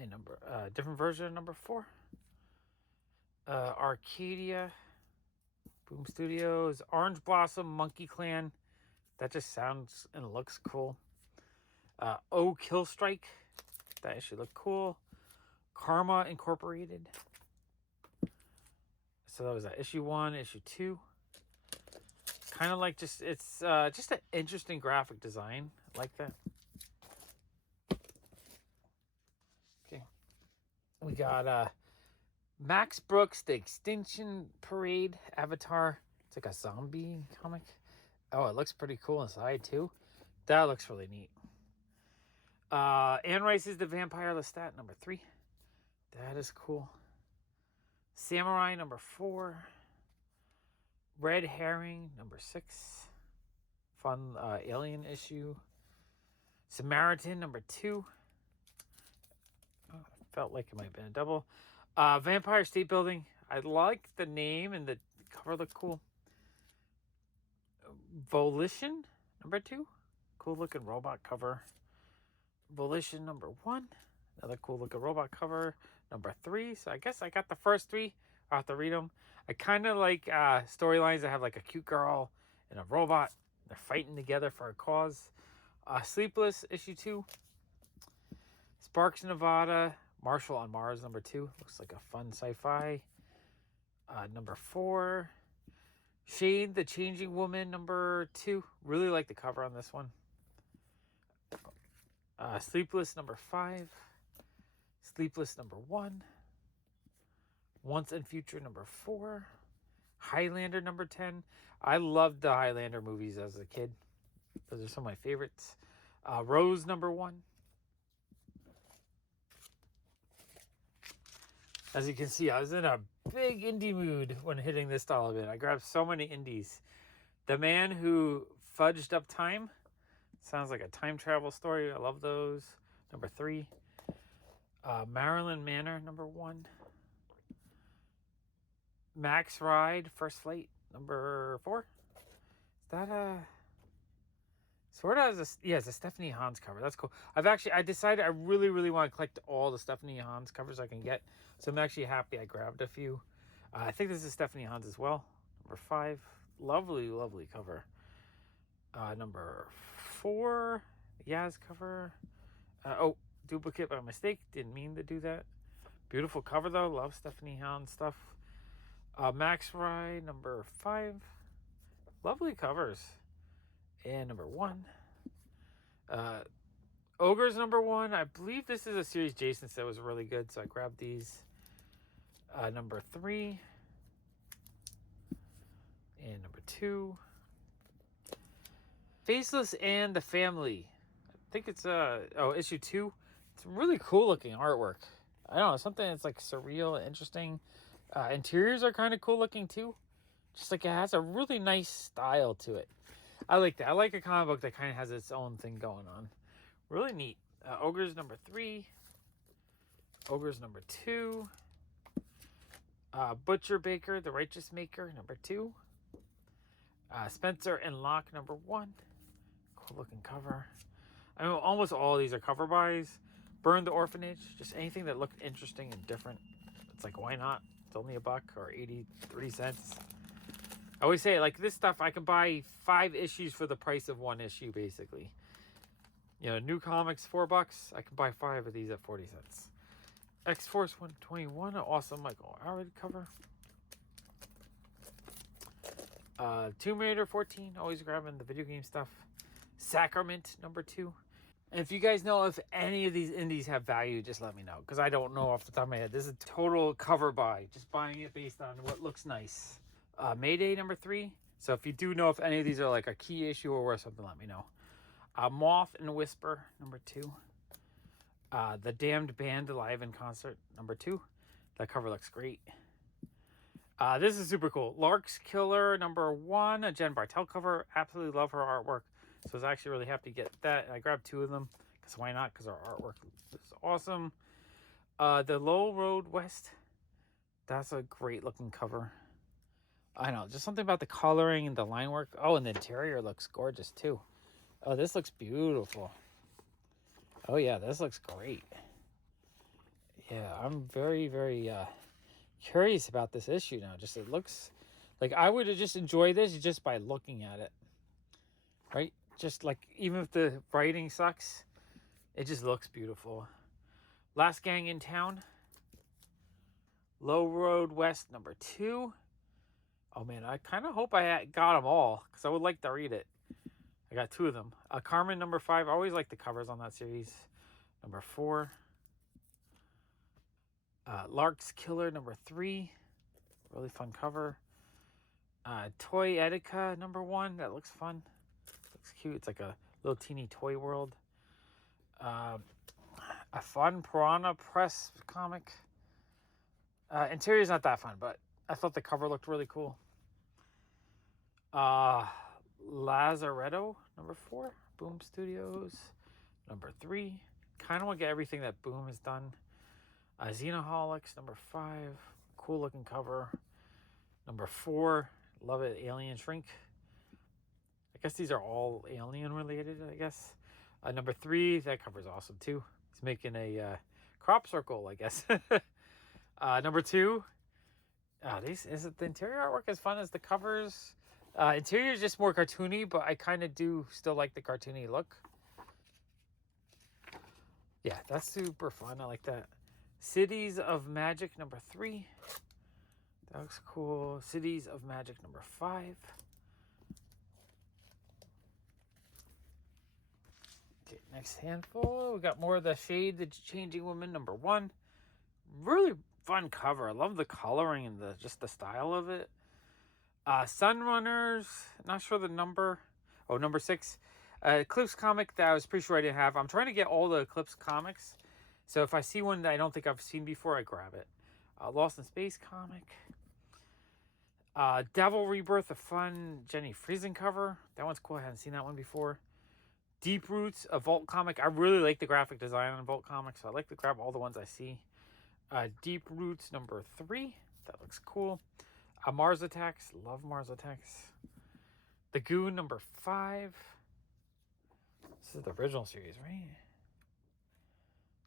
And number different version of number 4. Arcadia. Boom Studios. Orange Blossom Monkey Clan. That just sounds and looks cool. Oh Kill Strike. That issue looked cool. Karma Incorporated. So that was issue 1, issue 2. Kind of like just, it's just an interesting graphic design. I like that. Okay. We got Max Brooks, The Extinction Parade Avatar. It's like a zombie comic. Oh, it looks pretty cool inside too. That looks really neat. Anne Rice's The Vampire Lestat number 3. That is cool. Samurai number 4. Red Herring number 6. Fun alien issue. Samaritan number 2. Oh, felt like it might have been a double. Vampire State Building. I like the name and the cover looked cool. Volition number 2. Cool looking robot cover. Volition number 1. Another cool looking robot cover. Number 3. So I guess I got the first 3. I'll have to read them. I kind of like storylines that have like a cute girl and a robot. They're fighting together for a cause. Sleepless issue 2. Sparks Nevada. Marshall on Mars number 2. Looks like a fun sci-fi. Number 4. Shade the Changing Woman number 2. Really like the cover on this one. Sleepless number 5. Sleepless number 1. Once and Future number 4. Highlander number 10. I loved the Highlander movies as a kid. Those are some of my favorites. Rose number 1. As you can see, I was in a big indie mood when hitting this style of it. I grabbed so many indies. The Man Who Fudged Up Time. Sounds like a time travel story. I love those. Number 3. Maryland Manor, number 1. Max Ride, First Flight, number 4. Is that a... Sort of has a... Yeah, it's a Stephanie Hans cover. That's cool. I decided I really, really want to collect all the Stephanie Hans covers I can get. So I'm actually happy I grabbed a few. I think this is Stephanie Hans as well. Number 5. Lovely, lovely cover. Number 4. Yaz cover. Duplicate by mistake. Didn't mean to do that. Beautiful cover though. Love Stephanie Hans stuff. Max Ride, number 5. Lovely covers. And number 1. Ogres, number 1. I believe this is a series Jason said was really good, so I grabbed these. Number 3. And number 2. Faceless and the Family. I think it's issue 2. It's really cool looking artwork. I don't know, something that's like surreal and interesting. Interiors are kind of cool looking too. Just like it has a really nice style to it. I like that. I like a comic book that kind of has its own thing going on. Really neat. Ogres number 3. Ogres number 2. Butcher Baker, the Righteous Maker, number 2. Spencer and Locke, number 1. Cool looking cover. I mean, almost all of these are cover buys. Burn the Orphanage. Just anything that looked interesting and different. It's like, why not? It's only $1 or 30 cents. I always say, like, this stuff, I can buy 5 issues for the price of 1 issue, basically. You know, New Comics, $4. I can buy 5 of these at 40 cents. X-Force 121, an awesome Michael Allred cover. Tomb Raider 14, always grabbing the video game stuff. Sacrament, number 2. And if you guys know if any of these indies have value, just let me know. Because I don't know off the top of my head. This is a total cover buy. Just buying it based on what looks nice. Mayday, number 3. So if you do know if any of these are like a key issue or worth something, let me know. Moth and Whisper, number 2. The Damned Band live in concert, number 2. That cover looks great. This is super cool. Lark's Killer, number 1. A Jen Bartel cover. Absolutely love her artwork. So I was actually really happy to get that. And I grabbed 2 of them. Because why not? Because our artwork is awesome. The Low Road West. That's a great looking cover. I know. Just something about the coloring and the line work. Oh, and the interior looks gorgeous too. Oh, this looks beautiful. Oh, yeah. This looks great. Yeah, I'm very, very curious about this issue now. Just it looks like I would have just enjoyed this just by looking at it. Right? Just like, even if the writing sucks, it just looks beautiful. Last Gang in Town. Low Road West, number 2. Oh, man, I kind of hope I got them all, because I would like to read it. I got 2 of them. Carmen, number 5. I always like the covers on that series. Number 4. Lark's Killer, number 3. Really fun cover. Toy Etika, number 1. That looks fun. Looks cute. It's like a little teeny toy world. A fun Piranha Press comic. Interior's not that fun, but I thought the cover looked really cool. Lazaretto, number 4. Boom Studios, number 3. Kind of want to get everything that Boom has done. Xenoholics, number 5. Cool looking cover. Number 4. Love it. Alien Shrink. I guess these are all alien related, I guess. Number 3, that cover is awesome too. He's making a crop circle, I guess. Number 2, the interior artwork as fun as the covers. Interior is just more cartoony, but I kind of do still like the cartoony look. Yeah, that's super fun. I like that. Cities of Magic number 3. That looks cool. Cities of Magic number 5. Okay, next handful. We got more of the Shade, the Changing Woman number 1. Really fun cover. I love the coloring and just the style of it. Sunrunners. Not sure the number. Oh, number 6. Eclipse comic that I was pretty sure I didn't have. I'm trying to get all the Eclipse comics. So if I see one that I don't think I've seen before, I grab it. Lost in Space comic. Devil Rebirth, a fun Jenny Friesen cover. That one's cool. I haven't seen that one before. Deep Roots, a Vault comic. I really like the graphic design on Vault comics, so I like to grab all the ones I see. Deep Roots number 3. That looks cool. Mars Attacks. Love Mars Attacks. The Goon number 5. This is the original series, right?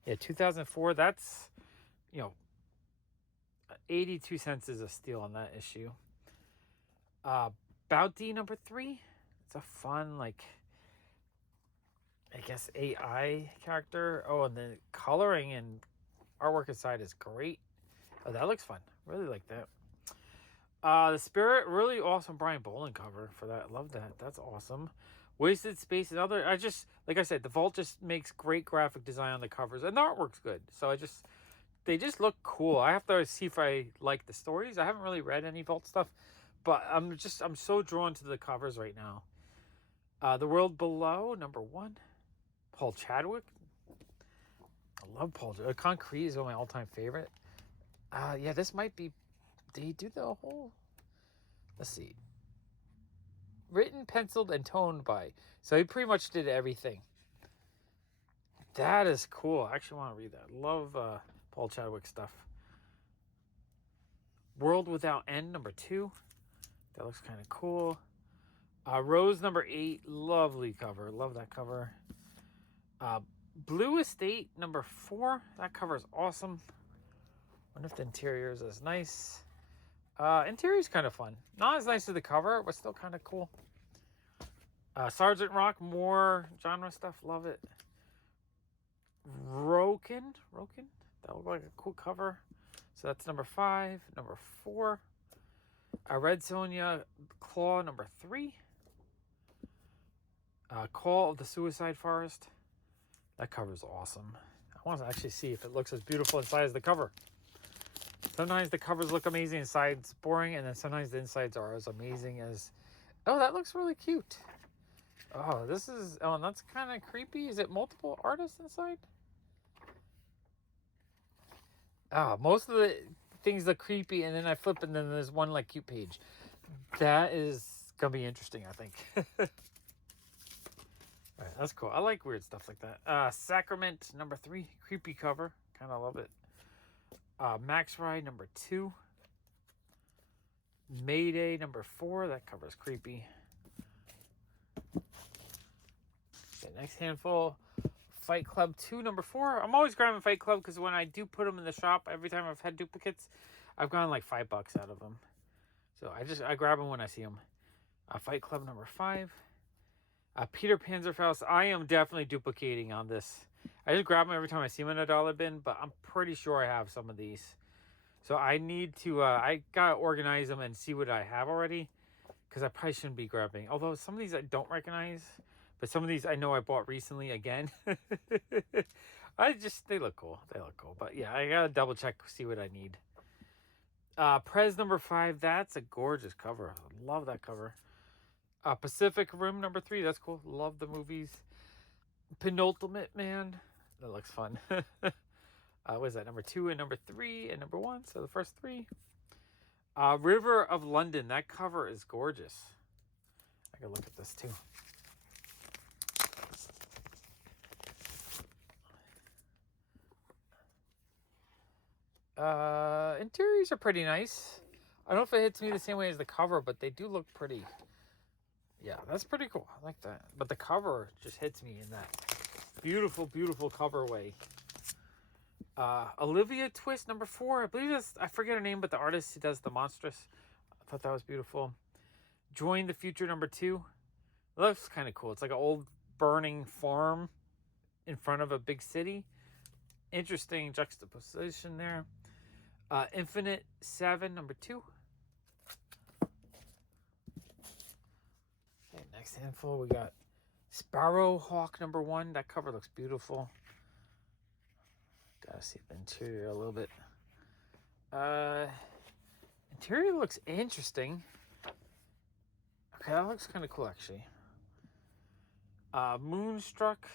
Yeah, 2004. That's, 82 cents is a steal on that issue. Bounty number 3. It's a fun, I guess, AI character. Oh, and the coloring and artwork inside is great. Oh, that looks fun. Really like that. The Spirit, really awesome Brian Boland cover for that. Love that. That's awesome. Wasted Space, another. Like I said, the Vault just makes great graphic design on the covers, and the artwork's good. So they just look cool. I have to see if I like the stories. I haven't really read any Vault stuff, but I'm so drawn to the covers right now. The World Below, number 1. Paul Chadwick. I love Paul Chadwick. Concrete is one of my all-time favorite. Yeah, this might be. Did he do the whole? Let's see. Written, penciled, and toned by. So he pretty much did everything. That is cool. I actually want to read that. Love Paul Chadwick stuff. World Without End, number 2. That looks kind of cool. Rose, number 8. Lovely cover. Love that cover. Blue Estate, number 4. That cover is awesome. Wonder if the interior is as nice. Interior is kind of fun. Not as nice as the cover, but still kind of cool. Sergeant Rock, more genre stuff. Love it. Roken. That looked like a cool cover. So that's number 5. Number 4. Red Sonja Claw, number 3. Call of the Suicide Forest. That cover is awesome. I want to actually see if it looks as beautiful inside as the cover. Sometimes the covers look amazing, inside it's boring, and then sometimes the insides are as amazing as... Oh, that looks really cute. Oh, and that's kind of creepy. Is it multiple artists inside? Most of the things look creepy, and then I flip, and then there's one, cute page. That is going to be interesting, I think. All right, that's cool. I like weird stuff like that. Sacrament, number 3. Creepy cover. Kind of love it. Max Ride, number 2. Mayday, number 4. That cover is creepy. Okay, next handful. Fight Club 2, number 4. I'm always grabbing Fight Club because when I do put them in the shop, every time I've had duplicates, I've gotten like $5 out of them. So I grab them when I see them. Fight Club number 5. Peter Panzerfaust. I am definitely duplicating on this. I just grab them every time I see them in a dollar bin, but I'm pretty sure I have some of these. So I need to, I gotta organize them and see what I have already, because I probably shouldn't be grabbing. Although some of these I don't recognize, but some of these I know I bought recently again. They look cool. But yeah, I gotta double check, see what I need. Prez number 5, that's a gorgeous cover. I love that cover. Pacific Rim number 3, that's cool. Love the movies. Penultimate Man, that looks fun. What is that? Number 2 and number 3 and number 1. So the first 3. River of London, that cover is gorgeous. I can look at this too. Interiors are pretty nice. I don't know if it hits me the same way as the cover, but they do look pretty. Yeah, that's pretty cool. I like that. But the cover just hits me in that. Beautiful, beautiful coverway. Olivia Twist number 4. I believe that's, I forget her name, but the artist who does the Monstrous. I thought that was beautiful. Join the Future number 2. It looks kind of cool. It's like an old burning farm in front of a big city. Interesting juxtaposition there. Infinite 7 number 2. Okay, next handful we got Sparrowhawk number 1. That cover looks beautiful. Gotta see the interior a little bit. Interior looks interesting. Okay, that looks kind of cool actually. Moonstruck.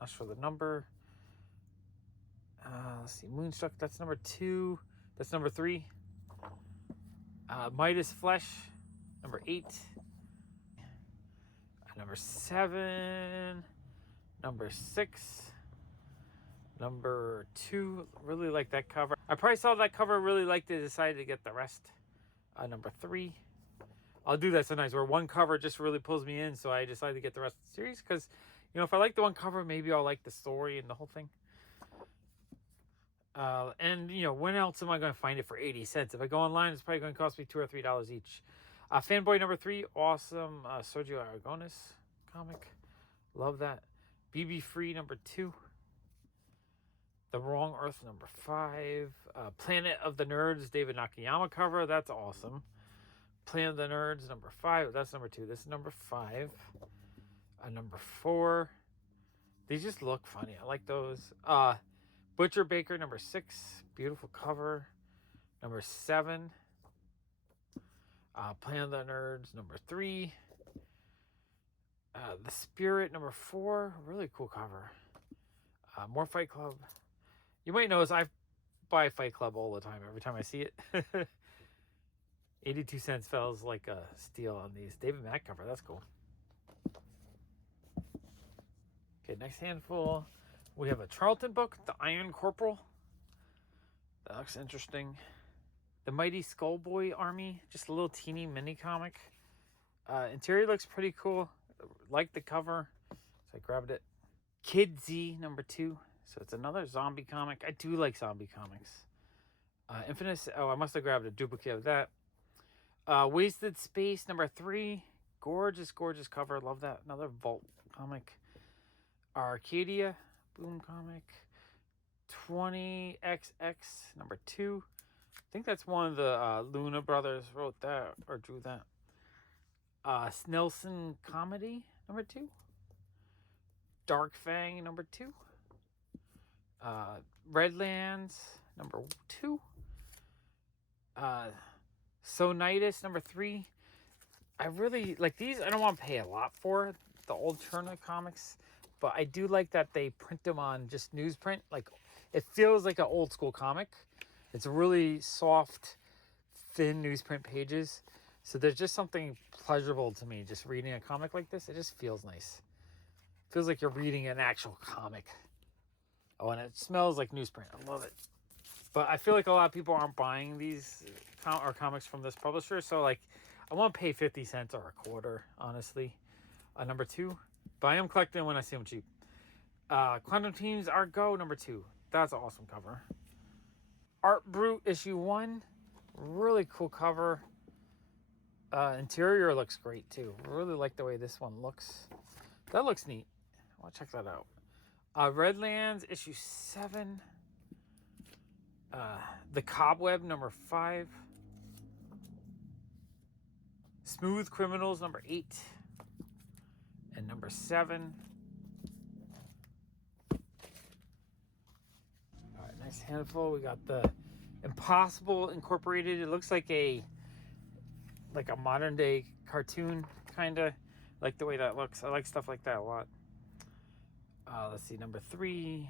Not sure the number. Let's see. Moonstruck, that's number 2. That's number 3. Midas Flesh, number 8. Number 7. Number 6. Number 2. Really like that cover. I probably saw that cover, really liked it, decided to get the rest. Number 3. I'll do that sometimes where one cover just really pulls me in, so I decided to get the rest of the series because, you know, if I like the one cover, maybe I'll like the story and the whole thing. And, you know, when else am I going to find it for 80 cents? If I go online, it's probably going to cost me $2 or $3 each. Fanboy number 3, awesome. Sergio Aragonis comic. Love that. BB Free number 2. The Wrong Earth number 5. Planet of the Nerds, David Nakayama cover. That's awesome. Planet of the Nerds number 5. That's number 2. This is number 5. Number 4. These just look funny. I like those. Butcher Baker number 6. Beautiful cover. Number 7. Planet of the Nerds number 3. The Spirit number 4. Really cool cover. More Fight Club. You might notice I buy Fight Club all the time. Every time I see it. 82 cents feels like a steal on these. David Mack cover. That's cool. Okay, next handful. We have a Charlton book, The Iron Corporal. That looks interesting. The Mighty Skullboy Army, just a little teeny mini comic. Interior looks pretty cool. Like the cover, so I grabbed it. Kid Z number 2. So it's another zombie comic. I do like zombie comics. Infinite. Oh, I must have grabbed a duplicate of that. Wasted Space number 3. Gorgeous, gorgeous cover. Love that. Another Vault comic. Arcadia Boom comic. 20XX number 2. I think that's one of the Luna brothers wrote that or drew that. Snelson Comedy number 2. Dark Fang number 2. Redlands number 2. Sonitis number 3. I really like these. I don't want to pay a lot for the old Turner comics, but I do like that they print them on just newsprint. Like, it feels like an old school comic. It's really soft, thin newsprint pages. So there's just something pleasurable to me just reading a comic like this. It just feels nice. It feels like you're reading an actual comic. Oh, and it smells like newsprint. I love it. But I feel like a lot of people aren't buying these comics from this publisher. So, like, I won't pay 50 cents or a quarter, honestly. Number 2. But I am collecting when I see them cheap. Quantum Teams Art Go number 2. That's an awesome cover. Art Brute issue 1. Really cool cover. Interior looks great too. Really like the way this one looks. That looks neat. I want to check that out. Redlands issue 7. The Cobweb number 5. Smooth Criminals number 8. And number 7. Alright, nice handful. We got the Impossible Incorporated. It looks like a modern day cartoon, kinda. Like the way that looks. I like stuff like that a lot. Let's see, number 3.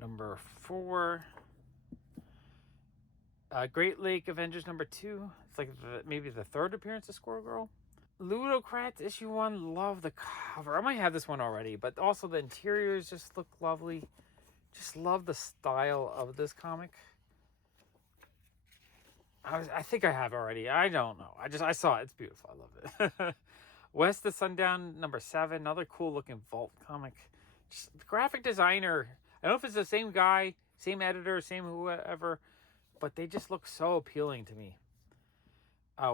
Number 4. Great Lake Avengers number 2. It's like maybe the 3rd appearance of Squirrel Girl. Ludocrats issue 1. Love the cover. I might have this one already, but also the interiors just look lovely. Just love the style of this comic. I think I have already. I don't know. I saw it. It's beautiful. I love it. West of Sundown, number 7. Another cool looking Vault comic. Just graphic designer. I don't know if it's the same guy, same editor, same whoever, but they just look so appealing to me.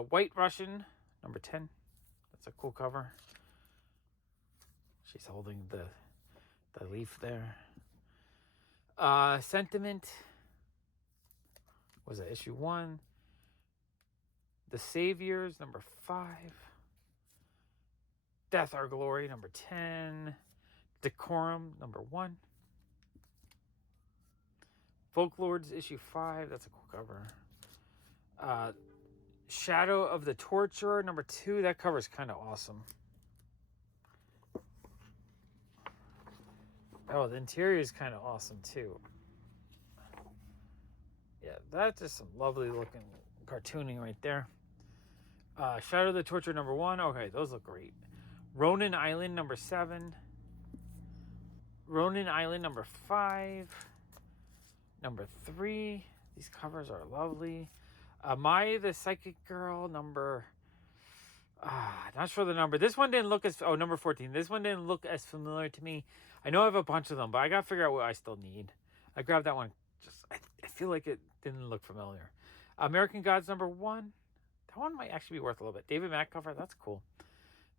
White Russian, number 10. That's a cool cover. She's holding the leaf there. Sentiment. Was it issue 1? The Saviors, number 5. Death Our Glory, number 10. Decorum, number 1. Folklords, issue 5. That's a cool cover. Shadow of the Torturer, number 2. That cover is kind of awesome. Oh, the interior is kind of awesome too. Yeah, that's just some lovely looking cartooning right there. Shadow of the Torturer, number 1. Okay, those look great. Ronin Island, number 7. Ronin Island, number 5. Number 3. These covers are lovely. Maya the Psychic Girl, number... not sure the number. This one didn't look as... Oh, number 14. This one didn't look as familiar to me. I know I have a bunch of them, but I got to figure out what I still need. I grabbed that one. I feel like it didn't look familiar. American Gods, number 1. That one might actually be worth a little bit. David Mack cover. That's cool.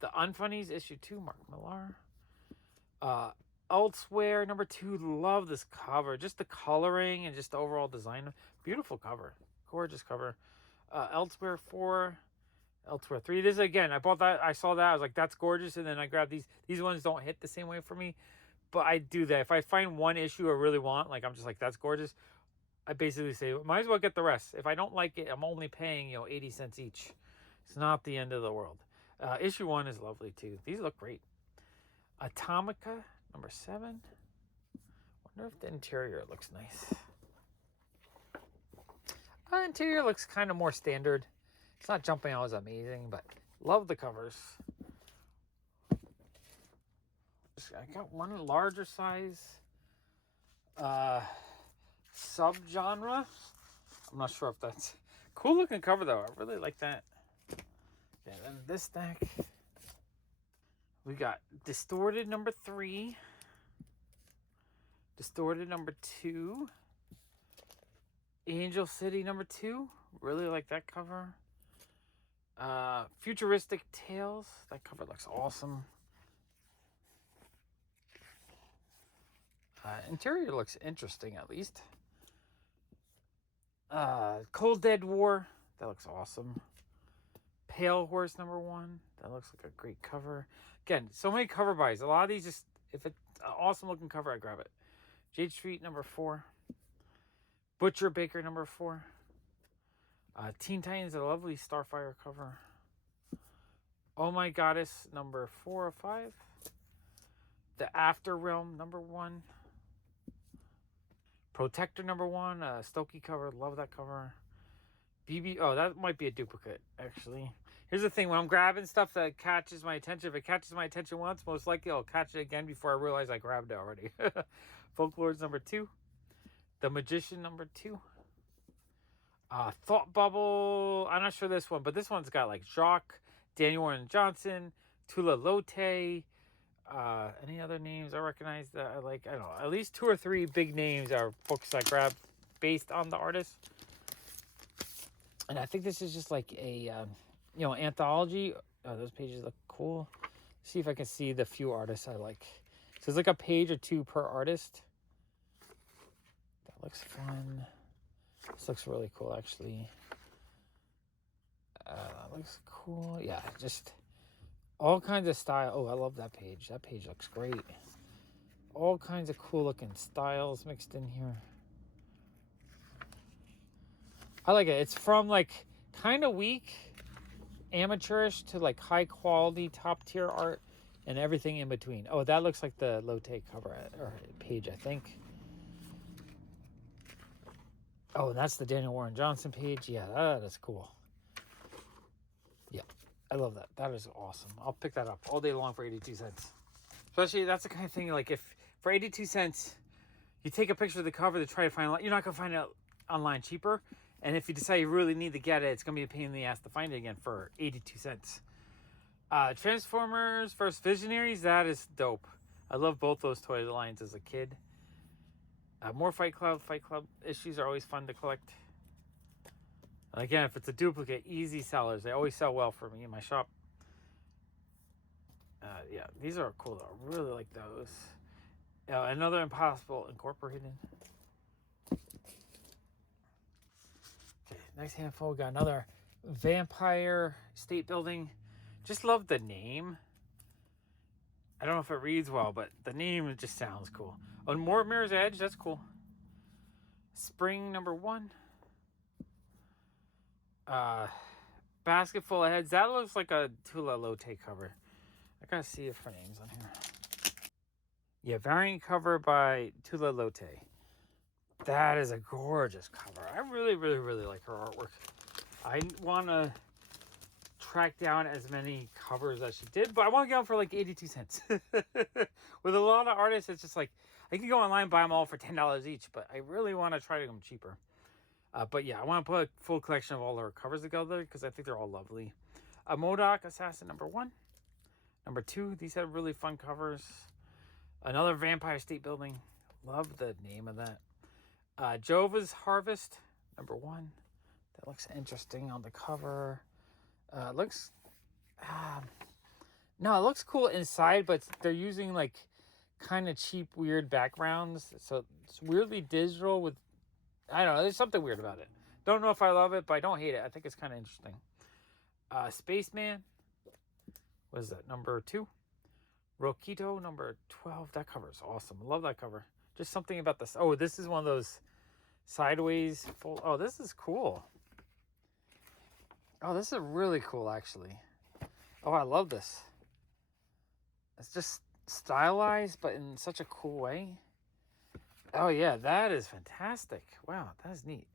The Unfunnies, issue 2. Mark Millar. Elsewhere, number 2. Love this cover. Just the coloring and just the overall design. Beautiful cover. Gorgeous cover. Elsewhere 4. Elsewhere 3. This again, I bought that. I saw that. I was like, that's gorgeous. And then I grabbed these. These ones don't hit the same way for me. But I do that. If I find one issue I really want, like I'm just like, that's gorgeous. I basically say, might as well get the rest. If I don't like it, I'm only paying, 80 cents each. It's not the end of the world. Issue 1 is lovely too. These look great. Atomica, number 7. Wonder if the interior looks nice. Interior looks kind of more standard. It's not jumping out as amazing, but love the covers. I got one larger size subgenre. I'm not sure if that's cool looking cover though. I really like that. Yeah, then this stack. We got Distorted number 3. Distorted number 2. Angel City number 2. Really like that cover. Futuristic Tales. That cover looks awesome. Interior looks interesting, at least. Cold Dead War. That looks awesome. Pale Horse number 1. That looks like a great cover. Again, so many cover buys. A lot of these just, if it's an awesome looking cover, I grab it. Jade Street number 4. Butcher Baker number 4. Teen Titans, a lovely Starfire cover. Oh My Goddess number 4 or 5. The After Realm number 1. Protector number 1. Stokey cover. Love that cover. BB. Oh, that might be a duplicate, actually. Here's the thing. When I'm grabbing stuff that catches my attention, if it catches my attention once, most likely I'll catch it again before I realize I grabbed it already. Folklords number 2. The Magician number 2. Thought Bubble. I'm not sure this one, but this one's got like Jacques, Daniel Warren Johnson, Tula Lote. Any other names I recognize that I like? I don't know. At least 2 or 3 big names are books I grabbed based on the artist. And I think this is just like a, anthology. Oh, those pages look cool. See if I can see the few artists I like. So it's like a page or 2 per artist. That looks fun. This looks really cool, actually. That looks cool. Yeah, just all kinds of style. Oh, I love that page. That page looks great. All kinds of cool looking styles mixed in here. I like it. It's from like kind of weak, amateurish to like high quality, top tier art and everything in between. Oh, that looks like the Lotte cover or page, I think. Oh, and that's the Daniel Warren Johnson page. Yeah, that is cool. Yeah, I love that. That is awesome. I'll pick that up all day long for 82 cents. Especially, that's the kind of thing, like, if for 82 cents, you take a picture of the cover to try to find it, you're not going to find it online cheaper. And if you decide you really need to get it, it's going to be a pain in the ass to find it again for 82 cents. Transformers vs. Visionaries. That is dope. I love both those toy lines as a kid. More Fight Club. Fight Club issues are always fun to collect. And again, if it's a duplicate, easy sellers. They always sell well for me in my shop. Yeah, these are cool though. I really like those. Another Impossible Incorporated. Okay, next handful. We got another Vampire State Building. Just love the name. I don't know if it reads well, but the name just sounds cool. Oh, more Mirror's Edge. That's cool. Spring #1. Basket full of heads. That looks like a Tula Lotte cover. I gotta see if her name's on here. Yeah, variant cover by Tula Lotte. That is a gorgeous cover. I really, really, really like her artwork. I want to track down as many covers as she did, but I want to get them for like 82 cents. With a lot of artists, it's just like, I can go online and buy them all for $10 each, but I really want to try to get them cheaper. But yeah, I want to put a full collection of all her covers together because I think they're all lovely. A MODOK Assassin #1. #2, these have really fun covers. Another Vampire State Building. Love the name of that. Jova's Harvest #1. That looks interesting on the cover. It looks... no, it looks cool inside, but they're using like kind of cheap, weird backgrounds. So it's weirdly digital with... I don't know, there's something weird about it. Don't know if I love it, but I don't hate it. I think it's kind of interesting. Spaceman. What is that? #2. Rokito #12. That cover is awesome. I love that cover. Just something about this. Oh, this is one of those sideways full. Oh, this is cool. Oh, this is really cool, actually. Oh, I love this. It's just stylized, but in such a cool way. Oh, yeah, that is fantastic. Wow, that is neat.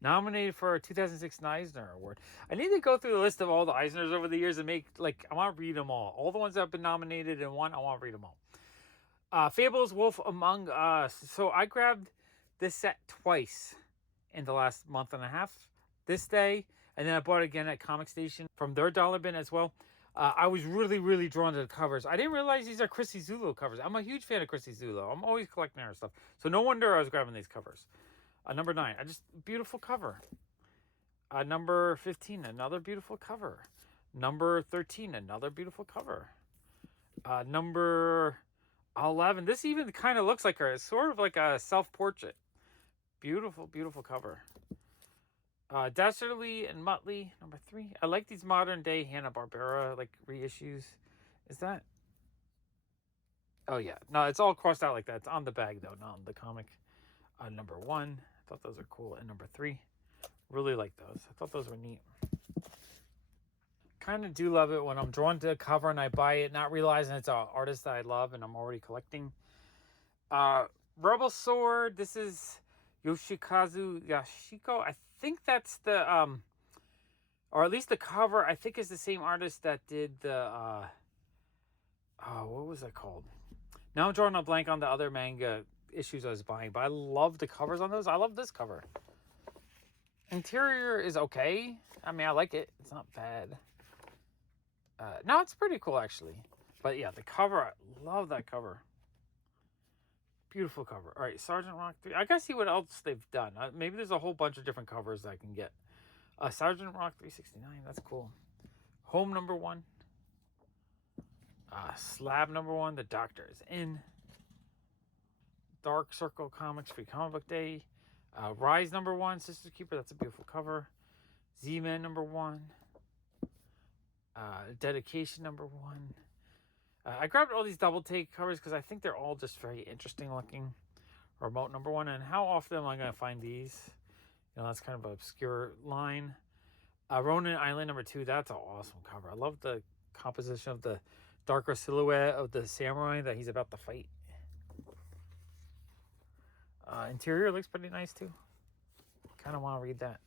Nominated for a 2006 Eisner Award. I need to go through the list of all the Eisners over the years and make, like, I want to read them all. All the ones that have been nominated and won, I want to read them all. Fables, Wolf Among Us. So I grabbed this set twice in the last month and a half. This day, and then I bought it again at Comic Station from their dollar bin as well. I was really, really drawn to the covers. I didn't realize these are Chrissy Zulu covers. I'm a huge fan of Chrissy Zulu. I'm always collecting her stuff. So no wonder I was grabbing these covers. #9, beautiful cover. Number 15, another beautiful cover. Number 13, another beautiful cover. Number 11, this even kind of looks like her. It's sort of like a self-portrait. Beautiful, beautiful cover. Dastardly and Muttley, #3. I like these modern day Hanna-Barbera like reissues. Is that? Oh yeah, no, it's all crossed out like that. It's on the bag though, not on the comic. #1, I thought those are cool. And #3, really like those. I thought those were neat. Kind of do love it when I'm drawn to a cover and I buy it, not realizing it's an artist that I love and I'm already collecting. Rebel Sword. This is Yoshikazu Yashiko. I think that's the or at least the cover I think is the same artist that did the what was that called? Now I'm drawing a blank on the other manga issues I was buying, but I love the covers on those. I love this cover. Interior is okay. I mean, I like it. It's not bad. No, it's pretty cool actually. But yeah, the cover, I love that cover. Beautiful cover. All right, Sergeant Rock 3. I gotta see what else they've done. Maybe there's a whole bunch of different covers I can get. Sergeant Rock 369. That's cool. Home #1. Slab #1. The Doctor is in. Dark Circle Comics Free Comic Book Day. Rise #1. Sister Keeper. That's a beautiful cover. Z-Man #1. Dedication #1. I grabbed all these double take covers because I think they're all just very interesting looking. Remote #1. And how often am I going to find these? You know, that's kind of an obscure line. Ronin Island #2. That's an awesome cover. I love the composition of the darker silhouette of the samurai that he's about to fight. Interior looks pretty nice too. Kind of want to read that.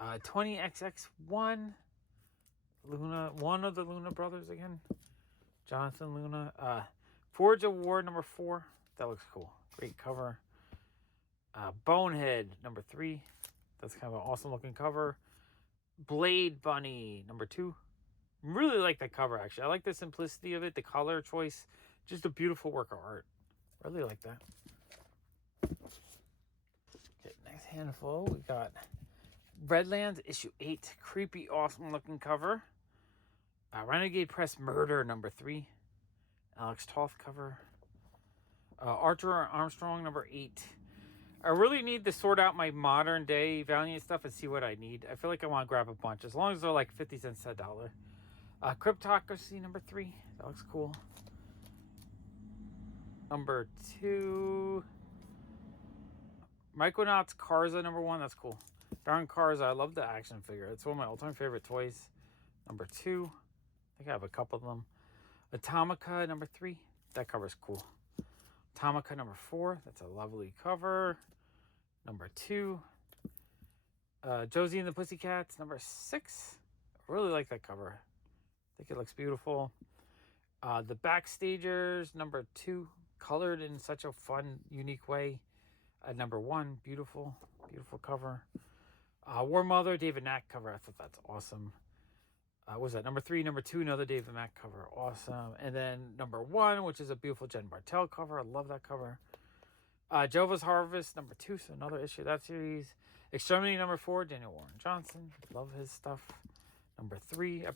20XX1. Luna, one of the Luna brothers again. Jonathan Luna. Forge of War #4. That looks cool. Great cover. Bonehead #3. That's kind of an awesome looking cover. Blade Bunny #2. Really like that cover, actually. I like the simplicity of it, the color choice. Just a beautiful work of art. Really like that. Okay, next handful, we got Redlands, issue 8. Creepy, awesome looking cover. Renegade Press Murder, number 3. Alex Toth cover. Archer Armstrong, number 8. I really need to sort out my modern day Valiant stuff and see what I need. I feel like I want to grab a bunch, as long as they're like 50 cents to $1. Cryptocracy, number 3. That looks cool. Number 2. Micronauts Karza, number 1. That's cool. Darn Karza, I love the action figure. It's one of my all-time favorite toys. Number 2. I think I have a couple of them. Atomica, number 3. That cover's cool. Atomica, number 4. That's a lovely cover. Number 2. Josie and the Pussycats, number 6. I really like that cover. I think it looks beautiful. The Backstagers, number 2. Colored in such a fun, unique way. Number 1, beautiful, beautiful cover. War Mother, David Knack cover. I thought that's awesome. What was that? Number 3, number 2, another David Knack cover. Awesome. And then number 1, which is a beautiful Jen Bartel cover. I love that cover. Jova's Harvest, number 2. So another issue of that series. Extremity, number 4, Daniel Warren Johnson. Love his stuff. Number 3.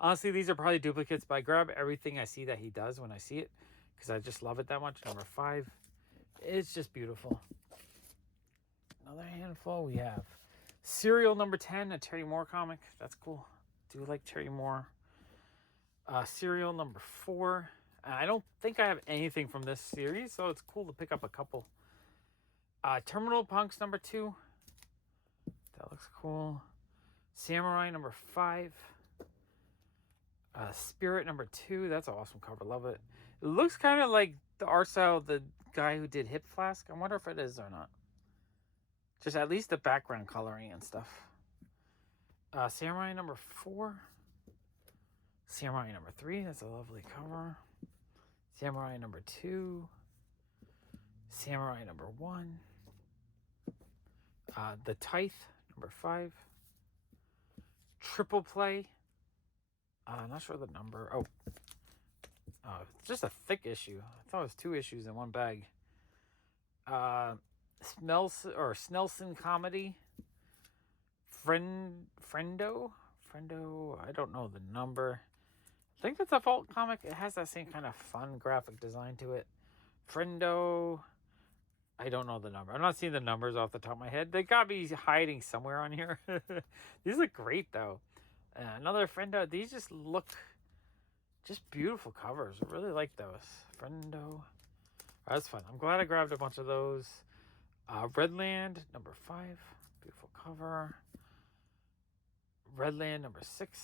Honestly, these are probably duplicates, but I grab everything I see that he does when I see it, because I just love it that much. Number 5. It's just beautiful. Another handful. We have Serial number 10, a Terry Moore comic. That's cool. Do like Terry Moore. Serial number 4. I don't think I have anything from this series, so it's cool to pick up a couple. Terminal Punks number 2. That looks cool. Samurai number 5. Spirit number 2. That's an awesome cover. Love it. It looks kind of like the art style of the guy who did Hip Flask. I wonder if it is or not. Just at least the background coloring and stuff. Samurai number 4. Samurai number 3. That's a lovely cover. Samurai number 2. Samurai number 1. The Tithe number 5. Triple Play. I'm not sure the number. Oh, it's just a thick issue. I thought it was 2 issues in one bag. Snelson Comedy. Friendo. I don't know the number. I think it's a Vault comic. It has that same kind of fun graphic design to it. Friendo. I don't know the number. I'm not seeing the numbers off the top of my head. They gotta be hiding somewhere on here. These look great though. Another Friendo. These just look just beautiful covers. I really like those. Friendo. That's fun. I'm glad I grabbed a bunch of those. Redland number 5. Beautiful cover. Redland number 6.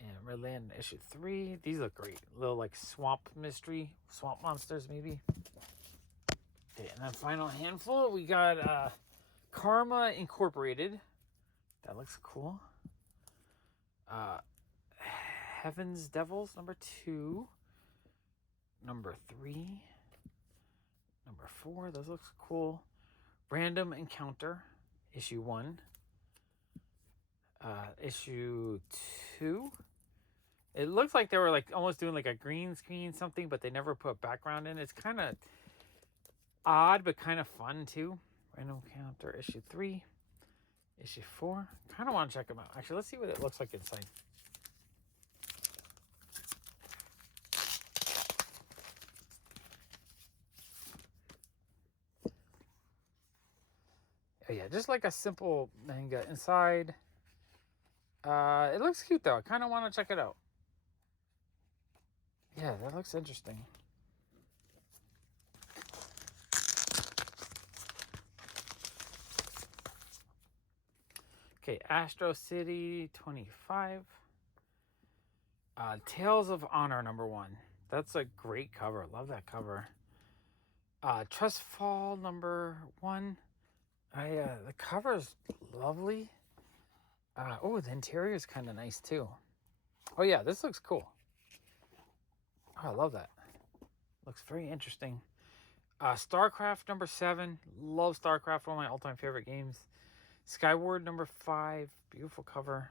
And Redland issue 3. These look great. Little like swamp mystery. Swamp monsters maybe. Okay, and then final handful. We got Karma Incorporated. That looks cool. Heaven's Devils number 2. Number 3. Number 4. Those looks cool. Random Encounter issue 1. Issue 2. It looks like they were like almost doing like a green screen something, but they never put a background in. It's kind of odd, but kind of fun too. Random Encounter issue 3. Issue 4. Kind of want to check them out. Actually, let's see what it looks like inside. Oh yeah, just like a simple manga inside. It looks cute though. I kind of want to check it out. Yeah, that looks interesting. Okay, Astro City 25. Tales of Honor number 1. That's a great cover. Love that cover. Trust Fall number 1. The cover is lovely. Oh, the interior is kind of nice too. Oh yeah, this looks cool. Oh, I love that. Looks very interesting. StarCraft number 7. Love StarCraft, one of my all-time favorite games. Skyward number 5. Beautiful cover.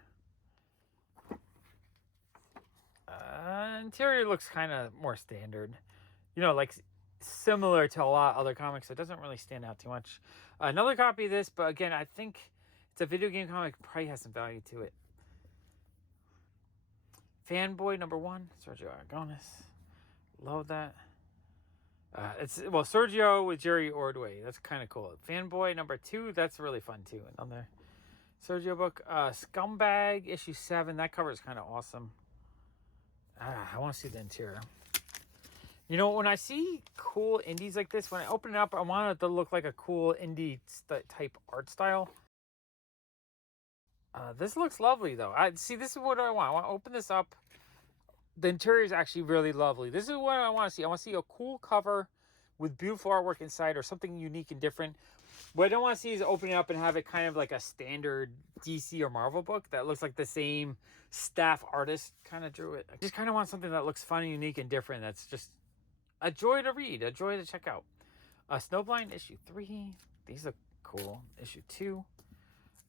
Interior looks kind of more standard. You know, like similar to a lot of other comics. It doesn't really stand out too much. Another copy of this, but again, I think it's a video game comic. Probably has some value to it. Fanboy #1, Sergio Aragonis. Love that. It's Sergio with Jerry Ordway. That's kind of cool. Fanboy #2. That's really fun too. Another Sergio book. Scumbag #7. That cover is kind of awesome. I want to see the interior. You know, when I see cool indies like this, when I open it up, I want it to look like a cool indie type art style. This looks lovely, though. This is what I want. I want to open this up. The interior is actually really lovely. This is what I want to see. I want to see a cool cover with beautiful artwork inside or something unique and different. What I don't want to see is open it up and have it kind of like a standard DC or Marvel book that looks like the same staff artist kind of drew it. I just kind of want something that looks fun and unique and different. That's just a joy to read, a joy to check out. Snowblind #3. These look cool. #2.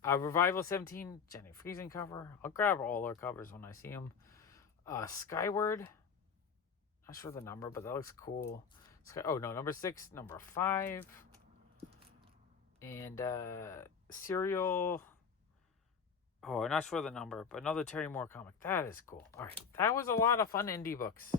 Revival 17. Jenny Friesen cover. I'll grab all our covers when I see them. Skyward. Not sure the number, but that looks cool. #6. #5. And Serial. I'm not sure the number, but another Terry Moore comic. That is cool. All right. That was a lot of fun indie books.